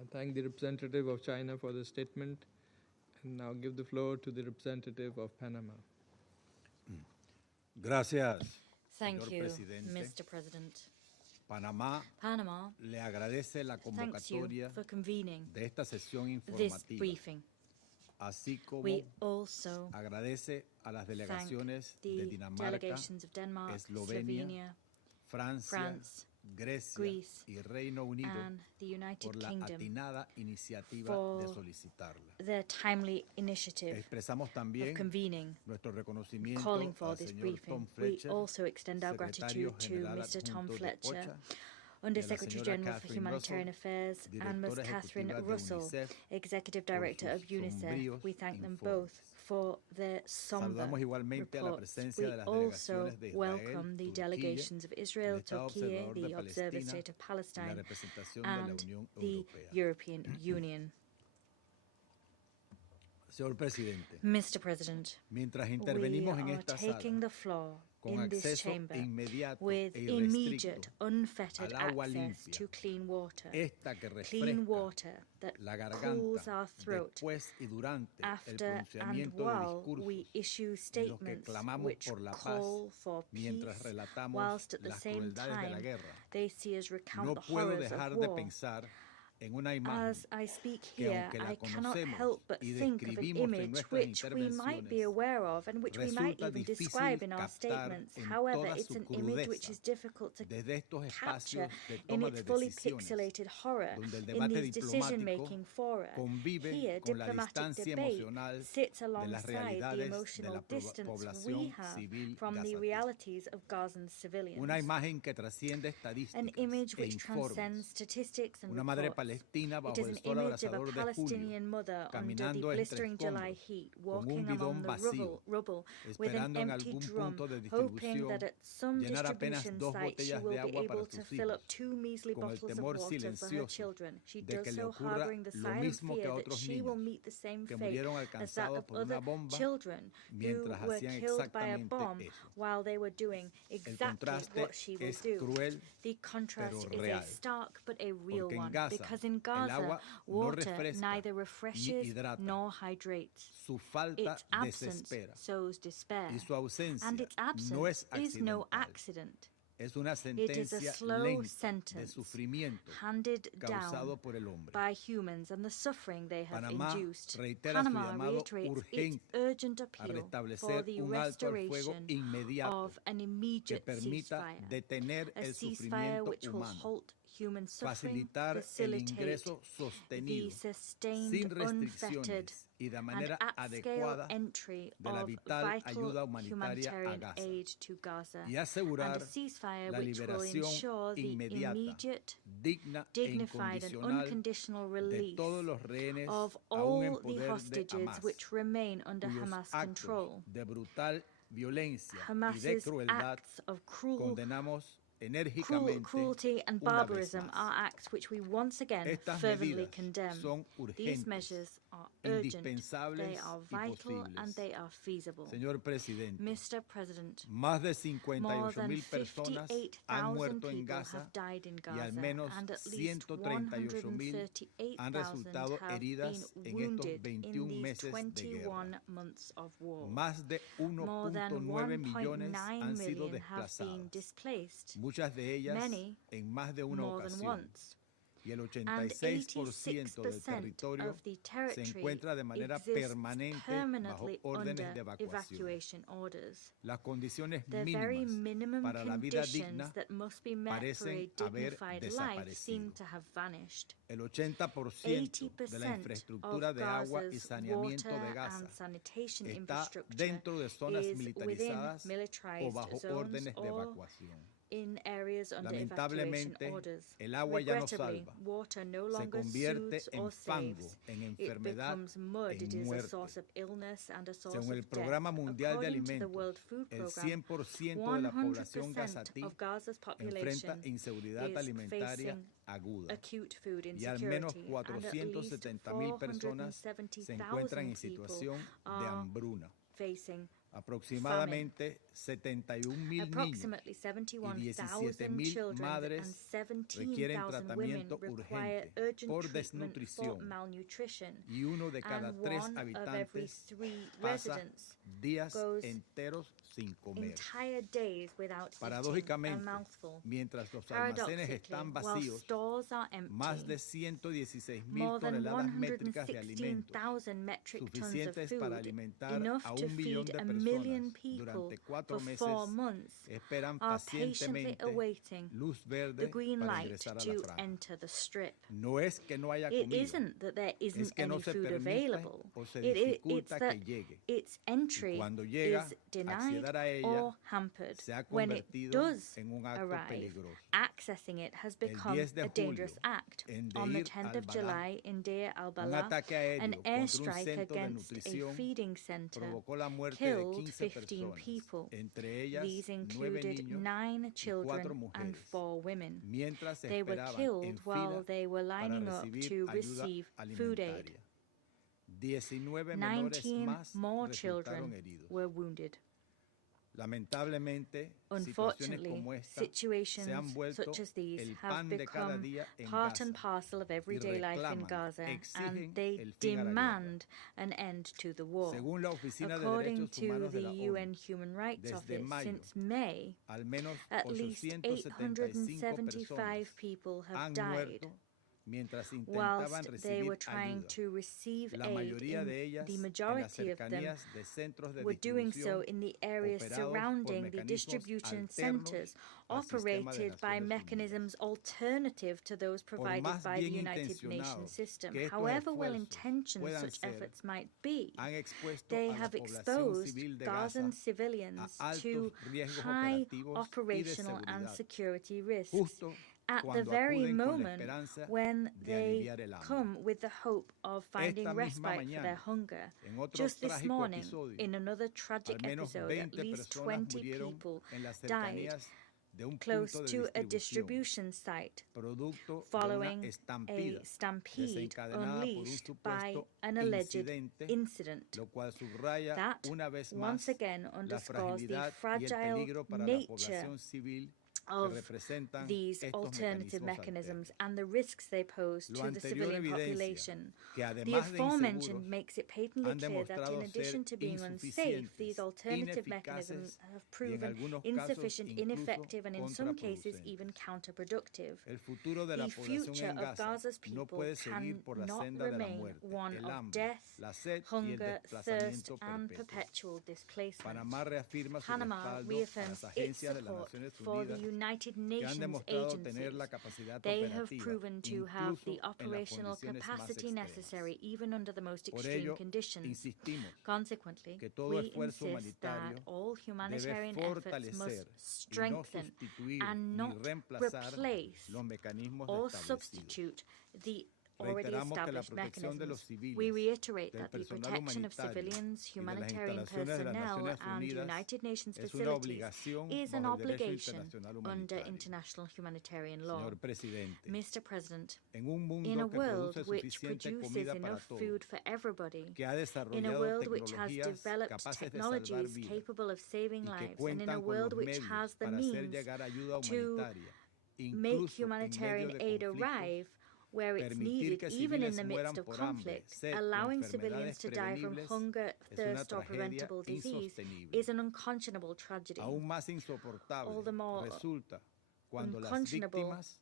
I thank the representative of China for the statement, and now give the floor to the representative of Panama. Gracias. Thank you, Presidente. Mr. President. Panama le agradece la convocatoria for convening de esta sesión this informativa. briefing. Así como We also agradece a las delegaciones thank de the Dinamarca, delegations of Denmark, Eslovenia, Slovenia, Francia, France, Grecia Greece, y Reino Unido and the United por la Kingdom atinada iniciativa de for solicitarla. their timely initiative Expresamos también of convening, nuestro reconocimiento calling for al this señor briefing. Tom We Fletcher, also extend our secretario gratitude to general Mr. Tom adjunto de Fletcher, OCHA, Under y a la Secretary señora General for Catherine Humanitarian Russell, Affairs, and Ms. directora Catherine ejecutiva de Russell, UNICEF, Executive por Director of sus UNICEF. sombríos We thank them informes. both for their somber Saludamos igualmente a la reports. presencia We de las also delegaciones de Israel, welcome the Turquía, delegations of Israel, el Estado Turkey, Observador de the Observer Palestina State of y la Palestine, representación de la and Unión the Europea. European Union. Señor Presidente, Mr. President, mientras we intervenimos en are esta sala taking the floor con in this acceso chamber inmediato with e immediate, irrestricto unfettered al agua access limpia, to clean water, esta que clean refresca water that la cools garganta our throat después y durante el after and pronunciamiento de while discursos we issue en los que statements clamamos which por la paz call for mientras peace, relatamos whilst at the las same crueldades de la time guerra. they see us recount No the puedo horrors dejar of de war. pensar en una imagen As I speak que here, aunque la I cannot conocemos help but y think of an describimos en image nuestras which we might be intervenciones, aware of and which we might resulta even difícil describe in our captar statements. en However, toda it's su an image which crudeza is difficult to desde estos capture espacios de in toma its de fully decisiones, pixelated horror donde el in debate these diplomático decision-making fora. convive Here, con la diplomatic distancia debate emocional sits de las alongside the realidades de emotional la distance we población have civil from the gazatí. realities of Gazan civilians. Una imagen que trasciende An estadísticas image e which informes. transcends statistics and Una madre reports. palestina It bajo is el an sol image of a abrasador de julio, Palestinian mother under the caminando entre blistering July escombros, heat, con un walking bidón among the vacío, rubble with an esperando en empty algún drum, punto de hoping that distribución at some llenar apenas distribution 2 site she botellas will de be agua para able to sus fill up hijos, 2 measly con el bottles of temor water for her silencioso children. She de does que le so ocurra harboring the lo silent mismo que fear a that otros she will niños meet the same que fate murieron as that alcanzados of por una other bomba children who mientras were hacían killed by a exactamente bomb eso. while they were doing El exactly contraste what she will es do. cruel, The contrast pero is real. a stark but a real Porque en one, Gaza, because in el Gaza, agua no water refresca neither ni refreshes hidrata. nor hydrates. Su falta Its absence desespera sows despair, y su ausencia and its absence no es is no accidental. accident. Es una It is a sentencia slow lenta de sentence sufrimiento handed causado down por el hombre. by humans and the suffering they have Panamá induced. reitera su Panama llamado reiterates its urgente urgent a appeal for restablecer the un alto al fuego restoration inmediato of an que immediate permita ceasefire, detener a el ceasefire sufrimiento which will humano, halt human suffering, facilitar el facilitate ingreso the sostenido, sustained, sin unfettered, restricciones y de and manera at-scale adecuada entry de la of vital vital ayuda humanitaria a humanitarian Gaza aid to Gaza, y and asegurar a ceasefire la which will liberación ensure the inmediata, immediate, digna e dignified and incondicional unconditional de release todos los rehenes of aún en all the poder de hostages Hamas, which remain under cuyos Hamas actos control. de brutal violencia y de Hamas's crueldad acts of condenamos enérgicamente cruelty and una vez barbarism más. are acts which we once again Estas fervently medidas condemn. son These urgentes, measures are urgent, indispensables they are y vital, and posibles. they are feasible. Señor Presidente, Mr. President, más de more than 58,000 personas han 58,000 muerto en people Gaza have died in y al Gaza, menos and at least 138,000 han 138,000 resultado have heridas been en estos wounded in 21 these meses de 21 guerra. months of war. Más de More than 1.9 millones 1.9 han sido million have been desplazadas, displaced, muchas de ellas many en más de una more than ocasión. once. and 86% of the territory exists permanently under evacuation orders. The very minimum conditions that must be met for a dignified life seem to have vanished. 80% of Gaza's water and sanitation infrastructure is within militarized zones or in areas under evacuation orders. Regrettably, water no longer soothes or saves. It becomes mud. It is a source of illness and a source of death. According to the World Food Programme, 100% of Gaza's population is facing acute food insecurity, and at least 470,000 people are facing Aproximadamente 71,000 Approximately niños 71,000 children and 17,000 women require urgent por treatment for desnutrición malnutrition, y uno de cada and 3 one of every habitantes 3 pasa residents días goes enteros sin comer. entire days without eating a Paradójicamente, mouthful. mientras los almacenes están While vacíos, stores are empty, más de 116,000 more than toneladas métricas de alimentos 116,000 metric tons of suficientes para food, alimentar enough a to 1 millón feed de a million personas people durante 4 for meses 4 months, esperan are patiently pacientemente awaiting luz the verde green para light ingresar a la to franja. enter the strip. No es que no haya It comida, isn't that there es isn't que no any se food permite available. o se It's dificulta that que llegue. its entry Cuando llega, is denied acceder a ella or hampered. se ha When it convertido does en un acto arrive, peligroso. accessing it has El become 10 de a dangerous julio, act. en On the Deir 10th of al-Balah, July in Deir un al-Balah, ataque aéreo an contra un airstrike centro de against a nutrición feeding center provocó la muerte de killed 15 15 personas, people. entre ellas These 9 included niños 9 y 4 children and mujeres, 4 women. mientras They were esperaban killed en while fila they were para lining up recibir to ayuda receive food aid. alimentaria. 19 menores 19 más more resultaron children heridos. were wounded. Lamentablemente, situaciones Unfortunately, como esta se situations han vuelto such as these el have pan de cada become día en part and Gaza parcel of everyday life in reclaman, Gaza, exigen and they el fin a la guerra. demand an end to the war. Según la Oficina de According Derechos to Humanos de the la UN ONU, Human Rights desde Office, mayo, since May, al menos at least 875 875 people have han died muerto mientras whilst intentaban they were recibir trying ayuda. to receive La aid. mayoría de ellas The en las majority of them cercanías de centros de were doing so distribución in the areas operados por surrounding the mecanismos distribution alternos centers al sistema de operated by Naciones mechanisms alternative to those provided más by the bien United Nations intencionados system. que estos However well esfuerzos intentioned puedan such ser, efforts might be, han expuesto they a la have población exposed civil de Gazan Gaza civilians a altos to riesgos high operativos y de operational and seguridad, security risks justo at the cuando very acuden con la moment esperanza when de they aliviar el hambre. come with the hope of finding Esta misma respite for their mañana, hunger. en otro Just this trágico morning, episodio, in another tragic al menos episode, at 20 least personas 20 murieron people en las died cercanías de un close punto de to a distribución, distribution site producto de following una estampida a stampede desencadenada por un unleashed by supuesto an alleged incidente, incident. lo cual subraya That una vez once más again la underscores the fragilidad y el fragile peligro para la nature población civil que of representan these estos alternative mecanismos mechanisms and the risks they pose Lo to the anterior civilian evidencia population. que The además de aforementioned inseguros, makes it patently han clear that in demostrado addition ser to being unsafe, insuficientes, these alternative ineficaces mechanisms have y en proven algunos casos insufficient, incluso ineffective, and in some cases contraproducentes. even counterproductive. El futuro de la The población future en of Gaza Gaza's no people puede seguir por la cannot senda de la remain muerte, one el of hambre, death, la sed y el hunger, thirst, desplazamiento and perpetuo. perpetual displacement. Panamá reafirma su Panama respaldo a reaffirms las its agencias de las support Naciones for the Unidas United que han Nations demostrado tener agencies. la capacidad They have operativa, proven to have incluso the en las operational condiciones más capacity extremas. necessary even under the most Por extreme ello, conditions. insistimos Consequently, que todo we esfuerzo insist that humanitario all debe humanitarian efforts fortalecer must y no strengthen sustituir and ni not reemplazar replace los mecanismos or establecidos. substitute the already Reiteramos que la established protección de los mechanisms. civiles, We reiterate del that the personal protection of humanitario civilians, y de las humanitarian instalaciones de las personnel, Naciones and Unidas United Nations es una facilities obligación is an bajo el derecho obligation internacional under humanitario. international humanitarian law. Señor Presidente, Mr. President, en un mundo in a que world produce which suficiente produces comida para enough todos, food for everybody, que ha in a desarrollado world which has tecnologías developed capaces de salvar technologies vidas capable of saving y que lives, and in a cuentan con world los which medios has the para hacer means llegar ayuda to humanitaria, make incluso en humanitarian medio de aid conflictos, arrive where it's permitir needed, que even in civiles the mueran midst of por hambre, conflict, sed o allowing enfermedades civilians to die from prevenibles hunger, es una thirst, or tragedia preventable disease insostenible. is an unconscionable tragedy. Aún más insoportable All the more resulta cuando las unconscionable víctimas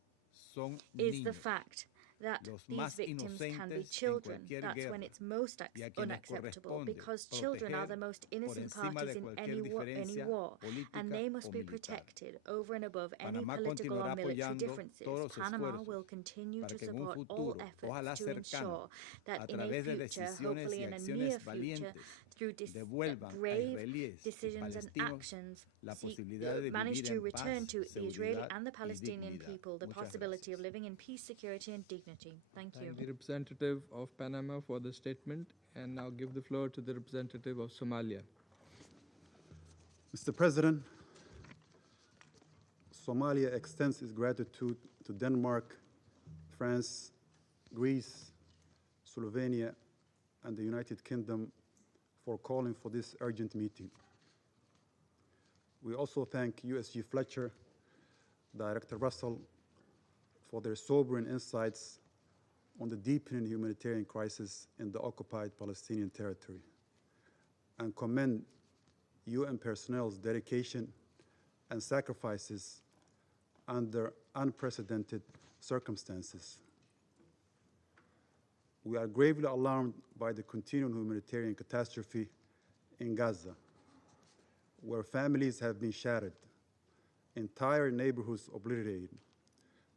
son is the niños. fact that los these más victims can be inocentes en children. cualquier That's guerra when it's most y a quienes unacceptable, corresponde because children are the proteger most por innocent encima parties de in cualquier any diferencia war, and política they o must be militar. protected over and above any Panamá political or continuará military apoyando differences. todos los Panama esfuerzos will continue para to que en un support all futuro, efforts ojalá to cercano, ensure that a in a través de future, decisiones hopefully y in a acciones near future, valientes, through devuelvan a brave israelíes y decisions and palestinos actions, la posibilidad de manage vivir to en return paz, to the Israeli seguridad and the y Palestinian dignidad. people the Muchas possibility of gracias. living in peace, security, and dignity. Thank you. Thank the representative of Panama for the statement, and now give the floor to the representative of Somalia. Mr. President, Somalia extends its gratitude to Denmark, France, Greece, Slovenia, and the United Kingdom for calling for this urgent meeting. We also thank USG Fletcher, Director Russell, for their sobering insights on the deepening humanitarian crisis in the occupied Palestinian territory, and commend UN personnel's dedication and sacrifices under unprecedented circumstances. We are gravely alarmed by the continuing humanitarian catastrophe in Gaza, where families have been shattered, entire neighborhoods obliterated,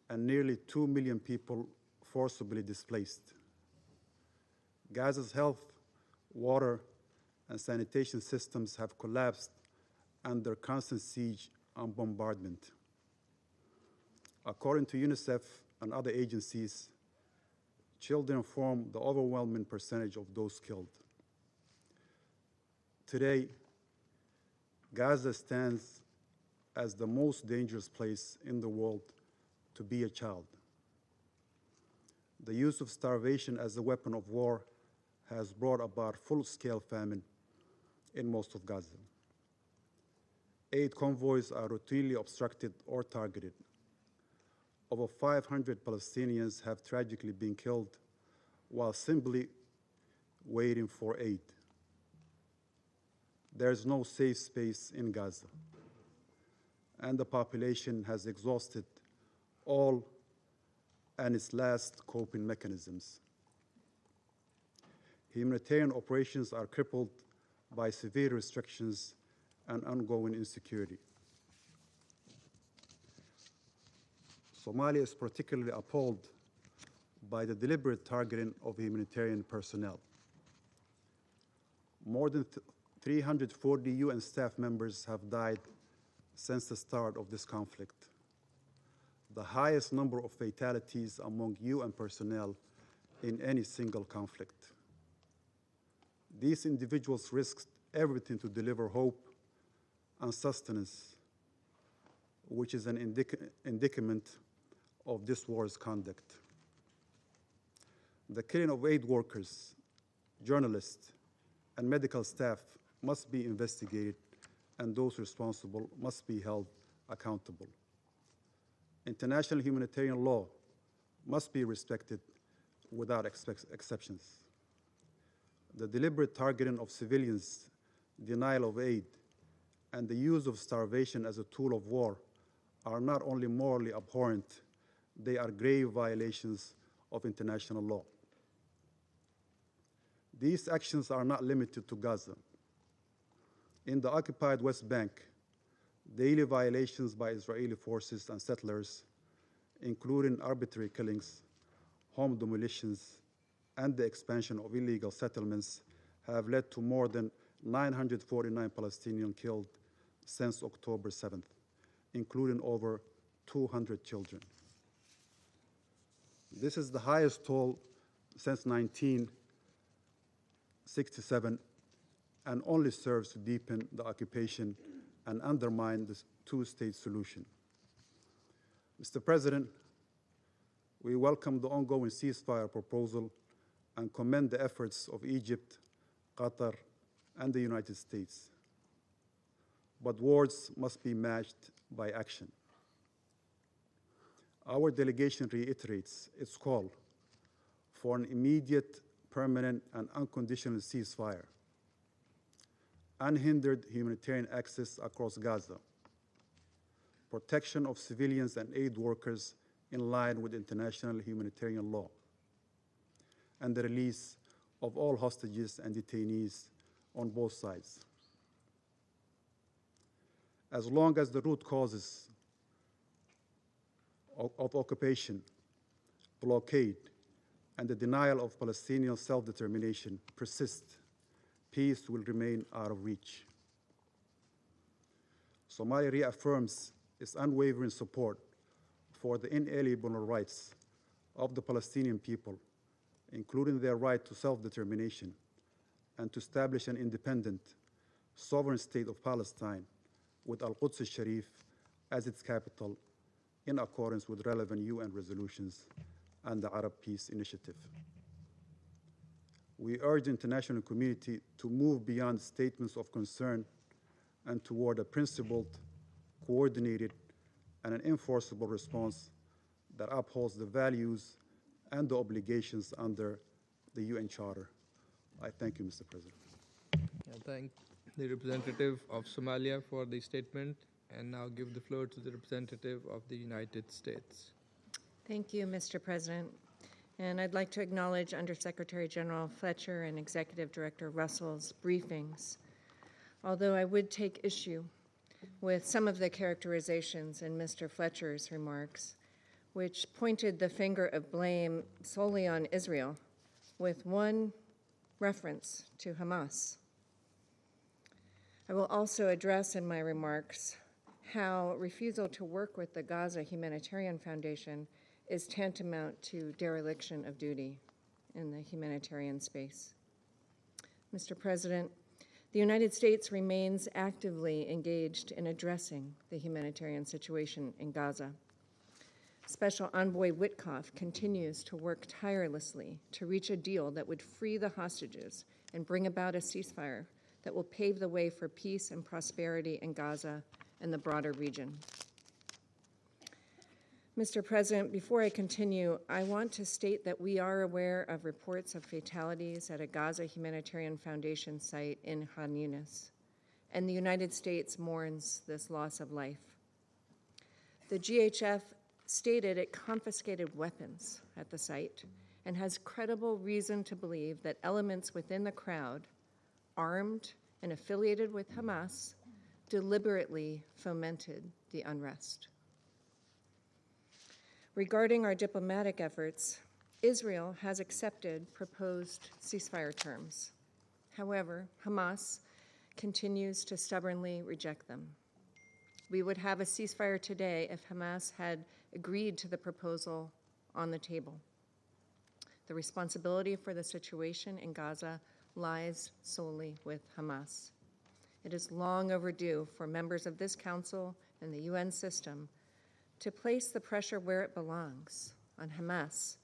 and nearly 2 million people forcibly displaced. Gaza's health, water, and sanitation systems have collapsed under constant siege and bombardment. According to UNICEF and other agencies, children form the overwhelming percentage of those killed. Today, Gaza stands as the most dangerous place in the world to be a child. The use of starvation as a weapon of war has brought about full-scale famine in most of Gaza. Aid convoys are routinely obstructed or targeted. Over 500 Palestinians have tragically been killed while simply waiting for aid. There's no safe space in Gaza, and the population has exhausted all and its last coping mechanisms. Humanitarian operations are crippled by severe restrictions and ongoing insecurity. Somalia is particularly appalled by the deliberate targeting of humanitarian personnel. More than 340 UN staff members have died since the start of this conflict, the highest number of fatalities among UN personnel in any single conflict. These individuals risked everything to deliver hope and sustenance, which is an indicament of this war's conduct. The killing of aid workers, journalists, and medical staff must be investigated, and those responsible must be held accountable. International humanitarian law must be respected without exceptions. The deliberate targeting of civilians, denial of aid, and the use of starvation as a tool of war are not only morally abhorrent, they are grave violations of international law. These actions are not limited to Gaza. In the occupied West Bank, daily violations by Israeli forces and settlers, including arbitrary killings, home demolitions, and the expansion of illegal settlements, have led to more than 949 Palestinians killed since October 7th, including over 200 children. This is the highest toll since 1967 and only serves to deepen the occupation and undermine the two-state solution. Mr. President, we welcome the ongoing ceasefire proposal and commend the efforts of Egypt, Qatar, and the United States. But words must be matched by action. Our delegation reiterates its call for an immediate, permanent, and unconditional ceasefire, unhindered humanitarian access across Gaza, protection of civilians and aid workers in line with international humanitarian law, and the release of all hostages and detainees on both sides. As long as the root causes of occupation, blockade, and the denial of Palestinian self-determination persist, peace will remain out of reach. Somalia reaffirms its unwavering support for the inalienable rights of the Palestinian people, including their right to self-determination and to establish an independent, sovereign state of Palestine with Al-Quds al-Sharif as its capital in accordance with relevant UN resolutions and the Arab Peace Initiative. We urge the international community to move beyond statements of concern and toward a principled, coordinated, and an enforceable response that upholds the values and the obligations under the UN Charter. I thank you, Mr. President. I thank the representative of Somalia for the statement, and now give the floor to the representative of the United States. Thank you, Mr. President. And I'd like to acknowledge Undersecretary General Fletcher and Executive Director Russell's briefings, although I would take issue with some of the characterizations in Mr. Fletcher's remarks, which pointed the finger of blame solely on Israel, with one reference to Hamas. I will also address in my remarks how refusal to work with the Gaza Humanitarian Foundation is tantamount to dereliction of duty in the humanitarian space. Mr. President, the United States remains actively engaged in addressing the humanitarian situation in Gaza. Special Envoy Witkoff continues to work tirelessly to reach a deal that would free the hostages and bring about a ceasefire that will pave the way for peace and prosperity in Gaza and the broader region. Mr. President, before I continue, I want to state that we are aware of reports of fatalities at a Gaza Humanitarian Foundation site in Khan Yunis, and the United States mourns this loss of life. The GHF stated it confiscated weapons at the site and has credible reason to believe that elements within the crowd, armed and affiliated with Hamas, deliberately fomented the unrest. Regarding our diplomatic efforts, Israel has accepted proposed ceasefire terms. However, Hamas continues to stubbornly reject them. We would have a ceasefire today if Hamas had agreed to the proposal on the table. The responsibility for the situation in Gaza lies solely with Hamas. It is long overdue for members of this Council and the UN system to place the pressure where it belongs, on Hamas,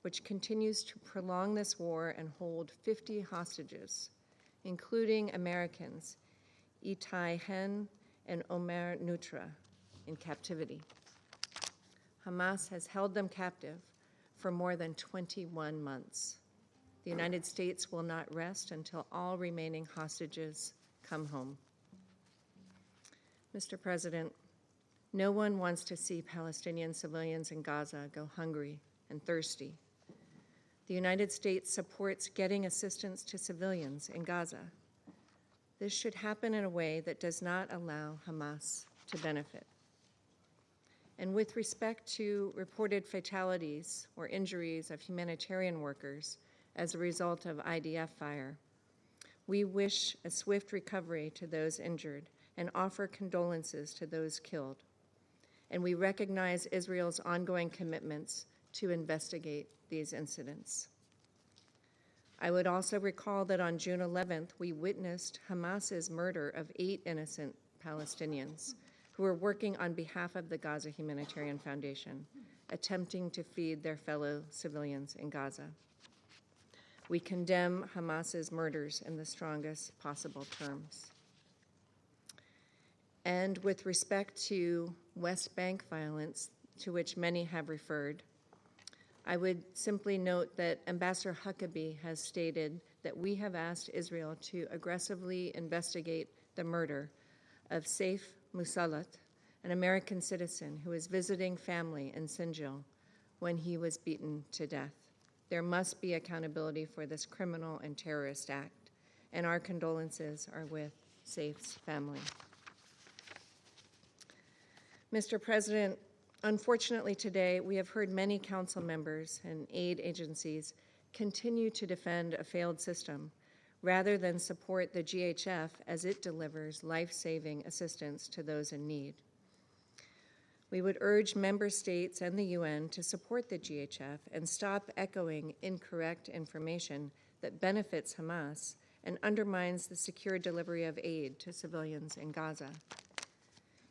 which continues to prolong this war and hold 50 hostages, including Americans Itai Hen and Omer Nutra, in captivity. Hamas has held them captive for more than 21 months. The United States will not rest until all remaining hostages come home. Mr. President, no one wants to see Palestinian civilians in Gaza go hungry and thirsty. The United States supports getting assistance to civilians in Gaza. This should happen in a way that does not allow Hamas to benefit. And with respect to reported fatalities or injuries of humanitarian workers as a result of IDF fire, we wish a swift recovery to those injured and offer condolences to those killed. And we recognize Israel's ongoing commitments to investigate these incidents. I would also recall that on June 11th, we witnessed Hamas's murder of 8 innocent Palestinians who were working on behalf of the Gaza Humanitarian Foundation, attempting to feed their fellow civilians in Gaza. We condemn Hamas's murders in the strongest possible terms. And with respect to West Bank violence, to which many have referred, I would simply note that Ambassador Huckabee has stated that we have asked Israel to aggressively investigate the murder of Saif Musallat, an American citizen who was visiting family in Sinjar when he was beaten to death. There must be accountability for this criminal and terrorist act, and our condolences are with Saif's family. Mr. President, unfortunately today, we have heard many council members and aid agencies continue to defend a failed system rather than support the GHF as it delivers life-saving assistance to those in need. We would urge member states and the UN to support the GHF and stop echoing incorrect information that benefits Hamas and undermines the secure delivery of aid to civilians in Gaza.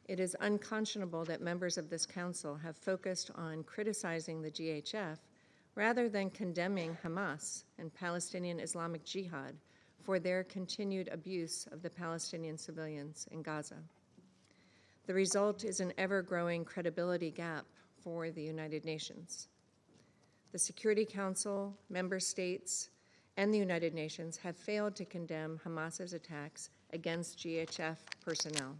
It is unconscionable that members of this council have focused on criticizing the GHF rather than condemning Hamas and Palestinian Islamic Jihad for their continued abuse of the Palestinian civilians in Gaza. The result is an ever-growing credibility gap for the United Nations. The Security Council, member states, and the United Nations have failed to condemn Hamas's attacks against GHF personnel.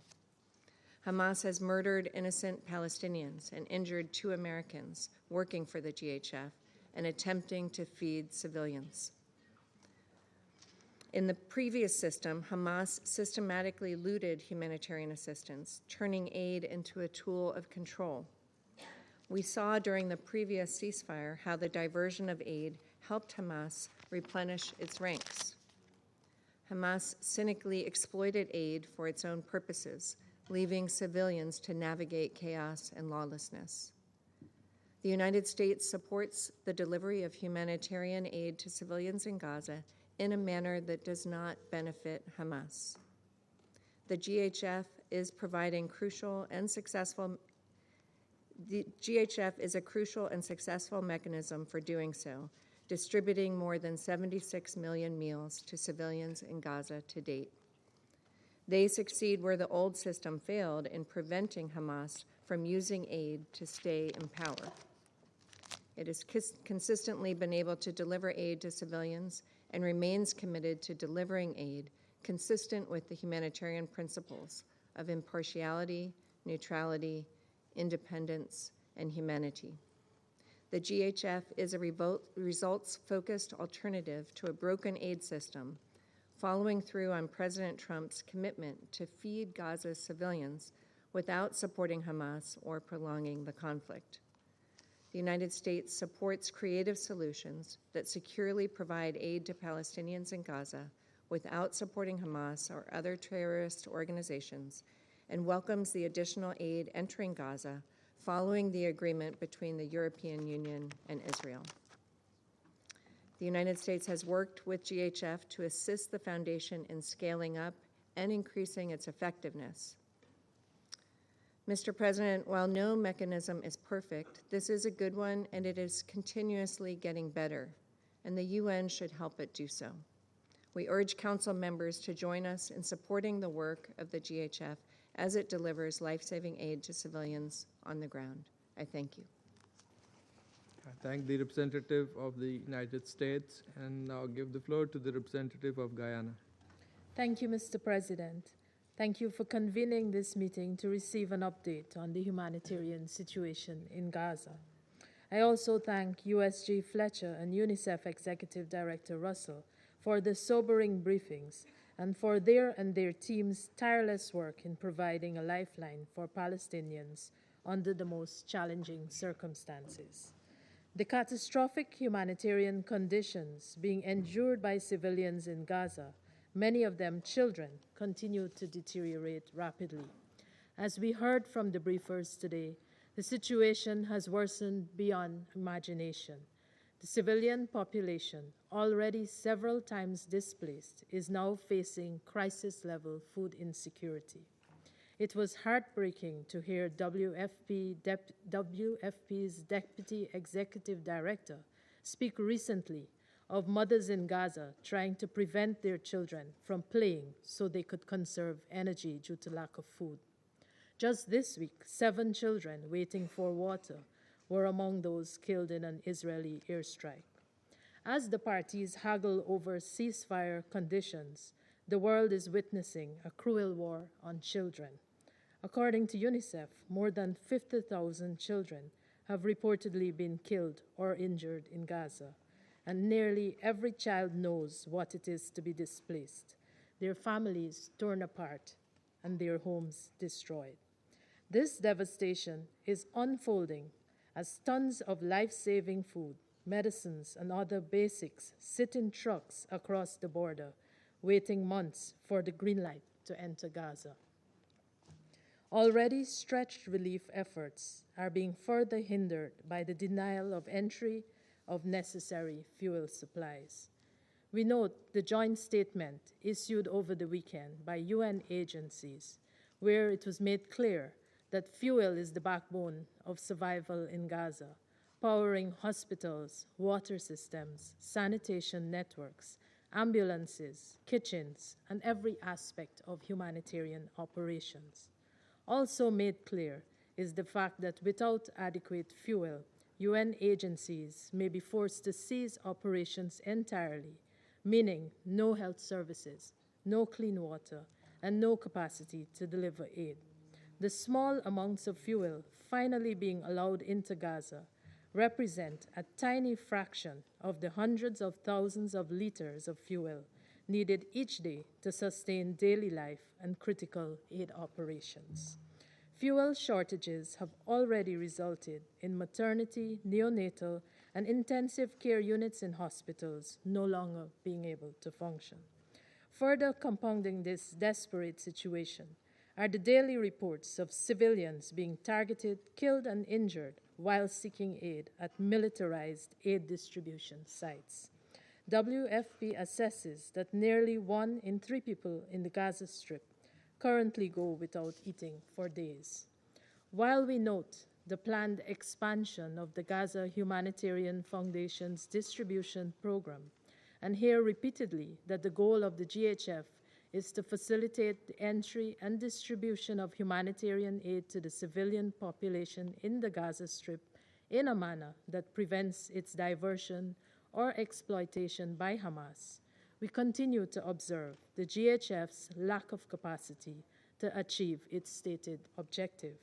Hamas has murdered innocent Palestinians and injured 2 Americans working for the GHF and attempting to feed civilians. In the previous system, Hamas systematically looted humanitarian assistance, turning aid into a tool of control. We saw during the previous ceasefire how the diversion of aid helped Hamas replenish its ranks. Hamas cynically exploited aid for its own purposes, leaving civilians to navigate chaos and lawlessness. The United States supports the delivery of humanitarian aid to civilians in Gaza in a manner that does not benefit Hamas. The GHF is providing the GHF is a crucial and successful mechanism for doing so, distributing more than 76 million meals to civilians in Gaza to date. They succeed where the old system failed in preventing Hamas from using aid to stay in power. It has consistently been able to deliver aid to civilians and remains committed to delivering aid consistent with the humanitarian principles of impartiality, neutrality, independence, and humanity. The GHF is a results-focused alternative to a broken aid system, following through on President Trump's commitment to feed Gaza's civilians without supporting Hamas or prolonging the conflict. The United States supports creative solutions that securely provide aid to Palestinians in Gaza without supporting Hamas or other terrorist organizations, and welcomes the additional aid entering Gaza following the agreement between the European Union and Israel. The United States has worked with GHF to assist the foundation in scaling up and increasing its effectiveness. Mr. President, while no mechanism is perfect, this is a good one, and it is continuously getting better, and the UN should help it do so. We urge Council members to join us in supporting the work of the GHF as it delivers life-saving aid to civilians on the ground. I thank you. I thank the representative of the United States and now give the floor to the representative of Guyana. Thank you, Mr. President. Thank you for convening this meeting to receive an update on the humanitarian situation in Gaza. I also thank USG Fletcher and UNICEF Executive Director Russell for the sobering briefings and for their and their team's tireless work in providing a lifeline for Palestinians under the most challenging circumstances. The catastrophic humanitarian conditions being endured by civilians in Gaza, many of them children, continue to deteriorate rapidly. As we heard from the briefers today, the situation has worsened beyond imagination. The civilian population, already several times displaced, is now facing crisis-level food insecurity. It was heartbreaking to hear WFP's Deputy Executive Director speak recently of mothers in Gaza trying to prevent their children from playing so they could conserve energy due to lack of food. Just this week, 7 children waiting for water were among those killed in an Israeli airstrike. As the parties haggle over ceasefire conditions, the world is witnessing a cruel war on children. According to UNICEF, more than 50,000 children have reportedly been killed or injured in Gaza, and nearly every child knows what it is to be displaced, their families torn apart, and their homes destroyed. This devastation is unfolding as tons of life-saving food, medicines, and other basics sit in trucks across the border, waiting months for the green light to enter Gaza. Already stretched relief efforts are being further hindered by the denial of entry of necessary fuel supplies. We note the joint statement issued over the weekend by UN agencies, where it was made clear that fuel is the backbone of survival in Gaza, powering hospitals, water systems, sanitation networks, ambulances, kitchens, and every aspect of humanitarian operations. Also made clear is the fact that without adequate fuel, UN agencies may be forced to cease operations entirely, meaning no health services, no clean water, and no capacity to deliver aid. The small amounts of fuel finally being allowed into Gaza represent a tiny fraction of the hundreds of thousands of liters of fuel needed each day to sustain daily life and critical aid operations. Fuel shortages have already resulted in maternity, neonatal, and intensive care units in hospitals no longer being able to function. Further compounding this desperate situation are the daily reports of civilians being targeted, killed, and injured while seeking aid at militarized aid distribution sites. WFP assesses that nearly 1 in 3 people in the Gaza Strip currently go without eating for days. While we note the planned expansion of the Gaza Humanitarian Foundation's distribution program, and hear repeatedly that the goal of the GHF is to facilitate the entry and distribution of humanitarian aid to the civilian population in the Gaza Strip in a manner that prevents its diversion or exploitation by Hamas, we continue to observe the GHF's lack of capacity to achieve its stated objective.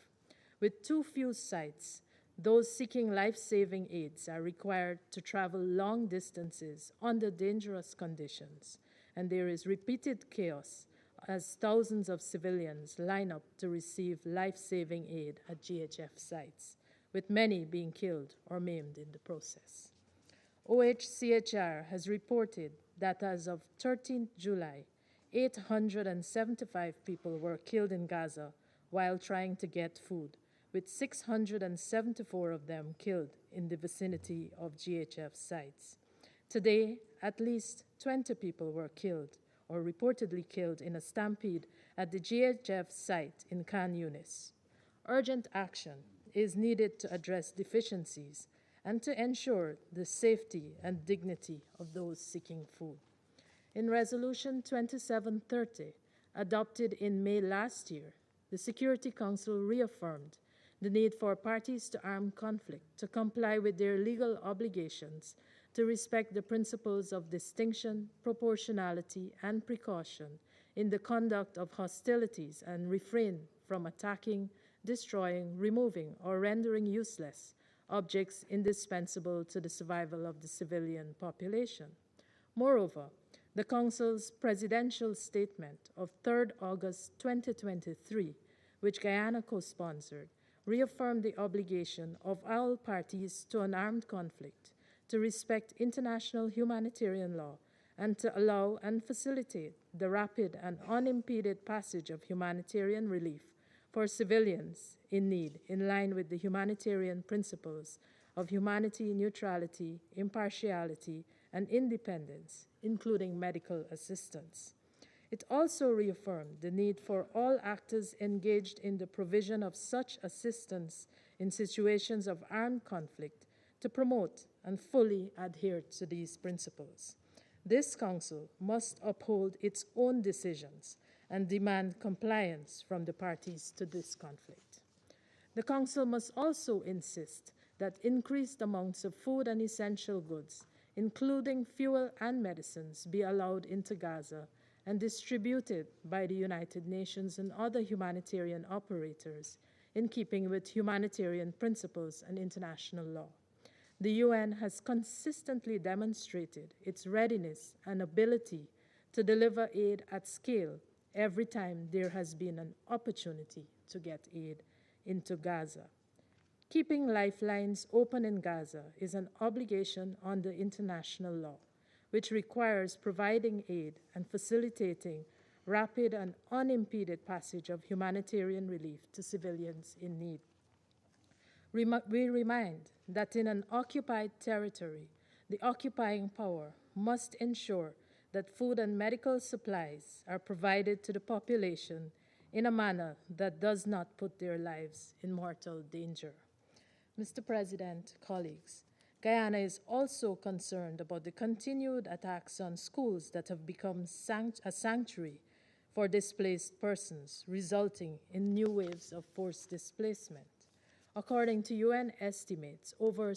With too few sites, those seeking life-saving aids are required to travel long distances under dangerous conditions, and there is repeated chaos as thousands of civilians line up to receive life-saving aid at GHF sites, with many being killed or maimed in the process. OHCHR has reported that as of 13th July, 875 people were killed in Gaza while trying to get food, with 674 of them killed in the vicinity of GHF sites. Today, at least 20 people were killed or reportedly killed in a stampede at the GHF site in Khan Yunis. Urgent action is needed to address deficiencies and to ensure the safety and dignity of those seeking food. In Resolution 2730, adopted in May last year, the Security Council reaffirmed the need for parties to armed conflict to comply with their legal obligations to respect the principles of distinction, proportionality, and precaution in the conduct of hostilities and refrain from attacking, destroying, removing, or rendering useless objects indispensable to the survival of the civilian population. Moreover, the Council's presidential statement of 3rd August 2023, which Guyana co-sponsored, reaffirmed the obligation of all parties to an armed conflict to respect international humanitarian law and to allow and facilitate the rapid and unimpeded passage of humanitarian relief for civilians in need, in line with the humanitarian principles of humanity, neutrality, impartiality, and independence, including medical assistance. It also reaffirmed the need for all actors engaged in the provision of such assistance in situations of armed conflict to promote and fully adhere to these principles. This Council must uphold its own decisions and demand compliance from the parties to this conflict. The Council must also insist that increased amounts of food and essential goods, including fuel and medicines, be allowed into Gaza and distributed by the United Nations and other humanitarian operators in keeping with humanitarian principles and international law. The UN has consistently demonstrated its readiness and ability to deliver aid at scale every time there has been an opportunity to get aid into Gaza. Keeping lifelines open in Gaza is an obligation under international law, which requires providing aid and facilitating rapid and unimpeded passage of humanitarian relief to civilians in need. We remind that in an occupied territory, the occupying power must ensure that food and medical supplies are provided to the population in a manner that does not put their lives in mortal danger. Mr. President, colleagues, Guyana is also concerned about the continued attacks on schools that have become a sanctuary for displaced persons, resulting in new waves of forced displacement. According to UN estimates, over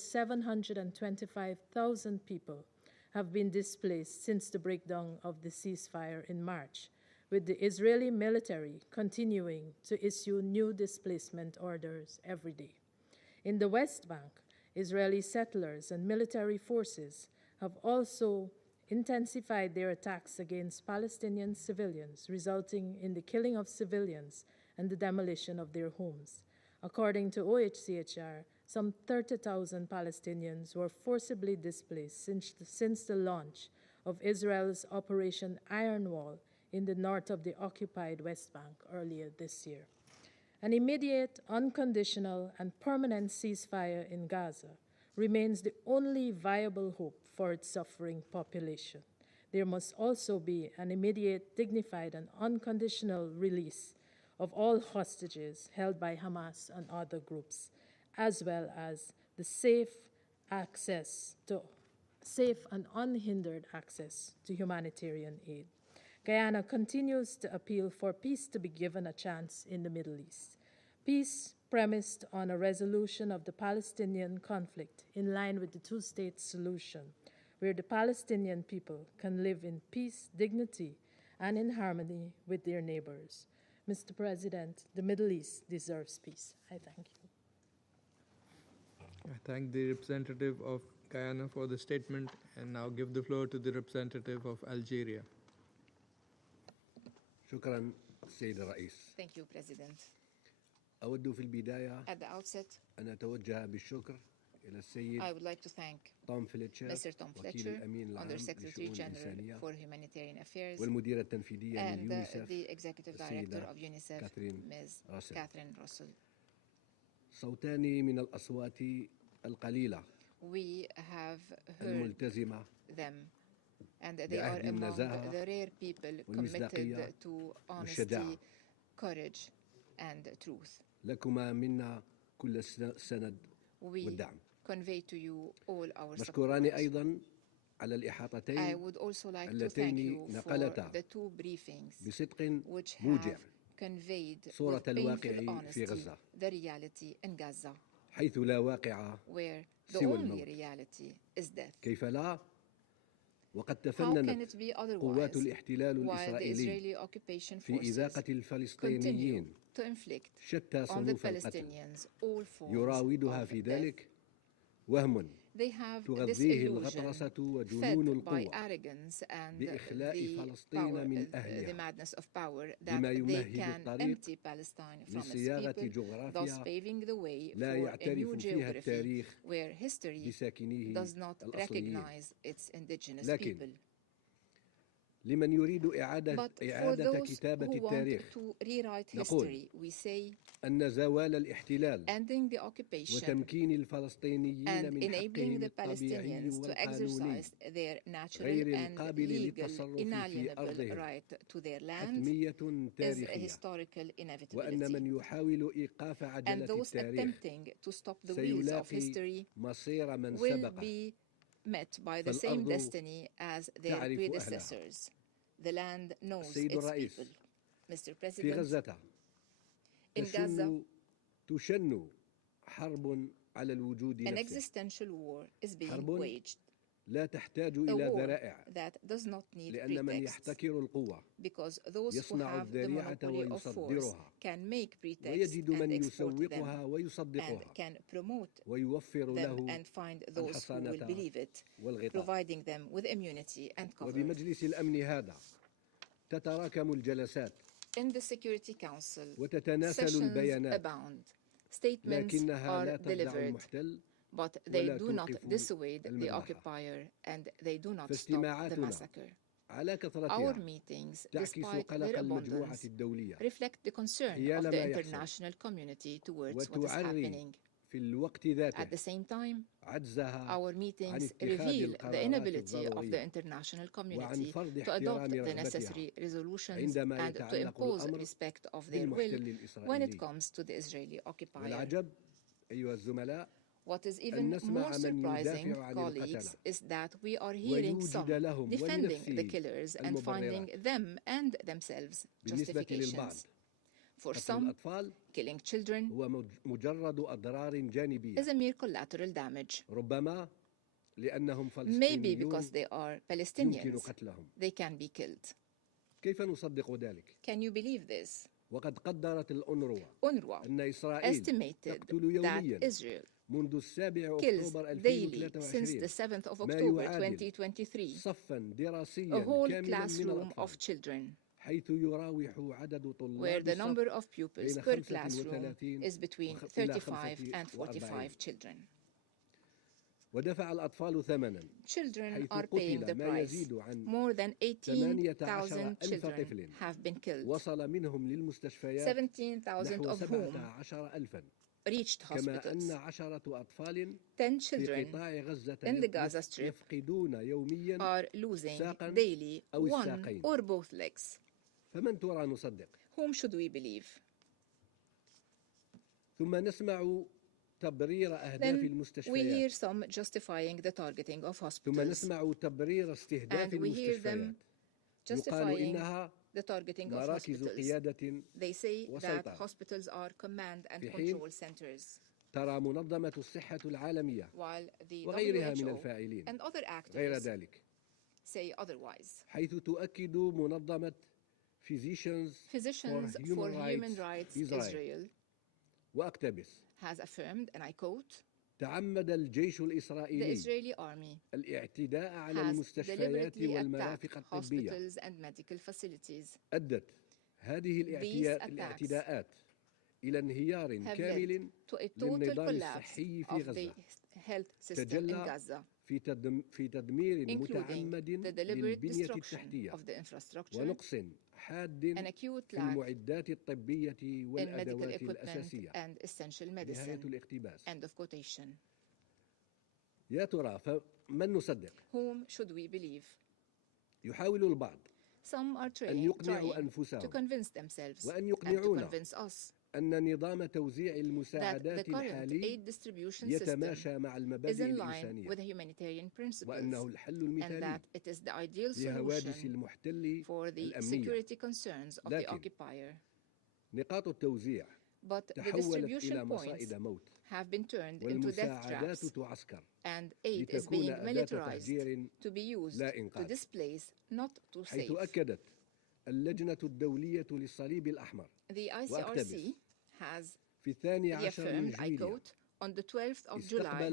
725,000 people have been displaced since the breakdown of the ceasefire in March, with the Israeli military continuing to issue new displacement orders every day. In the West Bank, Israeli settlers and military forces have also intensified their attacks against Palestinian civilians, resulting in the killing of civilians and the demolition of their homes. According to OHCHR, some 30,000 Palestinians were forcibly displaced since the launch of Israel's Operation Iron Wall in the north of the occupied West Bank earlier this year. An immediate, unconditional, and permanent ceasefire in Gaza remains the only viable hope for its suffering population. There must also be an immediate, dignified, and unconditional release of all hostages held by Hamas and other groups, as well as the safe and unhindered access to humanitarian aid. Guyana continues to appeal for peace to be given a chance in the Middle East. Peace premised on a resolution of the Palestinian conflict in line with the two-state solution, where the Palestinian people can live in peace, dignity, and in harmony with their neighbors. Mr. President, the Middle East deserves peace. I thank you. I thank the representative of Guyana for the statement and now give the floor to the representative of Algeria. شكرا سيد الرئيس. Thank you, President. أود في البداية At the outset, أن أتوجه بالشكر إلى السيد I would like to thank توم فليتشر Mr. Tom وكيل Fletcher, الأمين العام Under-Secretary للشؤون General الإنسانية for Humanitarian Affairs, والمديرة التنفيذية and لليونيسف the Executive Director of UNICEF, كاثرين Ms. راسل. Catherine Russell. صوتان من الأصوات القليلة We have heard الملتزمة them, and they are among the rare people committed to honesty, courage, and truth. لكما منا كل السند We والدعم. convey to you all our support. مشكوران أيضا على I الإحاطتين would also like to thank اللتين you for نقلتا the two briefings بصدق which موجع have conveyed صورة with painful الواقع في honesty غزة the reality in Gaza, حيث لا واقع where the سوى only الموت. reality is death. كيف لا وقد How can تفننت it be قوات otherwise الاحتلال while the الإسرائيلي Israeli occupation في forces إذاقة continue الفلسطينيين to inflict شتى on the صنوف القتل Palestinians all forms يراودها of في death? ذلك وهم They have this تغذيه illusion الغطرسة وجنون fed by القوة arrogance and بإخلاء the فلسطين power, من the أهلها madness of power that بما they يمهد can الطريق empty Palestine from its لصياغة people, thus جغرافيا paving the way لا for a يعترف new فيها geography التاريخ where history بساكنيه does not الأصليين. recognize its indigenous لكن people. لمن يريد إعادة But for إعادة those كتابة who want التاريخ to rewrite نقول history, we say أن زوال الاحتلال ending the occupation وتمكين الفلسطينيين and من enabling حقهم the الطبيعي Palestinians to والقانوني exercise their natural غير and القابل legal للتصرف في inalienable أرضهم right to their land حتمية is a تاريخية historical وأن من inevitability. يحاول إيقاف And عجلة those التاريخ attempting to stop the wheels of سيلاقي history مصير من will سبقه be met by the same فالأرض destiny as their تعرف أهلها. predecessors. The land knows السيد its الرئيس people. Mr. في President, غزة in Gaza, تشن حرب على الوجود an نفسه existential war is being حرب waged. لا تحتاج إلى ذرائع لأن من يحتكر القوة يصنع الذريعة ويصدرها ويجد من يسوقها ويصدقها ويوفر له الحصانة والغطاء وبمجلس الأمن هذا تتراكم الجلسات وتتناسل البيانات لكنها لا تخدع المحتل but they do not dissuade the occupier and they do not stop the massacre. Our meetings, despite their abundance, reflect the concern of the international community towards what is happening. At the same time, our meetings reveal the inability of the international community to adopt the necessary resolutions and to impose respect of their will when it comes to the Israeli occupier. What is even more surprising, colleagues, is that we are hearing some defending the killers and finding them and themselves justifications. For some, killing children is a mere collateral damage. Maybe because they are Palestinians, they can be killed. Can you believe this? UNRWA estimated that Israel kills daily since the 7th of October 2023 a whole classroom of children, where the number of pupils per classroom is between 35 and 45 children. Children are paying the price. More than 18,000 children have been killed, 17,000 of whom reached hospitals. 10 children in the Gaza Strip are losing daily one or both legs. Whom should we believe? Then we hear some justifying the targeting of hospitals, and we hear them justifying the targeting of hospitals. They say that hospitals are command and control centers, while the WHO and other actors say otherwise. Physicians for Human Rights Israel has affirmed, and I quote, the Israeli army has deliberately attacked hospitals and medical facilities. These attacks have led to a total collapse of the health system in Gaza, including the deliberate destruction of the infrastructure, an acute lack in medical equipment and essential medicine. End of quotation. Whom should we believe? Some are trying to convince themselves and to convince us that the current aid distribution system is in line with the humanitarian principles and that it is the ideal solution for the security concerns of the occupier. But the distribution points have been turned into death traps, and aid is being militarized to be used to displace, not to save. The ICRC has reaffirmed, I quote, on the 12th of July,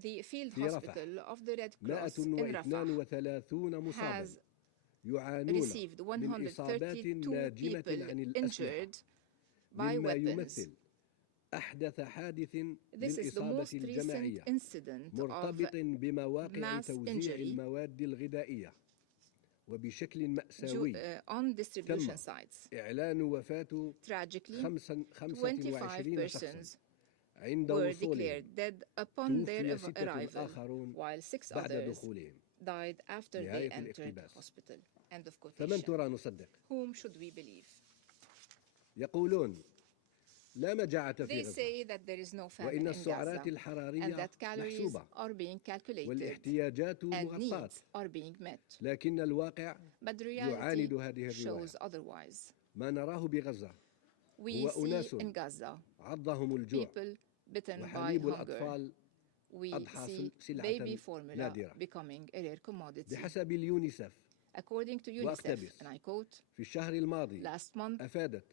the field hospital of the Red Cross in Rafah has received 132 people injured by weapons. This is the most recent incident of mass injury on distribution sites. Tragically, 25 persons were declared dead upon their arrival, while 6 others died after they entered the hospital. End of quotation. Whom should we believe? They say that there is no famine in Gaza and that calories are being calculated and needs are being met. But the reality shows otherwise. We see in Gaza people bitten by hunger, we see baby formula becoming a rare commodity. بحسب اليونيسف According to UNICEF, and I quote, في الشهر الماضي last month, أفادت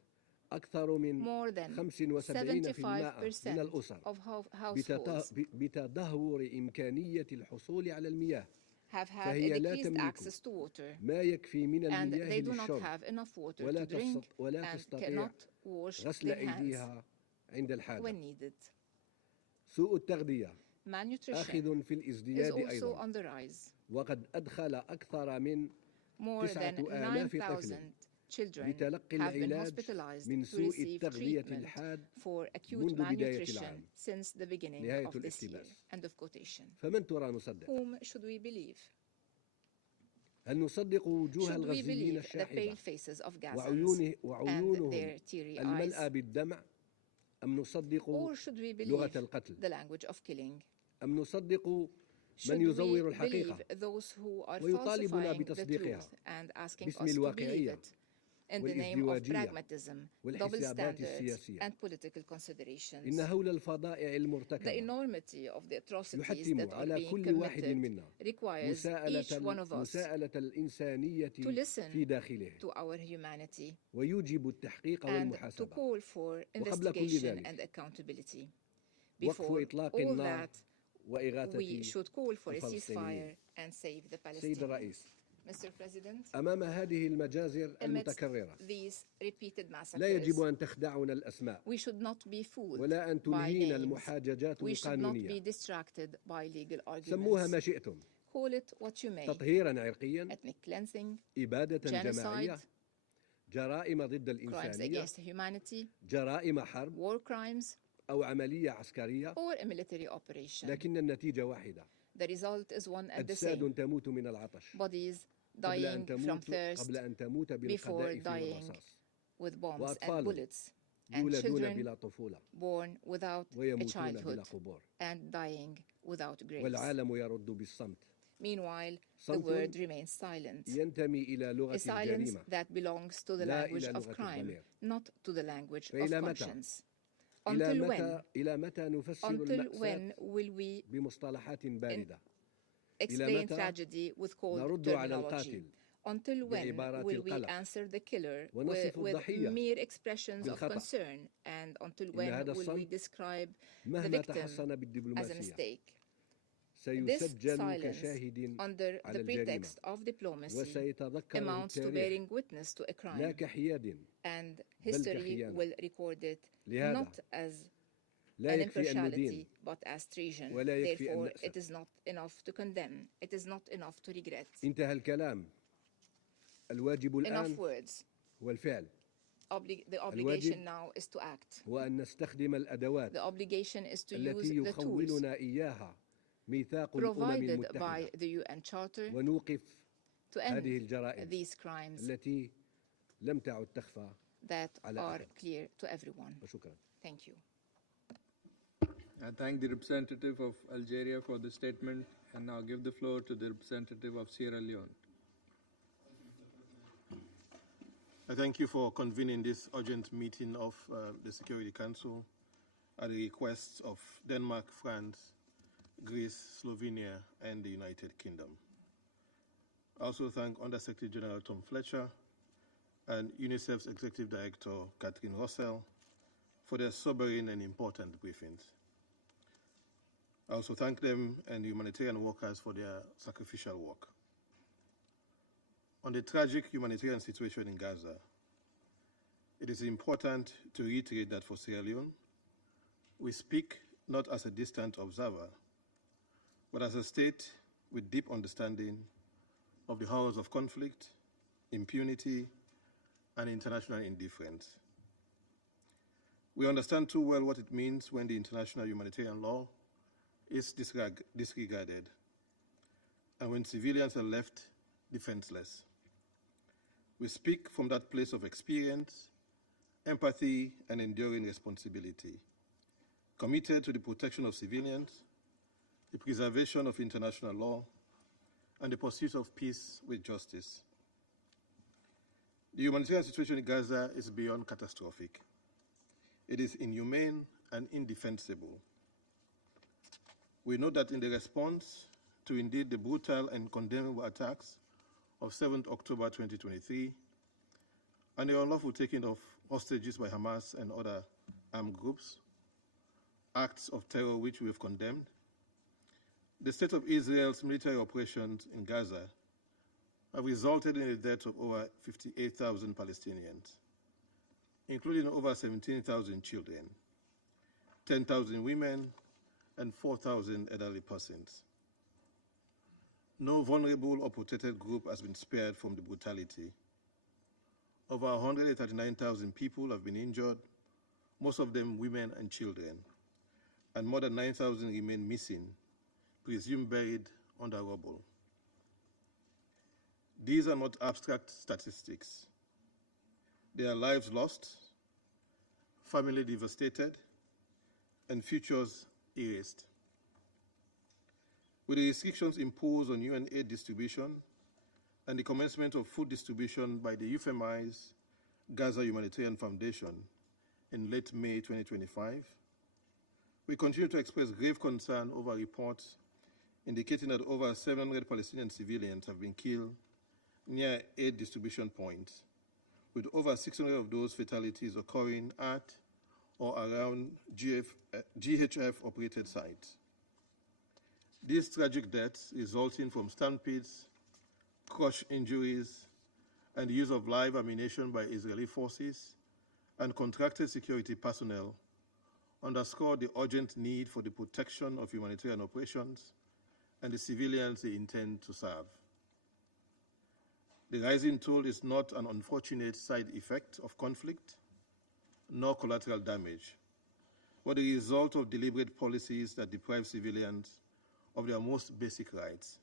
أكثر من more than 75% من الأسر of households بتدهور إمكانية الحصول على المياه have had a فهي لا decreased تملك access to water, ما يكفي من and المياه they do not للشرب have enough water to ولا drink and تستطيع cannot wash غسل their hands أيديها عند الحاجة. when needed. سوء التغذية Malnutrition آخذ في is الازدياد also أيضا on the rise. وقد أدخل أكثر من More than 9,000 طفل 9,000 children لتلقي have been العلاج hospitalized من to سوء receive التغذية treatment الحاد for acute منذ بداية malnutrition العام. since the beginning نهاية of this year. الاقتباس. End of quotation. فمن ترى نصدق؟ Whom should we believe? هل نصدق وجوه Should we الغزيين believe the pale الشاحبة faces of Gazans and وعيونهم their teary eyes? الملأى بالدمع أم نصدق Or should we لغة believe القتل the language of killing? أم نصدق Should من we يزور believe الحقيقة those who are ويطالبنا falsifying the بتصديقها truth and asking باسم us to believe الواقعية it in the name of والازدواجية pragmatism, double والحسابات standards, السياسية؟ and political considerations? إن هول الفضائع The المرتكبة enormity of the atrocities يحتم that are على being كل واحد committed منا requires each one of us مساءلة الإنسانية to listen في داخله to our humanity ويوجب التحقيق and to والمحاسبة call for وقبل كل investigation ذلك and accountability. وقف Before إطلاق all النار that, وإغاثة we should call for a الفلسطينيين. ceasefire and save the سيد Palestinians. الرئيس Mr. President, أمام هذه المجازر amidst المتكررة these repeated لا يجب massacres, أن تخدعنا الأسماء we should not be fooled ولا أن by تلهينا names. المحاججات We should not be القانونية distracted by legal سموها ما arguments. شئتم Call it what you may. تطهيرا عرقيا Ethnic cleansing, إبادة جماعية genocide, جرائم ضد crimes الإنسانية against humanity, جرائم حرب war crimes, أو عملية عسكرية or a military operation. لكن النتيجة واحدة The result is one and the أجساد same. تموت من العطش Bodies قبل dying from thirst قبل أن تموت before بالقذائف dying والرصاص with bombs and وأطفال bullets, and يولدون children بلا طفولة born without a ويموتون childhood بلا قبور and dying without graves. والعالم يرد بالصمت Meanwhile, the صمت word remains silent. ينتمي إلى لغة A silence الجريمة that belongs to the لا language إلى of لغة crime, الضمير. not to the language of فإلى متى؟ conscience. Until when? إلى متى نفسر Until المأساة when will we بمصطلحات باردة explain متى tragedy with cold نرد على terminology? القاتل Until when بعبارات will we القلق answer the killer ونصف with الضحية mere expressions of بالخطأ؟ concern? And until إن when هذا will we الصمت describe the مهما victim تحصن as a بالدبلوماسية mistake? This سيسجل silence كشاهد under على the الجريمة pretext of diplomacy وسيتذكره amounts to التاريخ bearing witness to a لا crime, كحياد and بل history كخيانة. will record it لهذا not as لا an يكفي أن impartiality ندين but as treason. ولا يكفي أن Therefore, نأسف. it is not enough to condemn. It is not enough to regret. انتهى الكلام الواجب Enough الآن words. هو الفعل The obligation now is to act. وأن نستخدم الأدوات The obligation is to use التي the tools يخولنا إياها ميثاق الأمم provided by المتحدة the UN Charter ونوقف to هذه end الجرائم these crimes التي لم تعد تخفى that على are أحد. clear to everyone. وشكرا. Thank you. I thank the representative of Algeria for the statement and now give the floor to the representative of Sierra Leone. I thank you for convening this urgent meeting of the Security Council at the request of Denmark, France, Greece, Slovenia, and the United Kingdom. I also thank Undersecretary General Tom Fletcher and UNICEF's Executive Director, Catherine Russell, for their sobering and important briefings. I also thank them and the humanitarian workers for their sacrificial work. On the tragic humanitarian situation in Gaza, it is important to reiterate that for Sierra Leone, we speak not as a distant observer, but as a state with deep understanding of the horrors of conflict, impunity, and international indifference. We understand too well what it means when the international humanitarian law is disregarded and when civilians are left defenseless. We speak from that place of experience, empathy, and enduring responsibility, committed to the protection of civilians, the preservation of international law, and the pursuit of peace with justice. The humanitarian situation in Gaza is beyond catastrophic. It is inhumane and indefensible. We note that in the response to indeed the brutal and condemnable attacks of 7th October 2023 and the unlawful taking of hostages by Hamas and other armed groups, acts of terror which we have condemned, the state of Israel's military operations in Gaza have resulted in the death of over 58,000 Palestinians, including over 17,000 children, 10,000 women, and 4,000 elderly persons. No vulnerable or protected group has been spared from the brutality. Over 139,000 people have been injured, most of them women and children, and more than 9,000 remain missing, presumed buried under rubble. These are not abstract statistics. They are lives lost, family devastated, and futures erased. With the restrictions imposed on UN aid distribution and the commencement of food distribution by the euphemized Gaza Humanitarian Foundation in late May 2025, we continue to express grave concern over reports indicating that over 700 Palestinian civilians have been killed near aid distribution points, with over 600 of those fatalities occurring at or around GHF-operated sites. These tragic deaths resulting from stampedes, crush injuries, and the use of live ammunition by Israeli forces and contracted security personnel underscore the urgent need for the protection of humanitarian operations and the civilians they intend to serve. The rising toll is not an unfortunate side effect of conflict, nor collateral damage, but the result of deliberate policies that deprive civilians of their most basic rights.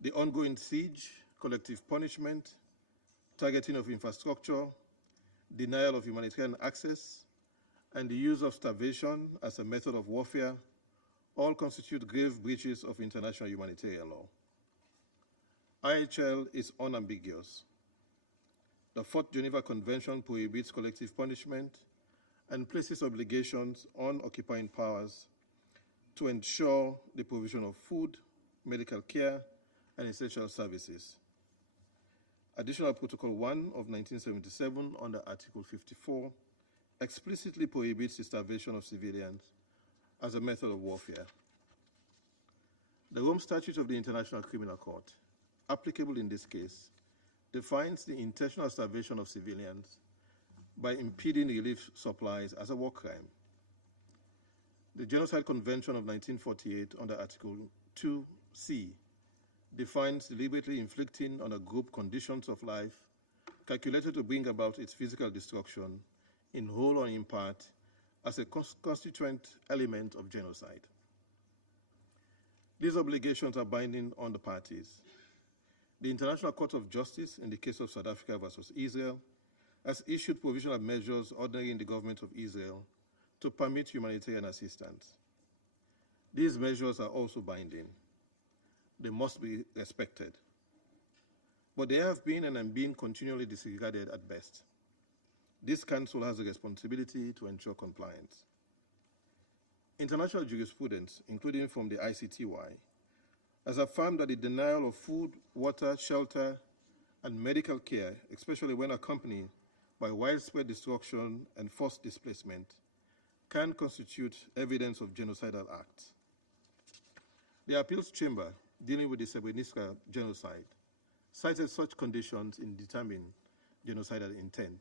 The ongoing siege, collective punishment, targeting of infrastructure, denial of humanitarian access, and the use of starvation as a method of warfare all constitute grave breaches of international humanitarian law. IHL is unambiguous. The Fourth Geneva Convention prohibits collective punishment and places obligations on occupying powers to ensure the provision of food, medical care, and essential services. Additional Protocol 1 of 1977 under Article 54 explicitly prohibits the starvation of civilians as a method of warfare. The Rome Statute of the International Criminal Court, applicable in this case, defines the intentional starvation of civilians by impeding relief supplies as a war crime. The Genocide Convention of 1948 under Article 2C defines deliberately inflicting on a group conditions of life calculated to bring about its physical destruction in whole or in part as a constituent element of genocide. These obligations are binding on the parties. The International Court of Justice, in the case of South Africa versus Israel, has issued provisional measures ordering the government of Israel to permit humanitarian assistance. These measures are also binding. They must be respected. But they have been and are being continually disregarded at best. This Council has a responsibility to ensure compliance. International jurisprudence, including from the ICTY, has affirmed that the denial of food, water, shelter, and medical care, especially when accompanied by widespread destruction and forced displacement, can constitute evidence of genocidal acts. The Appeals Chamber, dealing with the Srebrenica genocide, cited such conditions in determining genocidal intent.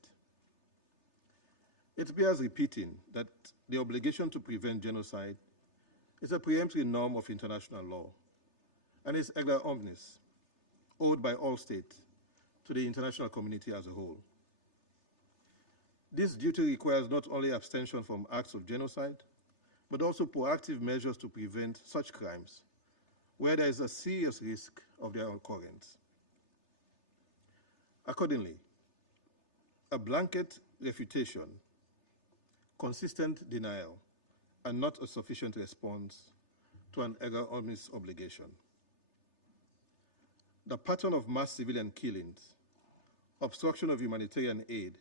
It bears repeating that the obligation to prevent genocide is a preemptory norm of international law and is erga omnes, owed by all states to the international community as a whole. This duty requires not only abstention from acts of genocide, but also proactive measures to prevent such crimes where there is a serious risk of their occurrence. Accordingly, a blanket refutation, consistent denial, are not a sufficient response to an erga omnes obligation. The pattern of mass civilian killings, obstruction of humanitarian aid,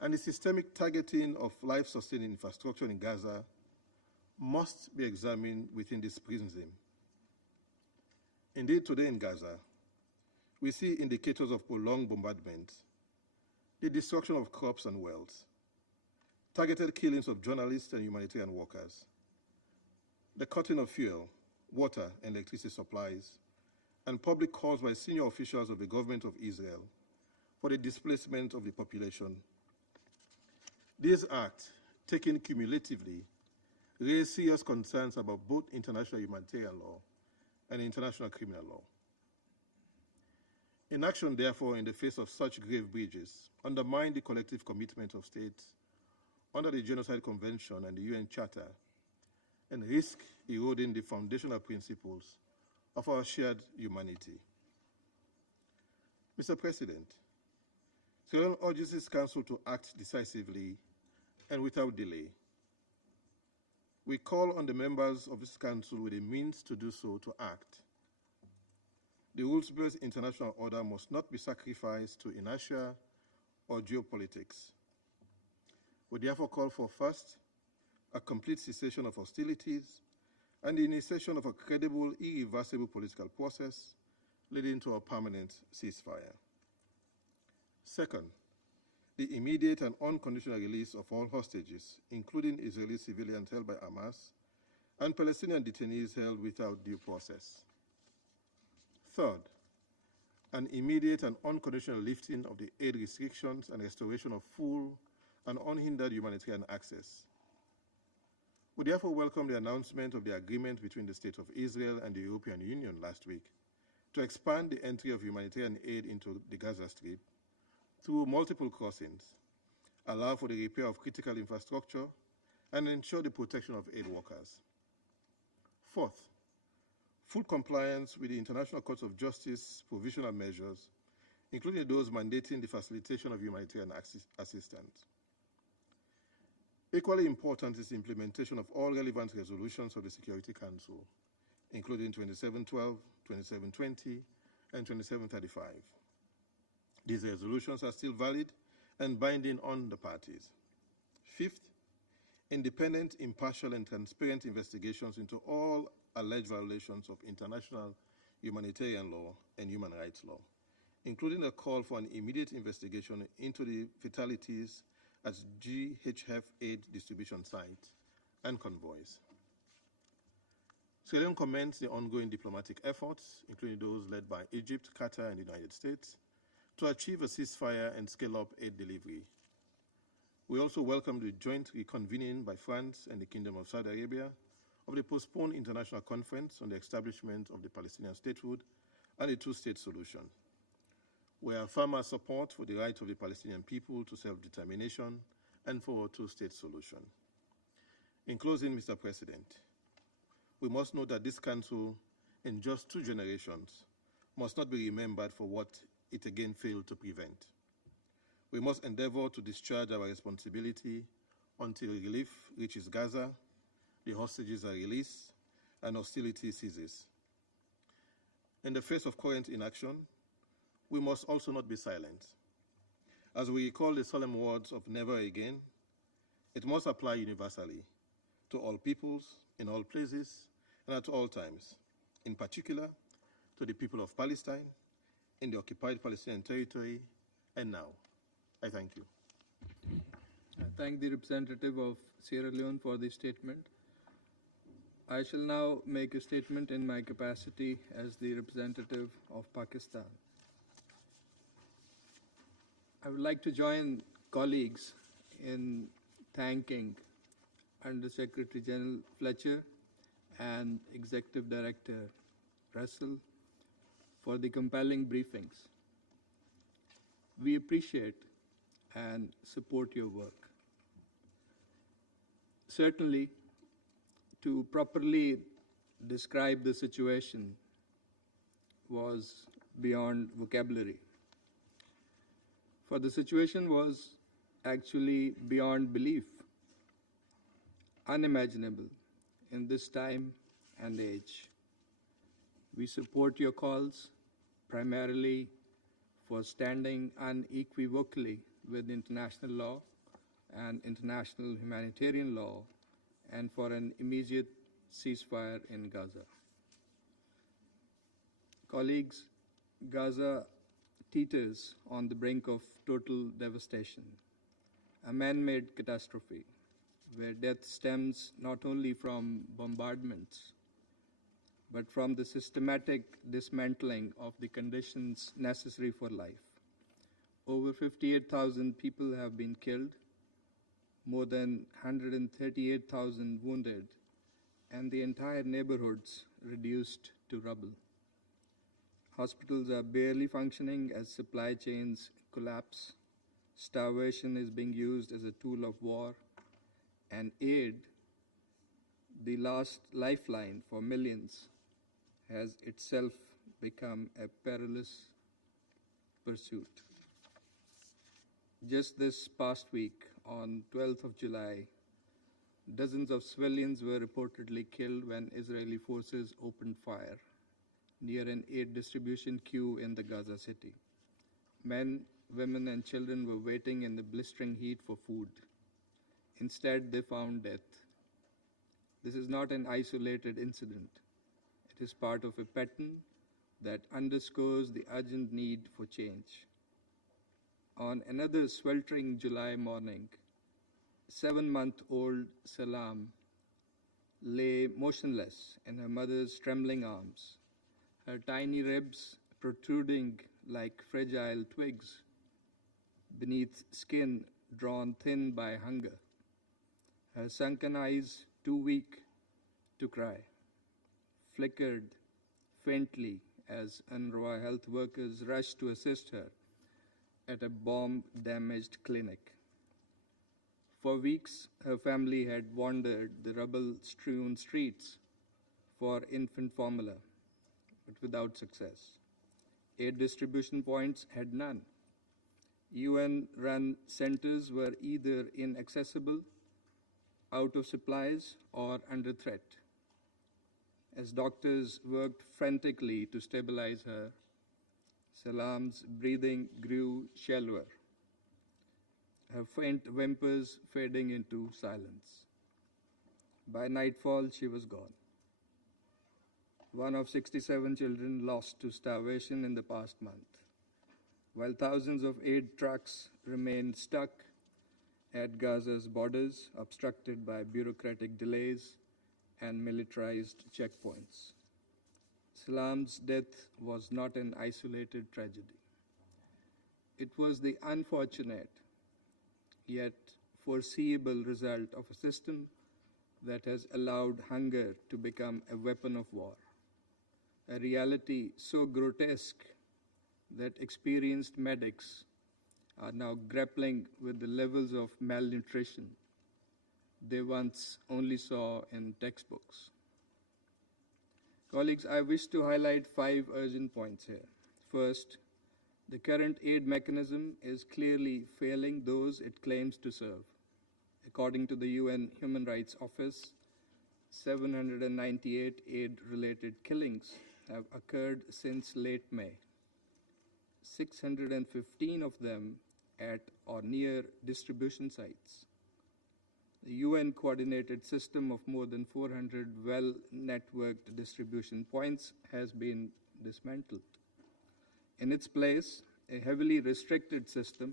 and the systemic targeting of life-sustaining infrastructure in Gaza must be examined within this prism. Indeed, today in Gaza, we see indicators of prolonged bombardment, the destruction of crops and wells, targeted killings of journalists and humanitarian workers, the cutting of fuel, water, and electricity supplies, and public calls by senior officials of the government of Israel for the displacement of the population. These acts, taken cumulatively, raise serious concerns about both international humanitarian law and international criminal law. Inaction, therefore, in the face of such grave breaches, undermine the collective commitment of states under the Genocide Convention and the UN Charter, and risk eroding the foundational principles of our shared humanity. Mr. President, Sierra Leone urges this Council to act decisively and without delay. We call on the members of this Council with the means to do so to act. The rules-based international order must not be sacrificed to inertia or geopolitics. We therefore call for, first, a complete cessation of hostilities and the initiation of a credible, irreversible political process leading to a permanent ceasefire. Second, the immediate and unconditional release of all hostages, including Israeli civilians held by Hamas and Palestinian detainees held without due process. Third, an immediate and unconditional lifting of the aid restrictions and restoration of full and unhindered humanitarian access. We therefore welcome the announcement of the agreement between the State of Israel and the European Union last week to expand the entry of humanitarian aid into the Gaza Strip through multiple crossings, allow for the repair of critical infrastructure, and ensure the protection of aid workers. Fourth, full compliance with the International Court of Justice provisional measures, including those mandating the facilitation of humanitarian assistance. Equally important is the implementation of all relevant resolutions of the Security Council, including 2712, 2720, and 2735. These resolutions are still valid and binding on the parties. Fifth, independent, impartial, and transparent investigations into all alleged violations of international humanitarian law and human rights law, including a call for an immediate investigation into the fatalities at GHF aid distribution sites and convoys. Sierra Leone commends the ongoing diplomatic efforts, including those led by Egypt, Qatar, and the United States, to achieve a ceasefire and scale up aid delivery. We also welcome the joint reconvening by France and the Kingdom of Saudi Arabia of the postponed international conference on the establishment of the Palestinian statehood and a two-state solution. We affirm our support for the right of the Palestinian people to self-determination and for a two-state solution. In closing, Mr. President, we must know that this Council, in just 2 generations, must not be remembered for what it again failed to prevent. We must endeavor to discharge our responsibility until relief reaches Gaza, the hostages are released, and hostility ceases. In the face of current inaction, we must also not be silent. As we recall the solemn words of never again, it must apply universally to all peoples, in all places, and at all times, in particular to the people of Palestine, in the occupied Palestinian territory, and now. I thank you. I thank the representative of Sierra Leone for the statement. I shall now make a statement in my capacity as the representative of Pakistan. I would like to join colleagues in thanking Under Secretary General Fletcher and Executive Director Russell for the compelling briefings. We appreciate and support your work. Certainly, to properly describe the situation was beyond vocabulary. For the situation was actually beyond belief, unimaginable in this time and age. We support your calls primarily for standing unequivocally with international law and international humanitarian law and for an immediate ceasefire in Gaza. Colleagues, Gaza teeters on the brink of total devastation, a man-made catastrophe where death stems not only from bombardments, but from the systematic dismantling of the conditions necessary for life. Over 58,000 people have been killed, more than 138,000 wounded, and the entire neighborhoods reduced to rubble. Hospitals are barely functioning as supply chains collapse. Starvation is being used as a tool of war, and aid, the last lifeline for millions, has itself become a perilous pursuit. Just this past week, on 12th of July, dozens of civilians were reportedly killed when Israeli forces opened fire near an aid distribution queue in the Gaza city. Men, women, and children were waiting in the blistering heat for food. Instead, they found death. This is not an isolated incident. It is part of a pattern that underscores the urgent need for change. On another sweltering July morning, 7-month-old Salam lay motionless in her mother's trembling arms, her tiny ribs protruding like fragile twigs beneath skin drawn thin by hunger, her sunken eyes too weak to cry, flickered faintly as UNRWA health workers rushed to assist her at a bomb-damaged clinic. For weeks, her family had wandered the rubble-strewn streets for infant formula, but without success. Aid distribution points had none. UN-run centers were either inaccessible, out of supplies, or under threat. As doctors worked frantically to stabilize her, Salam's breathing grew shallower, her faint whimpers fading into silence. By nightfall, she was gone. One of 67 children lost to starvation in the past month, while thousands of aid trucks remained stuck at Gaza's borders, obstructed by bureaucratic delays and militarized checkpoints. Salam's death was not an isolated tragedy. It was the unfortunate yet foreseeable result of a system that has allowed hunger to become a weapon of war, a reality so grotesque that experienced medics are now grappling with the levels of malnutrition they once only saw in textbooks. Colleagues, I wish to highlight 5 urgent points here. First, the current aid mechanism is clearly failing those it claims to serve. According to the UN Human Rights Office, 798 aid-related killings have occurred since late May, 615 of them at or near distribution sites. The UN-coordinated system of more than 400 well-networked distribution points has been dismantled. In its place, a heavily restricted system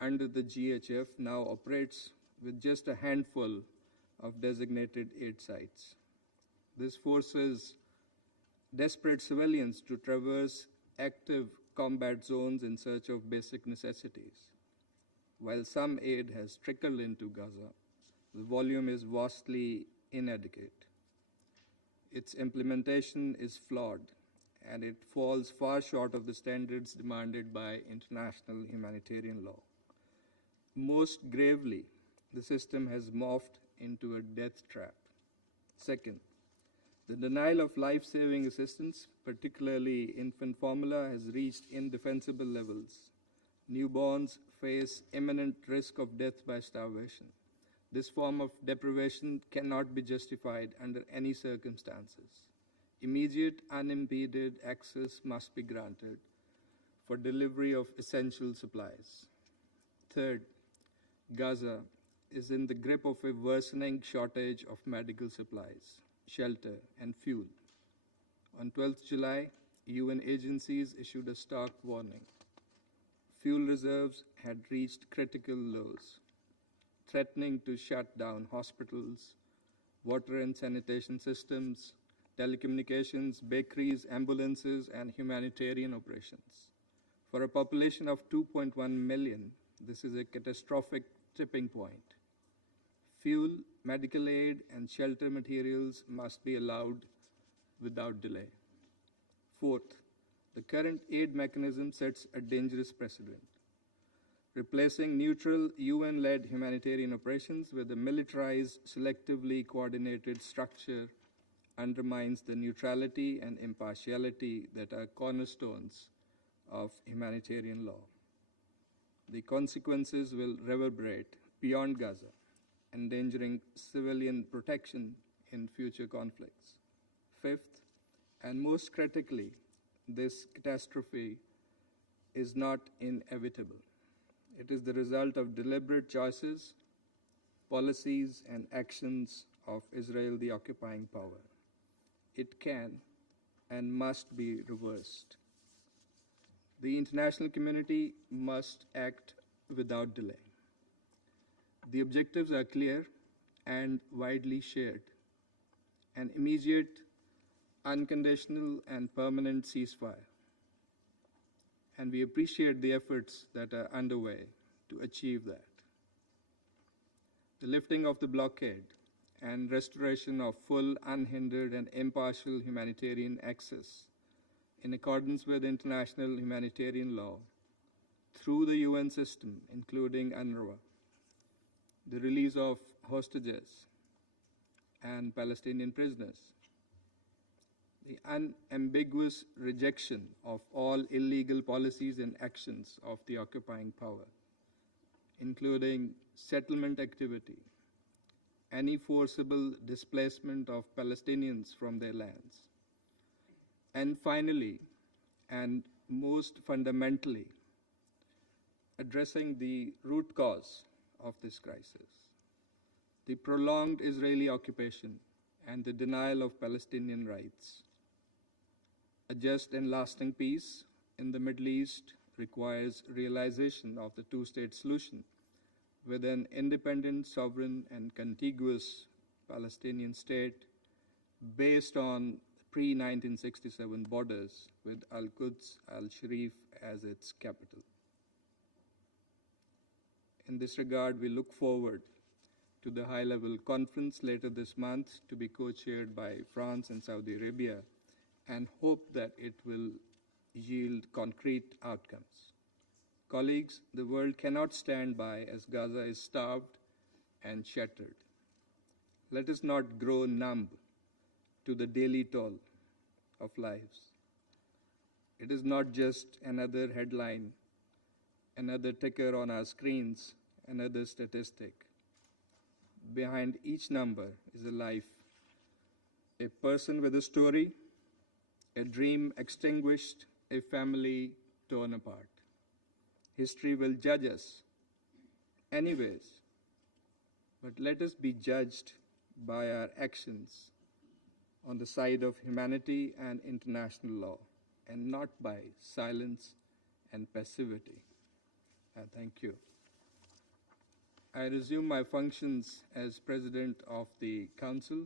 under the GHF now operates with just a handful of designated aid sites. This forces desperate civilians to traverse active combat zones in search of basic necessities. While some aid has trickled into Gaza, the volume is vastly inadequate. Its implementation is flawed, and it falls far short of the standards demanded by international humanitarian law. Most gravely, the system has morphed into a death trap. Second, the denial of life-saving assistance, particularly infant formula, has reached indefensible levels. Newborns face imminent risk of death by starvation. This form of deprivation cannot be justified under any circumstances. Immediate, unimpeded access must be granted for delivery of essential supplies. Third, Gaza, is in the grip of a worsening shortage of medical supplies, shelter, and fuel. On 12th July, UN agencies issued a stark warning. Fuel reserves had reached critical lows, threatening to shut down hospitals, water and sanitation systems, telecommunications, bakeries, ambulances, and humanitarian operations. For a population of 2.1 million, this is a catastrophic tipping point. Fuel, medical aid, and shelter materials must be allowed without delay. Fourth, the current aid mechanism sets a dangerous precedent. Replacing neutral UN-led humanitarian operations with a militarized, selectively coordinated structure undermines the neutrality and impartiality that are cornerstones of humanitarian law. The consequences will reverberate beyond Gaza, endangering civilian protection in future conflicts. Fifth, and most critically, this catastrophe is not inevitable. It is the result of deliberate choices, policies, and actions of Israel, the occupying power. It can and must be reversed. The international community must act without delay. The objectives are clear and widely shared: an immediate, unconditional, and permanent ceasefire. And we appreciate the efforts that are underway to achieve that. The lifting of the blockade and restoration of full, unhindered, and impartial humanitarian access in accordance with international humanitarian law through the UN system, including UNRWA, the release of hostages and Palestinian prisoners, the unambiguous rejection of all illegal policies and actions of the occupying power, including settlement activity, any forcible displacement of Palestinians from their lands, and finally, and most fundamentally, addressing the root cause of this crisis, the prolonged Israeli occupation and the denial of Palestinian rights. A just and lasting peace in the Middle East requires realization of the two-state solution with an independent, sovereign, and contiguous Palestinian state based on pre-1967 borders with Al-Quds, Al-Sharif as its capital. In this regard, we look forward to the high-level conference later this month to be co-chaired by France and Saudi Arabia, and hope that it will yield concrete outcomes. Colleagues, the world cannot stand by as Gaza is starved and shattered. Let us not grow numb to the daily toll of lives. It is not just another headline, another ticker on our screens, another statistic. Behind each number is a life, a person with a story, a dream extinguished, a family torn apart. History will judge us anyways, but let us be judged by our actions on the side of humanity and international law, and not by silence and passivity. Thank you. I resume my functions as President of the Council.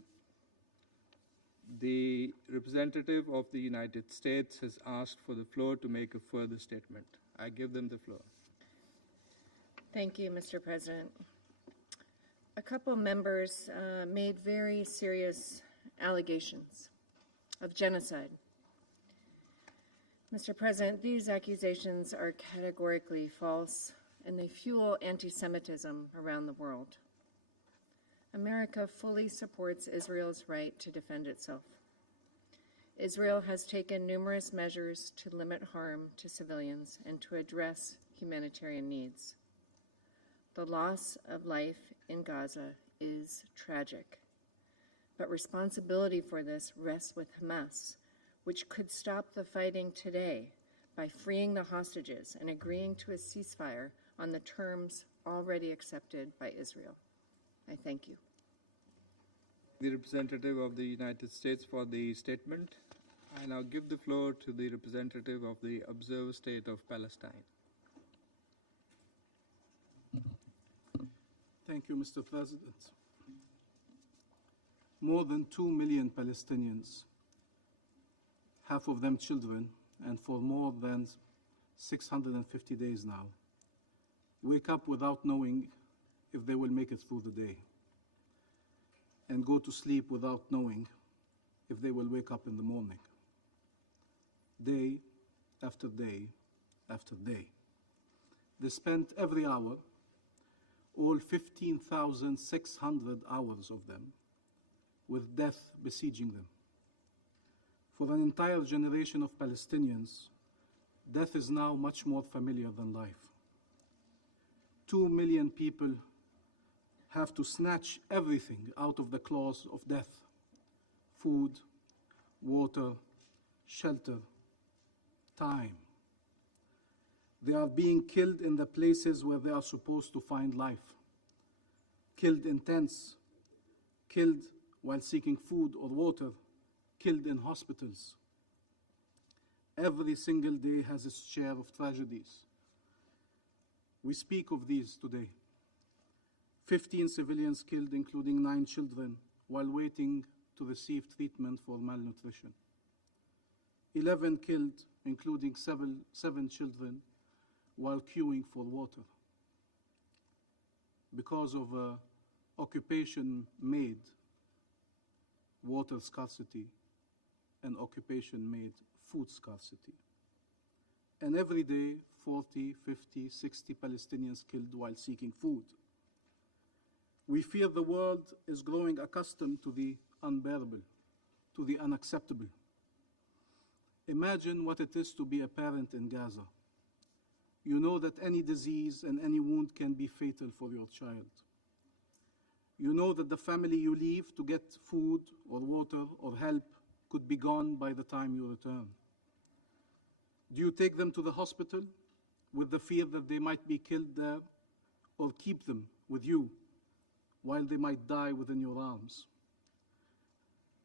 The representative of the United States has asked for the floor to make a further statement. I give them the floor. Thank you, Mr. President. A couple members made very serious allegations of genocide. Mr. President, these accusations are categorically false, and they fuel anti-Semitism around the world. America fully supports Israel's right to defend itself. Israel has taken numerous measures to limit harm to civilians and to address humanitarian needs. The loss of life in Gaza is tragic, but responsibility for this rests with Hamas, which could stop the fighting today by freeing the hostages and agreeing to a ceasefire on the terms already accepted by Israel. I thank you. The representative of the United States for the statement. I now give the floor to the representative of the observer state of Palestine. Thank you, Mr. President. More than 2 million Palestinians, half of them children, and for more than 650 days now, wake up without knowing if they will make it through the day, and go to sleep without knowing if they will wake up in the morning. Day after day after day. They spent every hour, all 15,600 hours of them, with death besieging them. For an entire generation of Palestinians, death is now much more familiar than life. 2 million people have to snatch everything out of the claws of death: food, water, shelter, time. They are being killed in the places where they are supposed to find life, killed in tents, killed while seeking food or water, killed in hospitals. Every single day has its share of tragedies. We speak of these today. 15 civilians killed, including 9 children, while waiting to receive treatment for malnutrition. 11 killed, including seven children, while queuing for water. Because of occupation-made water scarcity and occupation-made food scarcity. And every day, 40, 50, 60 Palestinians killed while seeking food. We fear the world is growing accustomed to the unbearable, to the unacceptable. Imagine what it is to be a parent in Gaza. You know that any disease and any wound can be fatal for your child. You know that the family you leave to get food or water or help could be gone by the time you return. Do you take them to the hospital with the fear that they might be killed there, or keep them with you while they might die within your arms?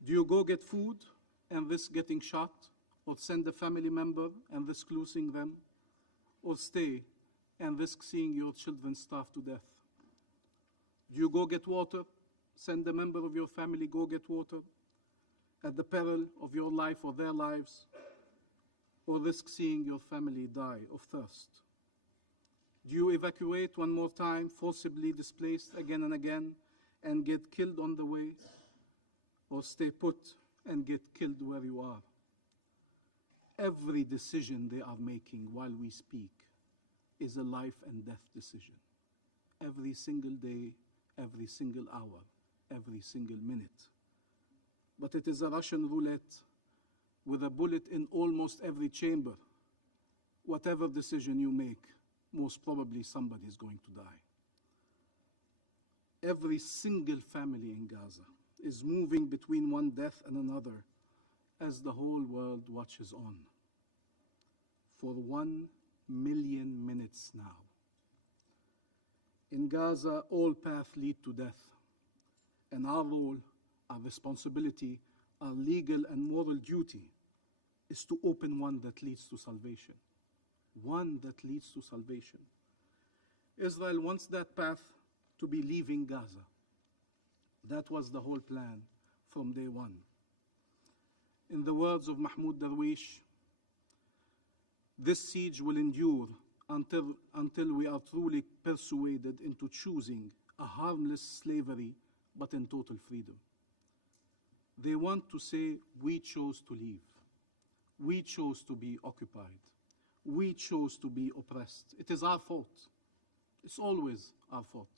Do you go get food and risk getting shot, or send a family member and risk losing them, or stay and risk seeing your children starve to death? Do you go get water, send a member of your family go get water at the peril of your life or their lives, or risk seeing your family die of thirst? Do you evacuate one more time, forcibly displaced again and again, and get killed on the way, or stay put and get killed where you are? Every decision they are making while we speak is a life and death decision. Every single day, every single hour, every single minute. But it is a Russian roulette with a bullet in almost every chamber. Whatever decision you make, most probably somebody is going to die. Every single family in Gaza is moving between one death and another as the whole world watches on. For 1 million minutes now. In Gaza, all paths lead to death, and our role, our responsibility, our legal and moral duty is to open one that leads to salvation. One that leads to salvation. Israel wants that path to be leaving Gaza. That was the whole plan from day one. In the words of Mahmoud Darwish, this siege will endure until we are truly persuaded into choosing a harmless slavery but in total freedom. They want to say, we chose to leave. We chose to be occupied. We chose to be oppressed. It is our fault. It's always our fault.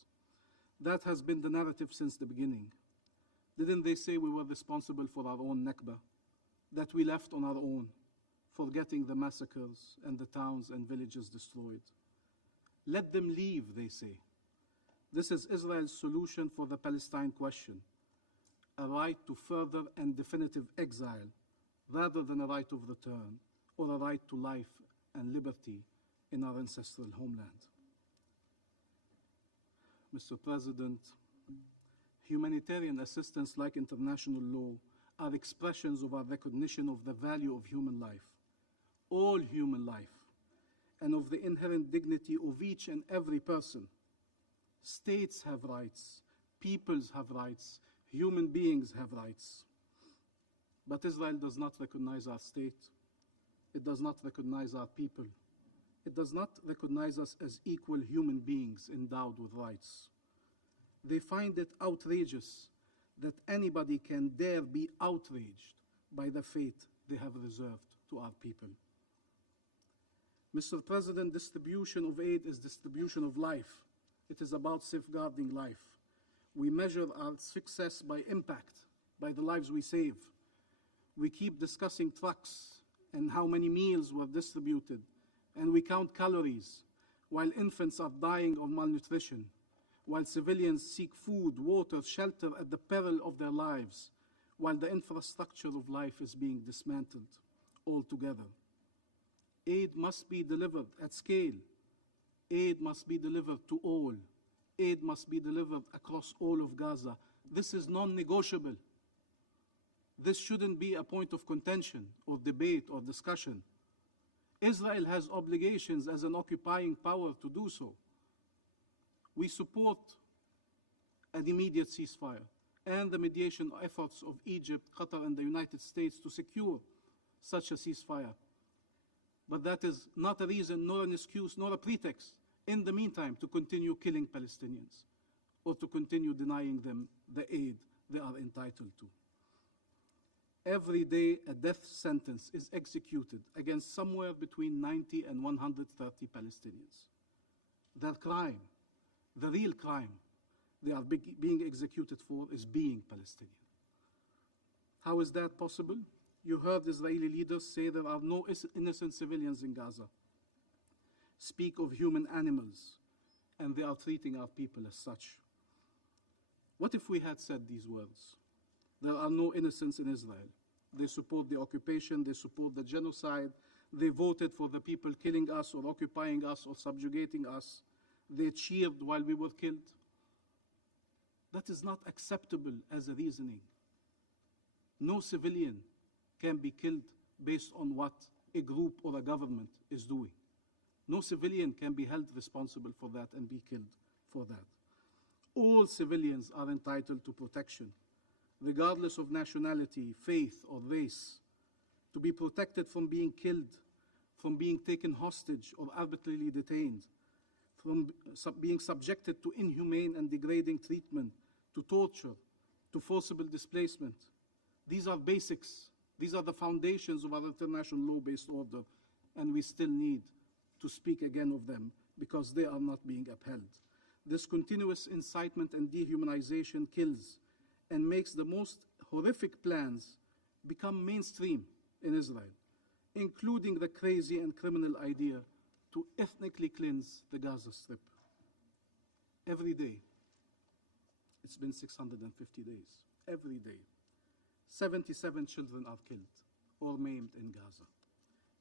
That has been the narrative since the beginning. Didn't they say we were responsible for our own Nakba? That we left on our own, forgetting the massacres and the towns and villages destroyed? Let them leave, they say. This is Israel's solution for the Palestine question, a right to further and definitive exile rather than a right of return or a right to life and liberty in our ancestral homeland. Mr. President, Humanitarian assistance, like international law, are expressions of our recognition of the value of human life, all human life, and of the inherent dignity of each and every person. States have rights, peoples have rights, human beings have rights. But Israel does not recognize our state. It does not recognize our people. It does not recognize us as equal human beings endowed with rights. They find it outrageous that anybody can dare be outraged by the fate they have reserved to our people. Mr. President, distribution of aid is distribution of life. It is about safeguarding life. We measure our success by impact, by the lives we save. We keep discussing trucks and how many meals were distributed, and we count calories while infants are dying of malnutrition, while civilians seek food, water, shelter at the peril of their lives, while the infrastructure of life is being dismantled altogether. Aid must be delivered at scale. Aid must be delivered to all. Aid must be delivered across all of Gaza. This is non-negotiable. This shouldn't be a point of contention or debate or discussion. Israel has obligations as an occupying power to do so. We support an immediate ceasefire and the mediation efforts of Egypt, Qatar, and the United States to secure such a ceasefire. But that is not a reason, nor an excuse, nor a pretext, in the meantime, to continue killing Palestinians or to continue denying them the aid they are entitled to. Every day, a death sentence is executed against somewhere between 90 and 130 Palestinians. Their crime, the real crime they are being executed for, is being Palestinian. How is that possible? You heard Israeli leaders say there are no innocent civilians in Gaza, speak of human animals, and they are treating our people as such. What if we had said these words? There are no innocents in Israel. They support the occupation, they support the genocide, they voted for the people killing us or occupying us or subjugating us. They cheered while we were killed. That is not acceptable as a reasoning. No civilian can be killed based on what a group or a government is doing. No civilian can be held responsible for that and be killed for that. All civilians are entitled to protection, regardless of nationality, faith, or race, to be protected from being killed, from being taken hostage or arbitrarily detained, from being subjected to inhumane and degrading treatment, to torture, to forcible displacement. These are basics. These are the foundations of our international law-based order, and we still need to speak again of them because they are not being upheld. This continuous incitement and dehumanization kills and makes the most horrific plans become mainstream in Israel, including the crazy and criminal idea to ethnically cleanse the Gaza Strip. Every day, it's been 650 days, every day, 77 children are killed or maimed in Gaza.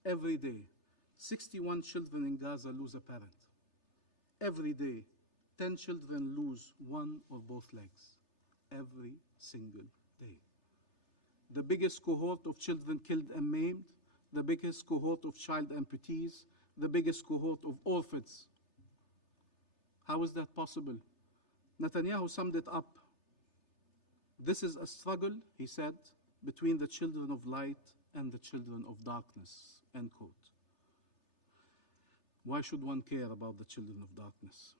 Every day, 61 children in Gaza lose a parent. Every day, 10 children lose one or both legs. Every single day. The biggest cohort of children killed and maimed, the biggest cohort of child amputees, the biggest cohort of orphans. How is that possible? Netanyahu summed it up. This is a struggle, he said, between the children of light and the children of darkness, end quote. Why should one care about the children of darkness?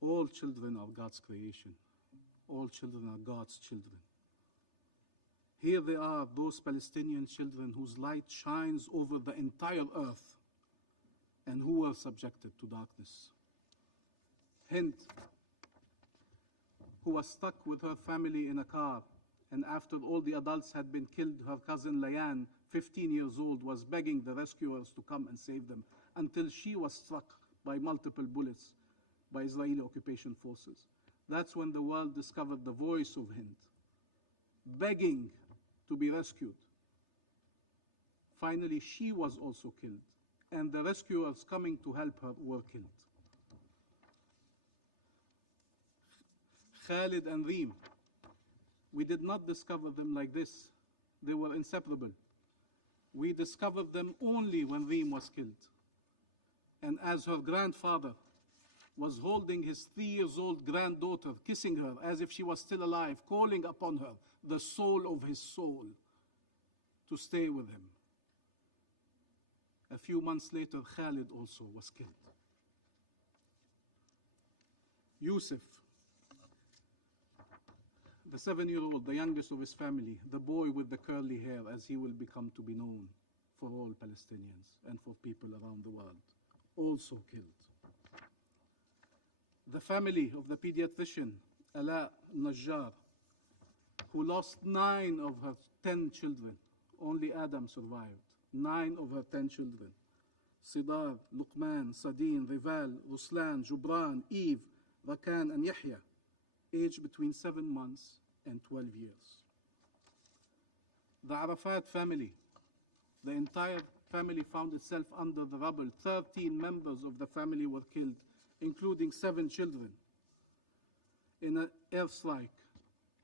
All children are God's creation. All children are God's children. Here they are, those Palestinian children whose light shines over the entire earth and who were subjected to darkness. Hind, who was stuck with her family in a car, and after all the adults had been killed, her cousin Layan, 15 years old, was begging the rescuers to come and save them until she was struck by multiple bullets by Israeli occupation forces. That's when the world discovered the voice of Hind, begging to be rescued. Finally, she was also killed, and the rescuers coming to help her were killed. Khalid and Reem. We did not discover them like this. They were inseparable. We discovered them only when Reem was killed. And as her grandfather was holding his 3-year-old granddaughter, kissing her as if she was still alive, calling upon her, the soul of his soul, to stay with him. A few months later, Khalid also was killed. Yusuf, the 7-year-old, the youngest of his family, the boy with the curly hair, as he will become to be known for all Palestinians and for people around the world, also killed. The family of the pediatrician, Ala Najjar, who lost 9 of her 10 children. Only Adam survived. 9 of her 10 children. Sidar, Luqman, Sadin, Rival, Ruslan, Jubran, Eve, Rakan, and Yahya, aged between 7 months and 12 years. The Arafat family, the entire family found itself under the rubble. 13 members of the family were killed, including 7 children, in an airstrike,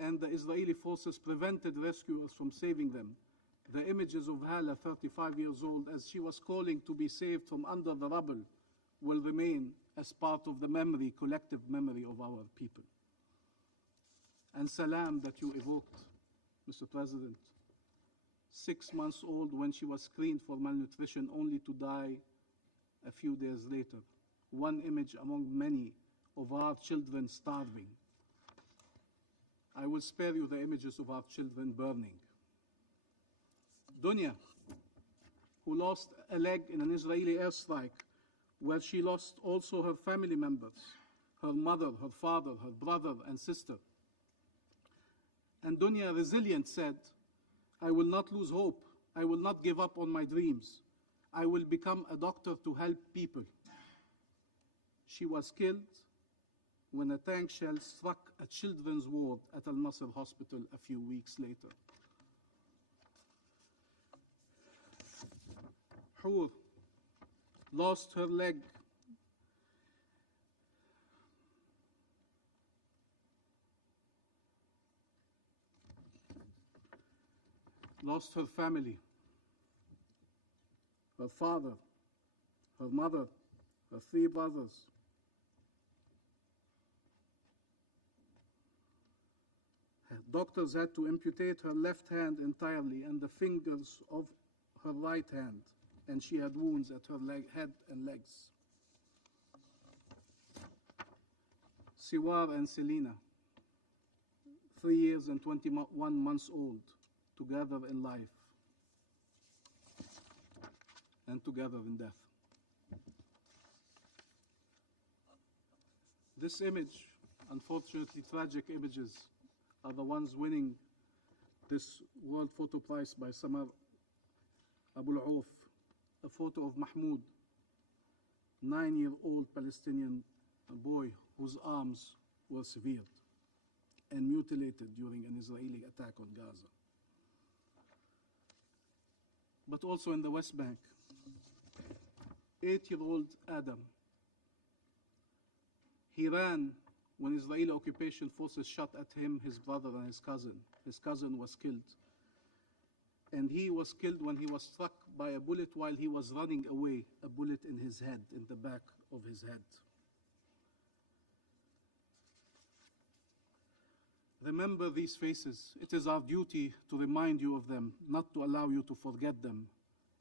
and the Israeli forces prevented rescuers from saving them. The images of Hala, 35 years old, as she was calling to be saved from under the rubble, will remain as part of the memory, collective memory of our people. And Salam, that you evoked, Mr. President, 6 months old when she was screened for malnutrition, only to die a few days later. One image among many of our children starving. I will spare you the images of our children burning. Dunya, who lost a leg in an Israeli airstrike, where she lost also her family members, her mother, her father, her brother and sister. And Dunya, resilient, said, I will not lose hope. I will not give up on my dreams. I will become a doctor to help people. She was killed when a tank shell struck a children's ward at Al-Nasr Hospital a few weeks later. Hur lost her leg lost her family, her father, her mother, her 3 brothers. Doctors had to amputate her left hand entirely and the fingers of her right hand, and she had wounds at her head and legs. Siwar and Selina, 3 years and 21 months old, together in life and together in death. This image, unfortunately tragic images, are the ones winning this World Photo Prize by Samar Abu al-Auf, a photo of Mahmoud, 9-year-old Palestinian boy whose arms were severed and mutilated during an Israeli attack on Gaza. But also in the West Bank, 8-year-old Adam, he ran when Israeli occupation forces shot at him, his brother and his cousin. His cousin was killed. And he was killed when he was struck by a bullet while he was running away, a bullet in his head, in the back of his head. Remember these faces. It is our duty to remind you of them, not to allow you to forget them.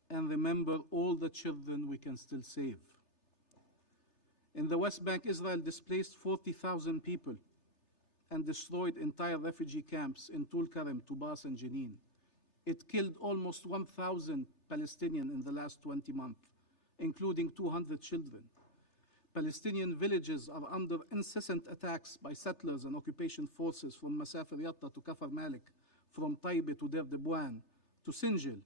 And remember all the children we can still save. In the West Bank, Israel displaced 40,000 people and destroyed entire refugee camps in Tulkarem, Tubas, and Jenin. It killed almost 1,000 Palestinians in the last 20 months, including 200 children. Palestinian villages are under incessant attacks by settlers and occupation forces from Masafir Yatta to Kafar Malik, from Taibe to Deir Debouane to Sinjil,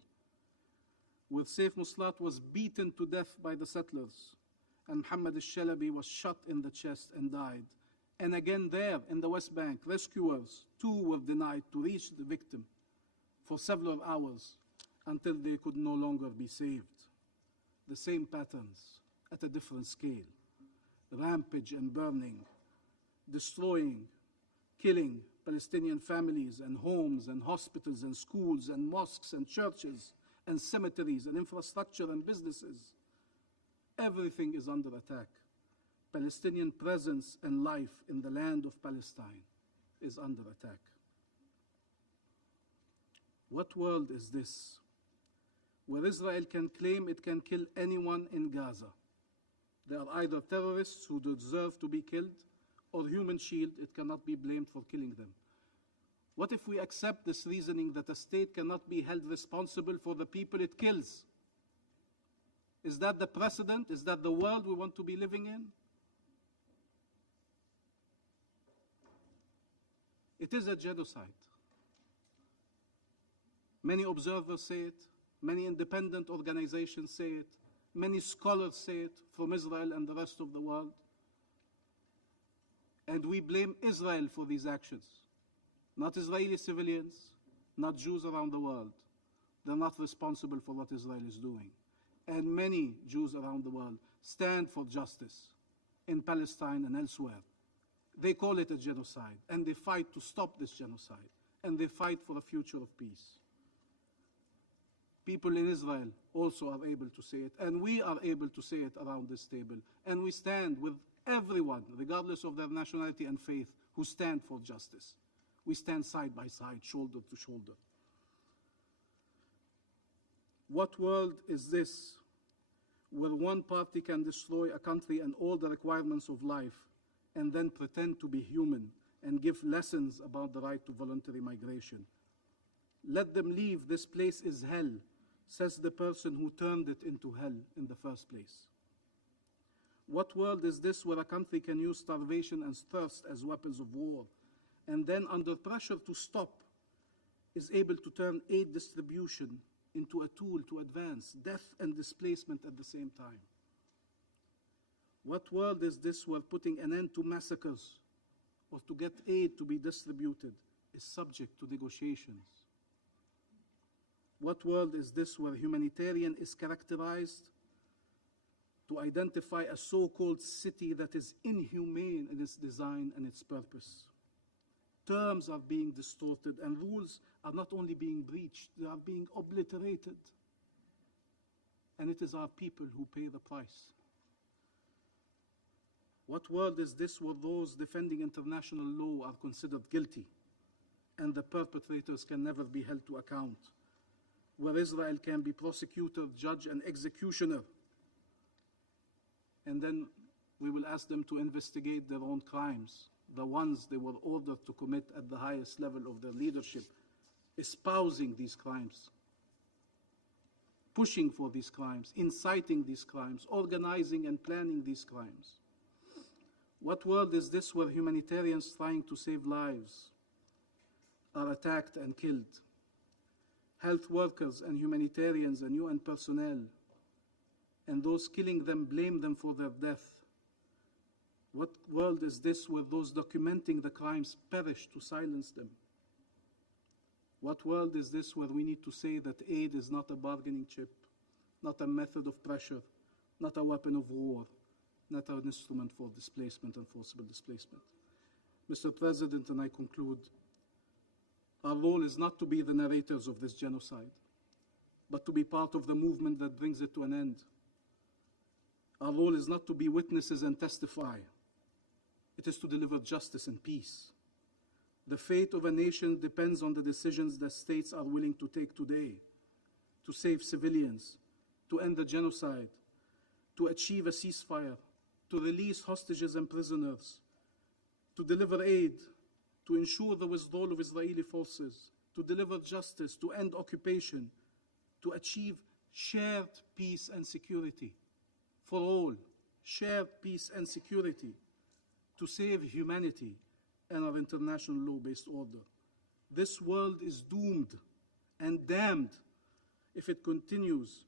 where Saif Muslat was beaten to death by the settlers, and Muhammad al-Shalabi was shot in the chest and died. And again there in the West Bank, rescuers too were denied to reach the victim for several hours until they could no longer be saved. The same patterns at a different scale. Rampage and burning, destroying, killing Palestinian families and homes and hospitals and schools and mosques and churches and cemeteries and infrastructure and businesses. Everything is under attack. Palestinian presence and life in the land of Palestine is under attack. What world is this where Israel can claim it can kill anyone in Gaza? They are either terrorists who deserve to be killed, or human shield, it cannot be blamed for killing them. What if we accept this reasoning that a state cannot be held responsible for the people it kills? Is that the precedent? Is that the world we want to be living in? It is a genocide. Many observers say it, many independent organizations say it, many scholars say it from Israel and the rest of the world. And we blame Israel for these actions, not Israeli civilians, not Jews around the world. They're not responsible for what Israel is doing. And many Jews around the world stand for justice in Palestine and elsewhere. They call it a genocide, and they fight to stop this genocide, and they fight for a future of peace. People in Israel also are able to say it, and we are able to say it around this table. And we stand with everyone, regardless of their nationality and faith, who stand for justice. We stand side by side, shoulder to shoulder. What world is this where one party can destroy a country and all the requirements of life and then pretend to be human and give lessons about the right to voluntary migration? Let them leave, this place is hell, says the person who turned it into hell in the first place. What world is this where a country can use starvation and thirst as weapons of war, and then under pressure to stop is able to turn aid distribution into a tool to advance death and displacement at the same time? What world is this where putting an end to massacres or to get aid to be distributed is subject to negotiations? What world is this where humanitarian is characterized to identify a so-called city that is inhumane in its design and its purpose? Terms are being distorted, and rules are not only being breached, they are being obliterated. And it is our people who pay the price. What world is this where those defending international law are considered guilty and the perpetrators can never be held to account? Where Israel can be prosecutor, judge, and executioner, and then we will ask them to investigate their own crimes, the ones they were ordered to commit at the highest level of their leadership, espousing these crimes, pushing for these crimes, inciting these crimes, organizing and planning these crimes. What world is this where humanitarians trying to save lives are attacked and killed? Health workers and humanitarians and UN personnel, and those killing them blame them for their death. What world is this where those documenting the crimes perish to silence them? What world is this where we need to say that aid is not a bargaining chip, not a method of pressure, not a weapon of war, not an instrument for displacement and forcible displacement? Mr. President, and I conclude, our role is not to be the narrators of this genocide, but to be part of the movement that brings it to an end. Our role is not to be witnesses and testify. It is to deliver justice and peace. The fate of a nation depends on the decisions that states are willing to take today to save civilians, to end the genocide, to achieve a ceasefire, to release hostages and prisoners, to deliver aid, to ensure the withdrawal of Israeli forces, to deliver justice, to end occupation, to achieve shared peace and security for all, shared peace and security, to save humanity and our international law-based order. This world is doomed and damned if it continues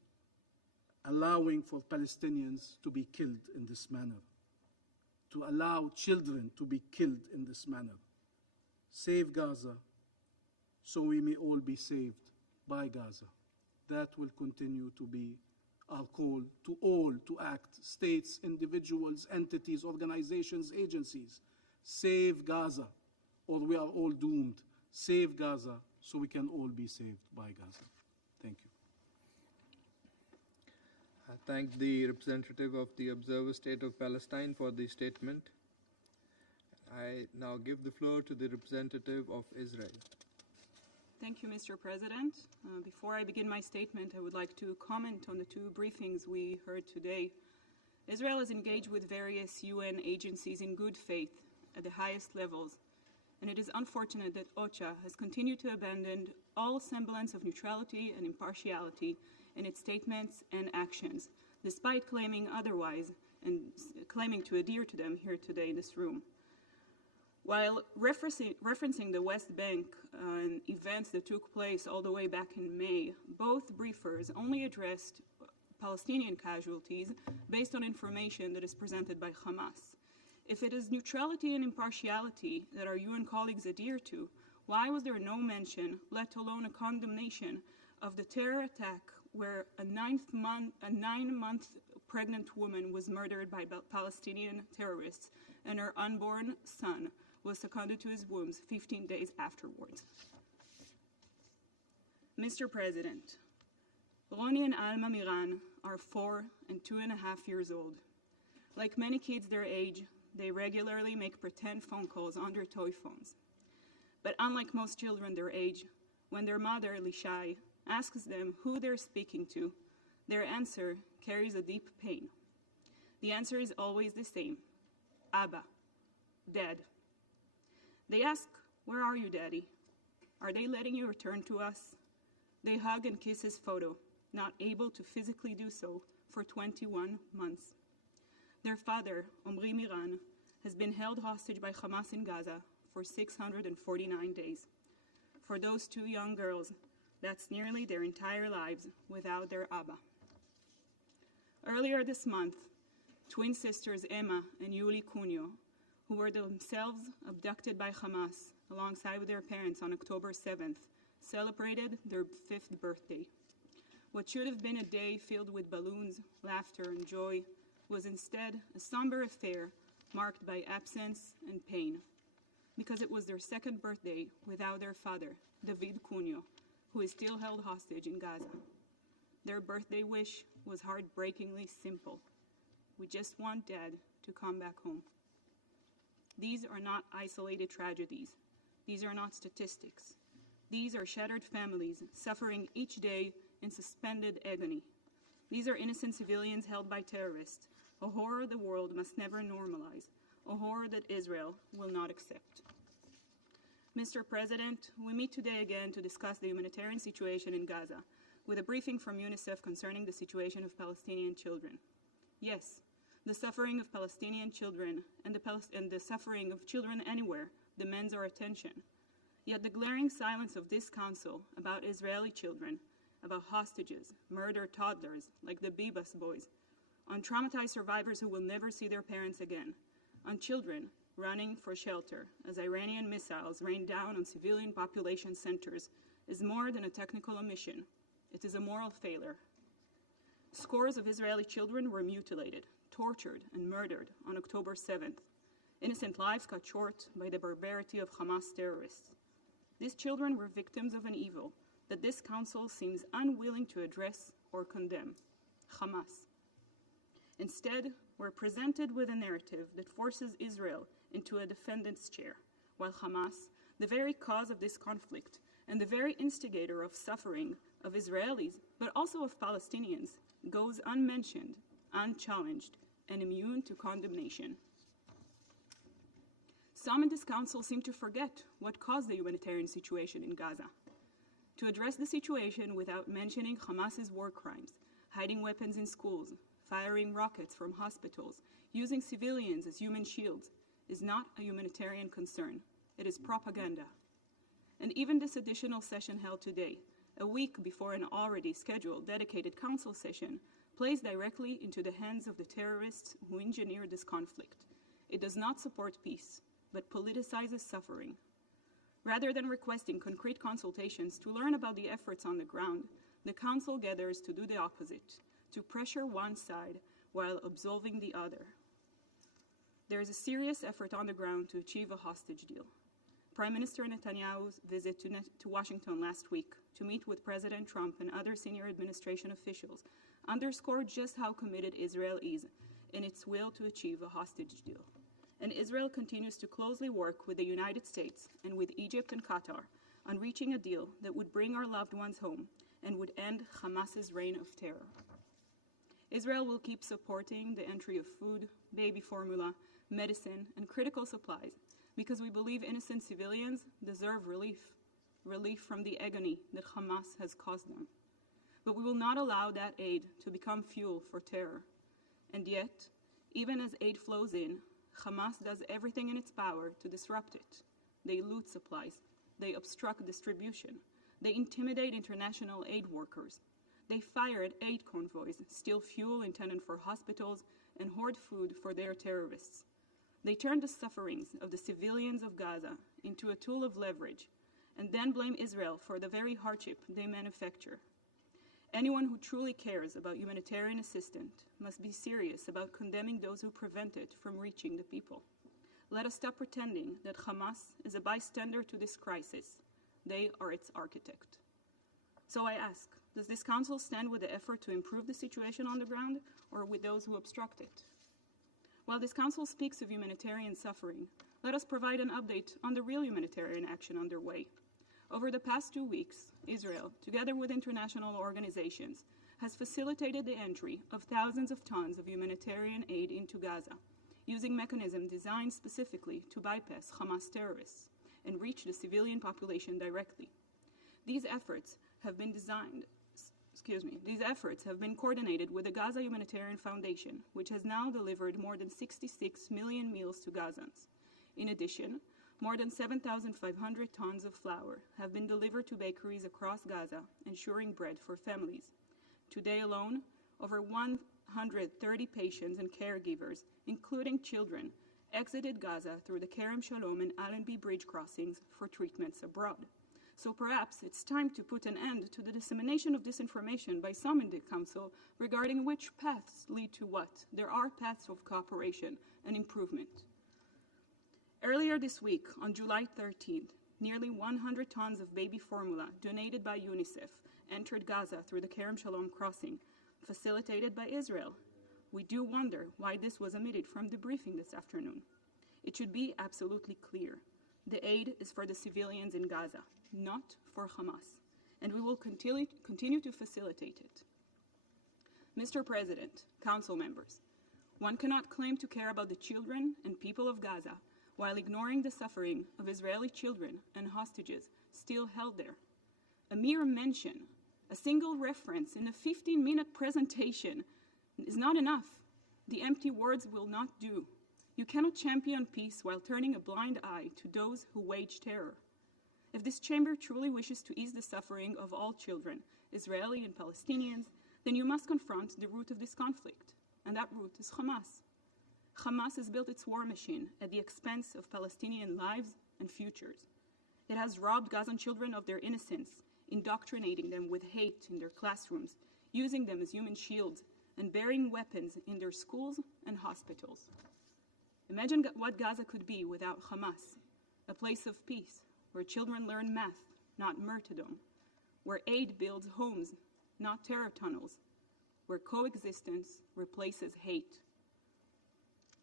allowing for Palestinians to be killed in this manner, to allow children to be killed in this manner. Save Gaza, so we may all be saved by Gaza. That will continue to be our call to all to act, states, individuals, entities, organizations, agencies. Save Gaza. or we are all doomed. Save Gaza so we can all be saved by Gaza. Thank you. I thank the representative of the Observer State of Palestine for the statement. I now give the floor to the representative of Israel. Thank you, Mr. President. Before I begin my statement, I would like to comment on the two briefings we heard today. Israel is engaged with various UN agencies in good faith at the highest levels, and it is unfortunate that OCHA has continued to abandon all semblance of neutrality and impartiality in its statements and actions, despite claiming otherwise and claiming to adhere to them here today in this room. While referencing the West Bank and events that took place all the way back in May, both briefers only addressed Palestinian casualties based on information that is presented by Hamas. If it is neutrality and impartiality that our UN colleagues adhere to, why was there no mention, let alone a condemnation, of the terror attack where a 9-month pregnant woman was murdered by Palestinian terrorists and her unborn son was seconded to his wounds 15 days afterwards? Mr. President, Roni and Alma Miran are 4 and 2.5 years old. Like many kids their age, they regularly make pretend phone calls on their toy phones. But unlike most children their age, when their mother, Lishai, asks them who they're speaking to, their answer carries a deep pain. The answer is always the same: Abba, Dad. They ask, "Where are you, Daddy? Are they letting you return to us?" They hug and kiss his photo, not able to physically do so for 21 months. Their father, Omri Miran, has been held hostage by Hamas in Gaza for 649 days. For those two young girls, that's nearly their entire lives without their Abba. Earlier this month, twin sisters Emma and Yuli Cunio, who were themselves abducted by Hamas alongside with their parents on October 7th, celebrated their 5th birthday. What should have been a day filled with balloons, laughter, and joy was instead a somber affair marked by absence and pain, because it was their 2nd birthday without their father, David Cunio, who is still held hostage in Gaza. Their birthday wish was heartbreakingly simple: "We just want Dad to come back home." These are not isolated tragedies. These are not statistics. These are shattered families suffering each day in suspended agony. These are innocent civilians held by terrorists, a horror the world must never normalize, a horror that Israel will not accept. Mr. President, we meet today again to discuss the humanitarian situation in Gaza, with a briefing from UNICEF concerning the situation of Palestinian children. Yes, the suffering of Palestinian children and the suffering of children anywhere demands our attention. Yet the glaring silence of this Council about Israeli children, about hostages, murdered toddlers like the Bibas boys, on traumatized survivors who will never see their parents again, on children running for shelter as Iranian missiles rain down on civilian population centers, is more than a technical omission. It is a moral failure. Scores of Israeli children were mutilated, tortured, and murdered on October 7th. Innocent lives cut short by the barbarity of Hamas terrorists. These children were victims of an evil that this Council seems unwilling to address or condemn: Hamas. Instead, we're presented with a narrative that forces Israel into a defendant's chair, while Hamas, the very cause of this conflict and the very instigator of suffering of Israelis, but also of Palestinians, goes unmentioned, unchallenged, and immune to condemnation. Some in this Council seem to forget what caused the humanitarian situation in Gaza. To address the situation without mentioning Hamas's war crimes, hiding weapons in schools, firing rockets from hospitals, using civilians as human shields, is not a humanitarian concern. It is propaganda. And even this additional session held today, a week before an already scheduled dedicated Council session, plays directly into the hands of the terrorists who engineered this conflict. It does not support peace, but politicizes suffering. Rather than requesting concrete consultations to learn about the efforts on the ground, the Council gathers to do the opposite, to pressure one side while absolving the other. There is a serious effort on the ground to achieve a hostage deal. Prime Minister Netanyahu's visit to Washington last week to meet with President Trump and other senior administration officials underscored just how committed Israel is in its will to achieve a hostage deal. And Israel continues to closely work with the United States and with Egypt and Qatar on reaching a deal that would bring our loved ones home and would end Hamas's reign of terror. Israel will keep supporting the entry of food, baby formula, medicine, and critical supplies because we believe innocent civilians deserve relief from the agony that Hamas has caused them. But we will not allow that aid to become fuel for terror. And yet, even as aid flows in, Hamas does everything in its power to disrupt it. They loot supplies. They obstruct distribution. They intimidate international aid workers. They fire at aid convoys, steal fuel intended for hospitals, and hoard food for their terrorists. They turn the sufferings of the civilians of Gaza into a tool of leverage, and then blame Israel for the very hardship they manufacture. Anyone who truly cares about humanitarian assistance must be serious about condemning those who prevent it from reaching the people. Let us stop pretending that Hamas is a bystander to this crisis. They are its architect. So I ask, does this Council stand with the effort to improve the situation on the ground, or with those who obstruct it? While this Council speaks of humanitarian suffering, let us provide an update on the real humanitarian action underway. Over the past 2 weeks, Israel, together with international organizations, has facilitated the entry of thousands of tons of humanitarian aid into Gaza, using mechanisms designed specifically to bypass Hamas terrorists and reach the civilian population directly. These efforts have been coordinated with the Gaza Humanitarian Foundation, which has now delivered more than 66 million meals to Gazans. In addition, more than 7,500 tons of flour have been delivered to bakeries across Gaza, ensuring bread for families. Today alone, over 130 patients and caregivers, including children, exited Gaza through the Kerem Shalom and Allenby bridge crossings for treatments abroad. So perhaps it's time to put an end to the dissemination of disinformation by some in the Council regarding which paths lead to what. There are paths of cooperation and improvement. Earlier this week, on July 13th, nearly 100 tons of baby formula donated by UNICEF entered Gaza through the Kerem Shalom crossing, facilitated by Israel. We do wonder why this was omitted from the briefing this afternoon. It should be absolutely clear. The aid is for the civilians in Gaza, not for Hamas, and we will continue to facilitate it. Mr. President, Council members, one cannot claim to care about the children and people of Gaza while ignoring the suffering of Israeli children and hostages still held there. A mere mention, a single reference in a 15-minute presentation is not enough. The empty words will not do. You cannot champion peace while turning a blind eye to those who wage terror. If this chamber truly wishes to ease the suffering of all children, Israeli and Palestinians, then you must confront the root of this conflict, and that root is Hamas. Hamas has built its war machine at the expense of Palestinian lives and futures. It has robbed Gazan children of their innocence, indoctrinating them with hate in their classrooms, using them as human shields, and bearing weapons in their schools and hospitals. Imagine what Gaza could be without Hamas, a place of peace, where children learn math, not martyrdom, where aid builds homes, not terror tunnels, where coexistence replaces hate.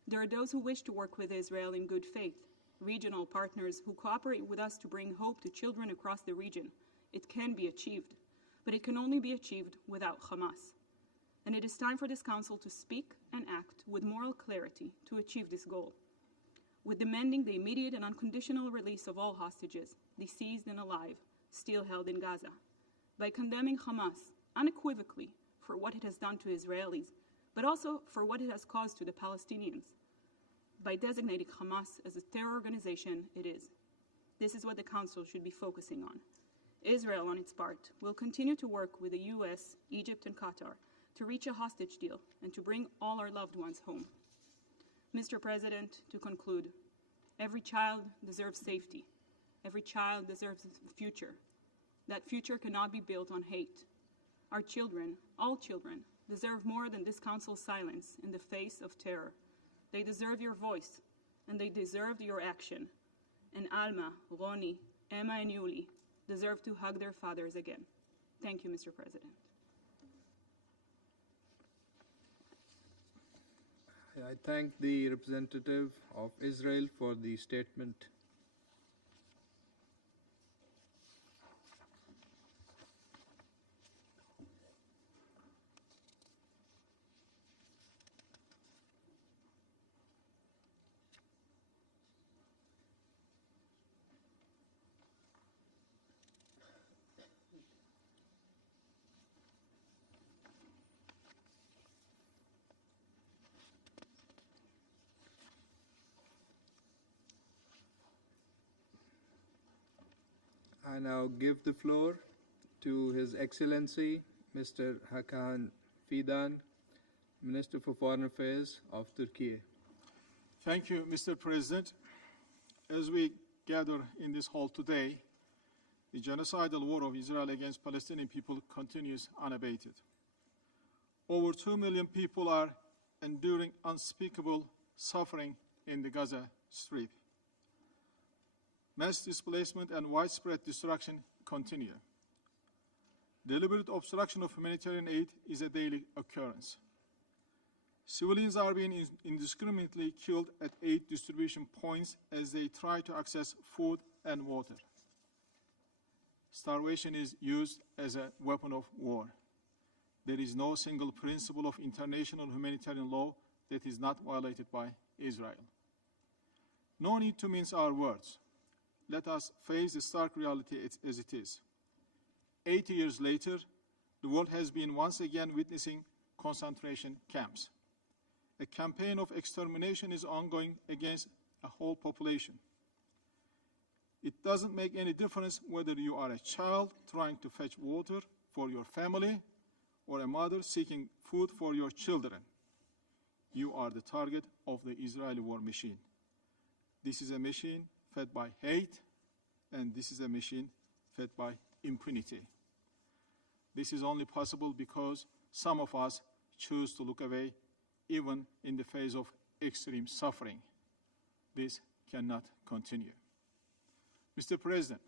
There are those who wish to work with Israel in good faith, regional partners who cooperate with us to bring hope to children across the region. It can be achieved, but it can only be achieved without Hamas. And it is time for this Council to speak and act with moral clarity to achieve this goal, with demanding the immediate and unconditional release of all hostages, deceased and alive, still held in Gaza, by condemning Hamas unequivocally for what it has done to Israelis, but also for what it has caused to the Palestinians, by designating Hamas as a terror organization it is. This is what the Council should be focusing on. Israel, on its part, will continue to work with the US, Egypt, and Qatar to reach a hostage deal and to bring all our loved ones home. Mr. President, to conclude, every child deserves safety. Every child deserves a future. That future cannot be built on hate. Our children, all children, deserve more than this Council's silence in the face of terror. They deserve your voice, and they deserve your action. and Alma, Roni, Emma, and Yuli deserve to hug their fathers again. Thank you, Mr. President. I thank the representative of Israel for the statement. I now give the floor to His Excellency, Mr. Hakan Fidan, Minister for Foreign Affairs of Turkey. Thank you, Mr. President. As we gather in this hall today, the genocidal war of Israel against Palestinian people continues unabated. Over 2 million people are enduring unspeakable suffering in the Gaza Strip. Mass displacement and widespread destruction continue. Deliberate obstruction of humanitarian aid is a daily occurrence. Civilians are being indiscriminately killed at aid distribution points as they try to access food and water. Starvation is used as a weapon of war. There is no single principle of international humanitarian law that is not violated by Israel. No need to mince our words. Let us face the stark reality as it is. 80 years later, the world has been once again witnessing concentration camps. A campaign of extermination is ongoing against a whole population. It doesn't make any difference whether you are a child trying to fetch water for your family or a mother seeking food for your children. You are the target of the Israeli war machine. This is a machine fed by hate, and this is a machine fed by impunity. This is only possible because some of us choose to look away even in the face of extreme suffering. This cannot continue. Mr. President,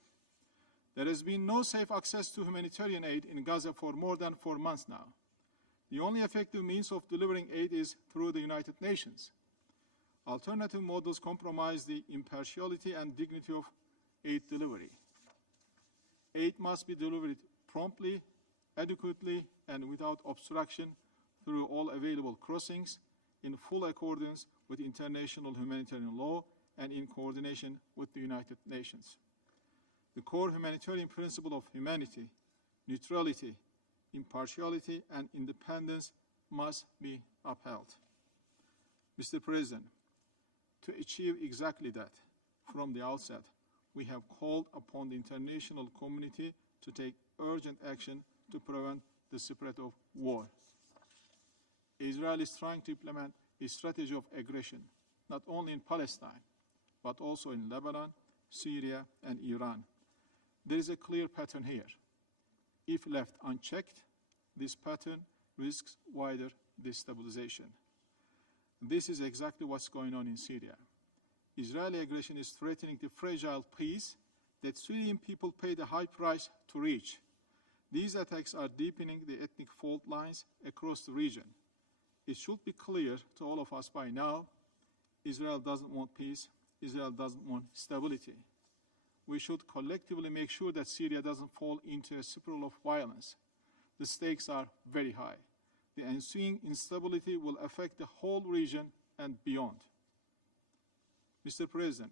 there has been no safe access to humanitarian aid in Gaza for more than 4 months now. The only effective means of delivering aid is through the United Nations. Alternative models compromise the impartiality and dignity of aid delivery. Aid must be delivered promptly, adequately, and without obstruction through all available crossings in full accordance with international humanitarian law and in coordination with the United Nations. The core humanitarian principle of humanity, neutrality, impartiality, and independence must be upheld. Mr. President, to achieve exactly that, from the outset, we have called upon the international community to take urgent action to prevent the spread of war. Israel is trying to implement a strategy of aggression, not only in Palestine, but also in Lebanon, Syria, and Iran. There is a clear pattern here. If left unchecked, this pattern risks wider destabilization. This is exactly what's going on in Syria. Israeli aggression is threatening the fragile peace that Syrian people paid a high price to reach. These attacks are deepening the ethnic fault lines across the region. It should be clear to all of us by now, Israel doesn't want peace, Israel doesn't want stability. We should collectively make sure that Syria doesn't fall into a spiral of violence. The stakes are very high. The ensuing instability will affect the whole region and beyond. Mr. President,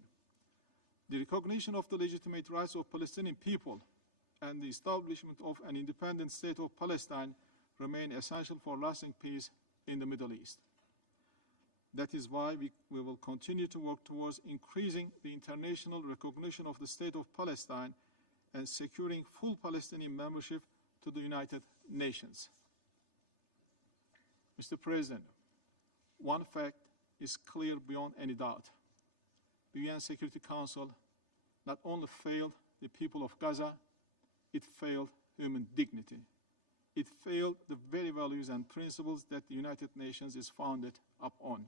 the recognition of the legitimate rights of Palestinian people and the establishment of an independent state of Palestine remain essential for lasting peace in the Middle East. That is why we will continue to work towards increasing the international recognition of the state of Palestine and securing full Palestinian membership to the United Nations. Mr. President, one fact is clear beyond any doubt. The UN Security Council not only failed the people of Gaza, it failed human dignity. It failed the very values and principles that the United Nations is founded upon.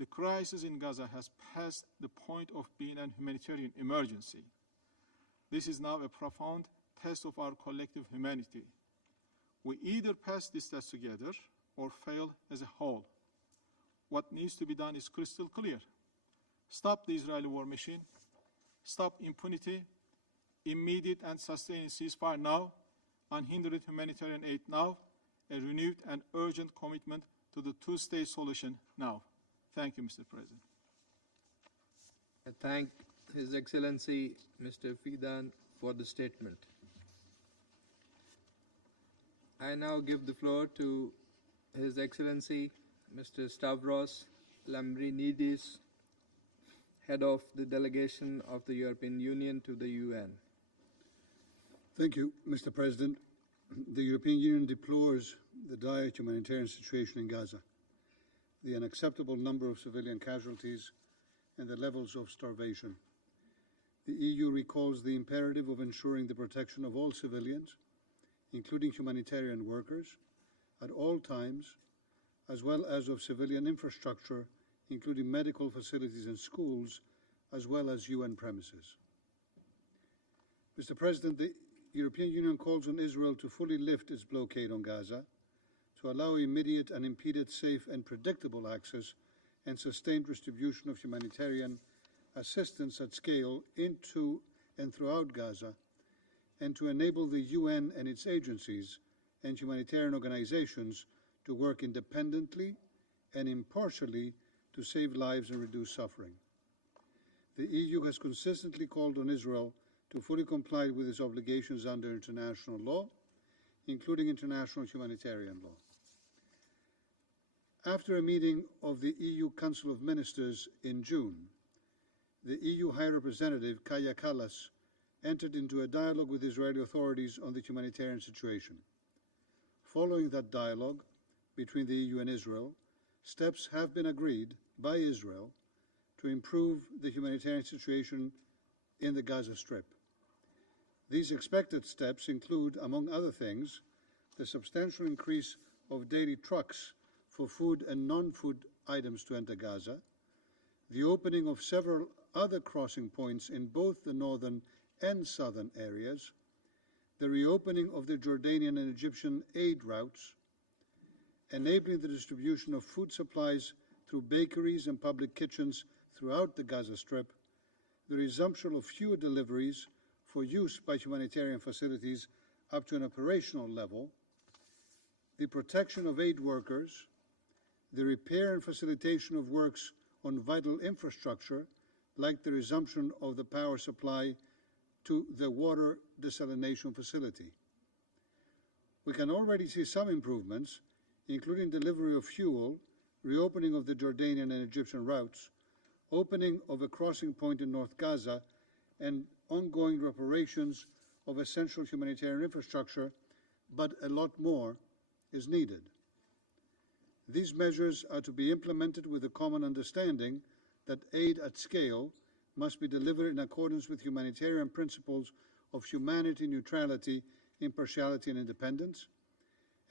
The crisis in Gaza has passed the point of being a humanitarian emergency. This is now a profound test of our collective humanity. We either pass this test together or fail as a whole. What needs to be done is crystal clear. Stop the Israeli war machine, stop impunity, immediate and sustained ceasefire now, unhindered humanitarian aid now, a renewed and urgent commitment to the two-state solution now. Thank you, Mr. President. I thank His Excellency Mr. Fidan for the statement. I now give the floor to His Excellency Mr. Stavros Lambrinidis, Head of the Delegation of the European Union to the UN. Thank you, Mr. President. The European Union deplores the dire humanitarian situation in Gaza, the unacceptable number of civilian casualties, and the levels of starvation. The EU recalls the imperative of ensuring the protection of all civilians, including humanitarian workers, at all times, as well as of civilian infrastructure, including medical facilities and schools, as well as UN premises. Mr. President, the European Union calls on Israel to fully lift its blockade on Gaza, to allow immediate, unimpeded, safe and predictable access and sustained distribution of humanitarian assistance at scale into and throughout Gaza, and to enable the UN and its agencies and humanitarian organizations to work independently and impartially to save lives and reduce suffering. The EU has consistently called on Israel to fully comply with its obligations under international law, including international humanitarian law. After a meeting of the EU Council of Ministers in June, the EU High Representative, Kaja Kallas, entered into a dialogue with Israeli authorities on the humanitarian situation. Following that dialogue between the EU and Israel, steps have been agreed by Israel to improve the humanitarian situation in the Gaza Strip. These expected steps include, among other things, the substantial increase of daily trucks for food and non-food items to enter Gaza, the opening of several other crossing points in both the northern and southern areas, the reopening of the Jordanian and Egyptian aid routes, enabling the distribution of food supplies through bakeries and public kitchens throughout the Gaza Strip, the resumption of fuel deliveries for use by humanitarian facilities up to an operational level, the protection of aid workers, the repair and facilitation of works on vital infrastructure, like the resumption of the power supply to the water desalination facility. We can already see some improvements, including delivery of fuel, reopening of the Jordanian and Egyptian routes, opening of a crossing point in North Gaza, and ongoing reparations of essential humanitarian infrastructure, but a lot more is needed. These measures are to be implemented with the common understanding that aid at scale must be delivered in accordance with humanitarian principles of humanity, neutrality, impartiality, and independence,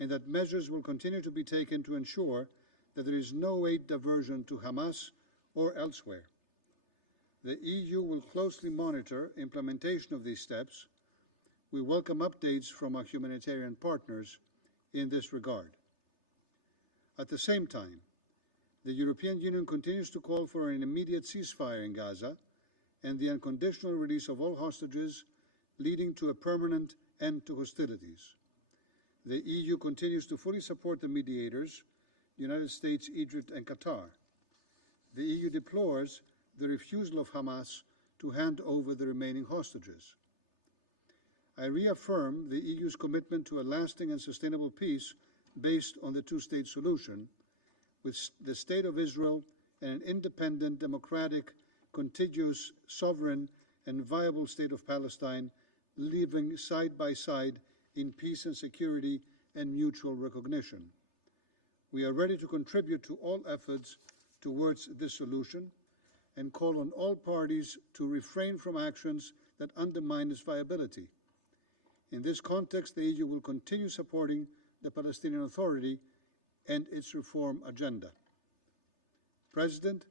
and that measures will continue to be taken to ensure that there is no aid diversion to Hamas or elsewhere. The EU will closely monitor implementation of these steps. We welcome updates from our humanitarian partners in this regard. At the same time, the European Union continues to call for an immediate ceasefire in Gaza and the unconditional release of all hostages, leading to a permanent end to hostilities. The EU continues to fully support the mediators, the United States, Egypt, and Qatar. The EU deplores the refusal of Hamas to hand over the remaining hostages. I reaffirm the EU's commitment to a lasting and sustainable peace based on the two-state solution, with the State of Israel and an independent, democratic, contiguous, sovereign, and viable State of Palestine living side by side in peace and security and mutual recognition. We are ready to contribute to all efforts towards this solution and call on all parties to refrain from actions that undermine its viability. In this context, the EU will continue supporting the Palestinian Authority and its reform agenda. President,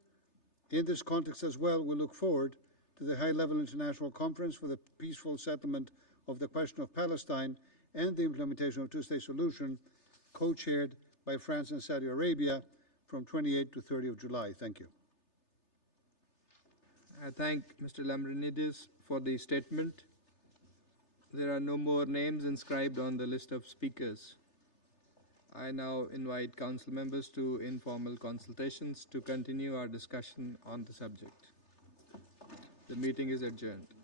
in this context as well, we look forward to the high-level international conference for the peaceful settlement of the question of Palestine and the implementation of a two-state solution, co-chaired by France and Saudi Arabia from 28 to 30 of July. Thank you. I thank Mr. Lambrinidis for the statement. There are no more names inscribed on the list of speakers. I now invite Council members to informal consultations to continue our discussion on the subject. The meeting is adjourned.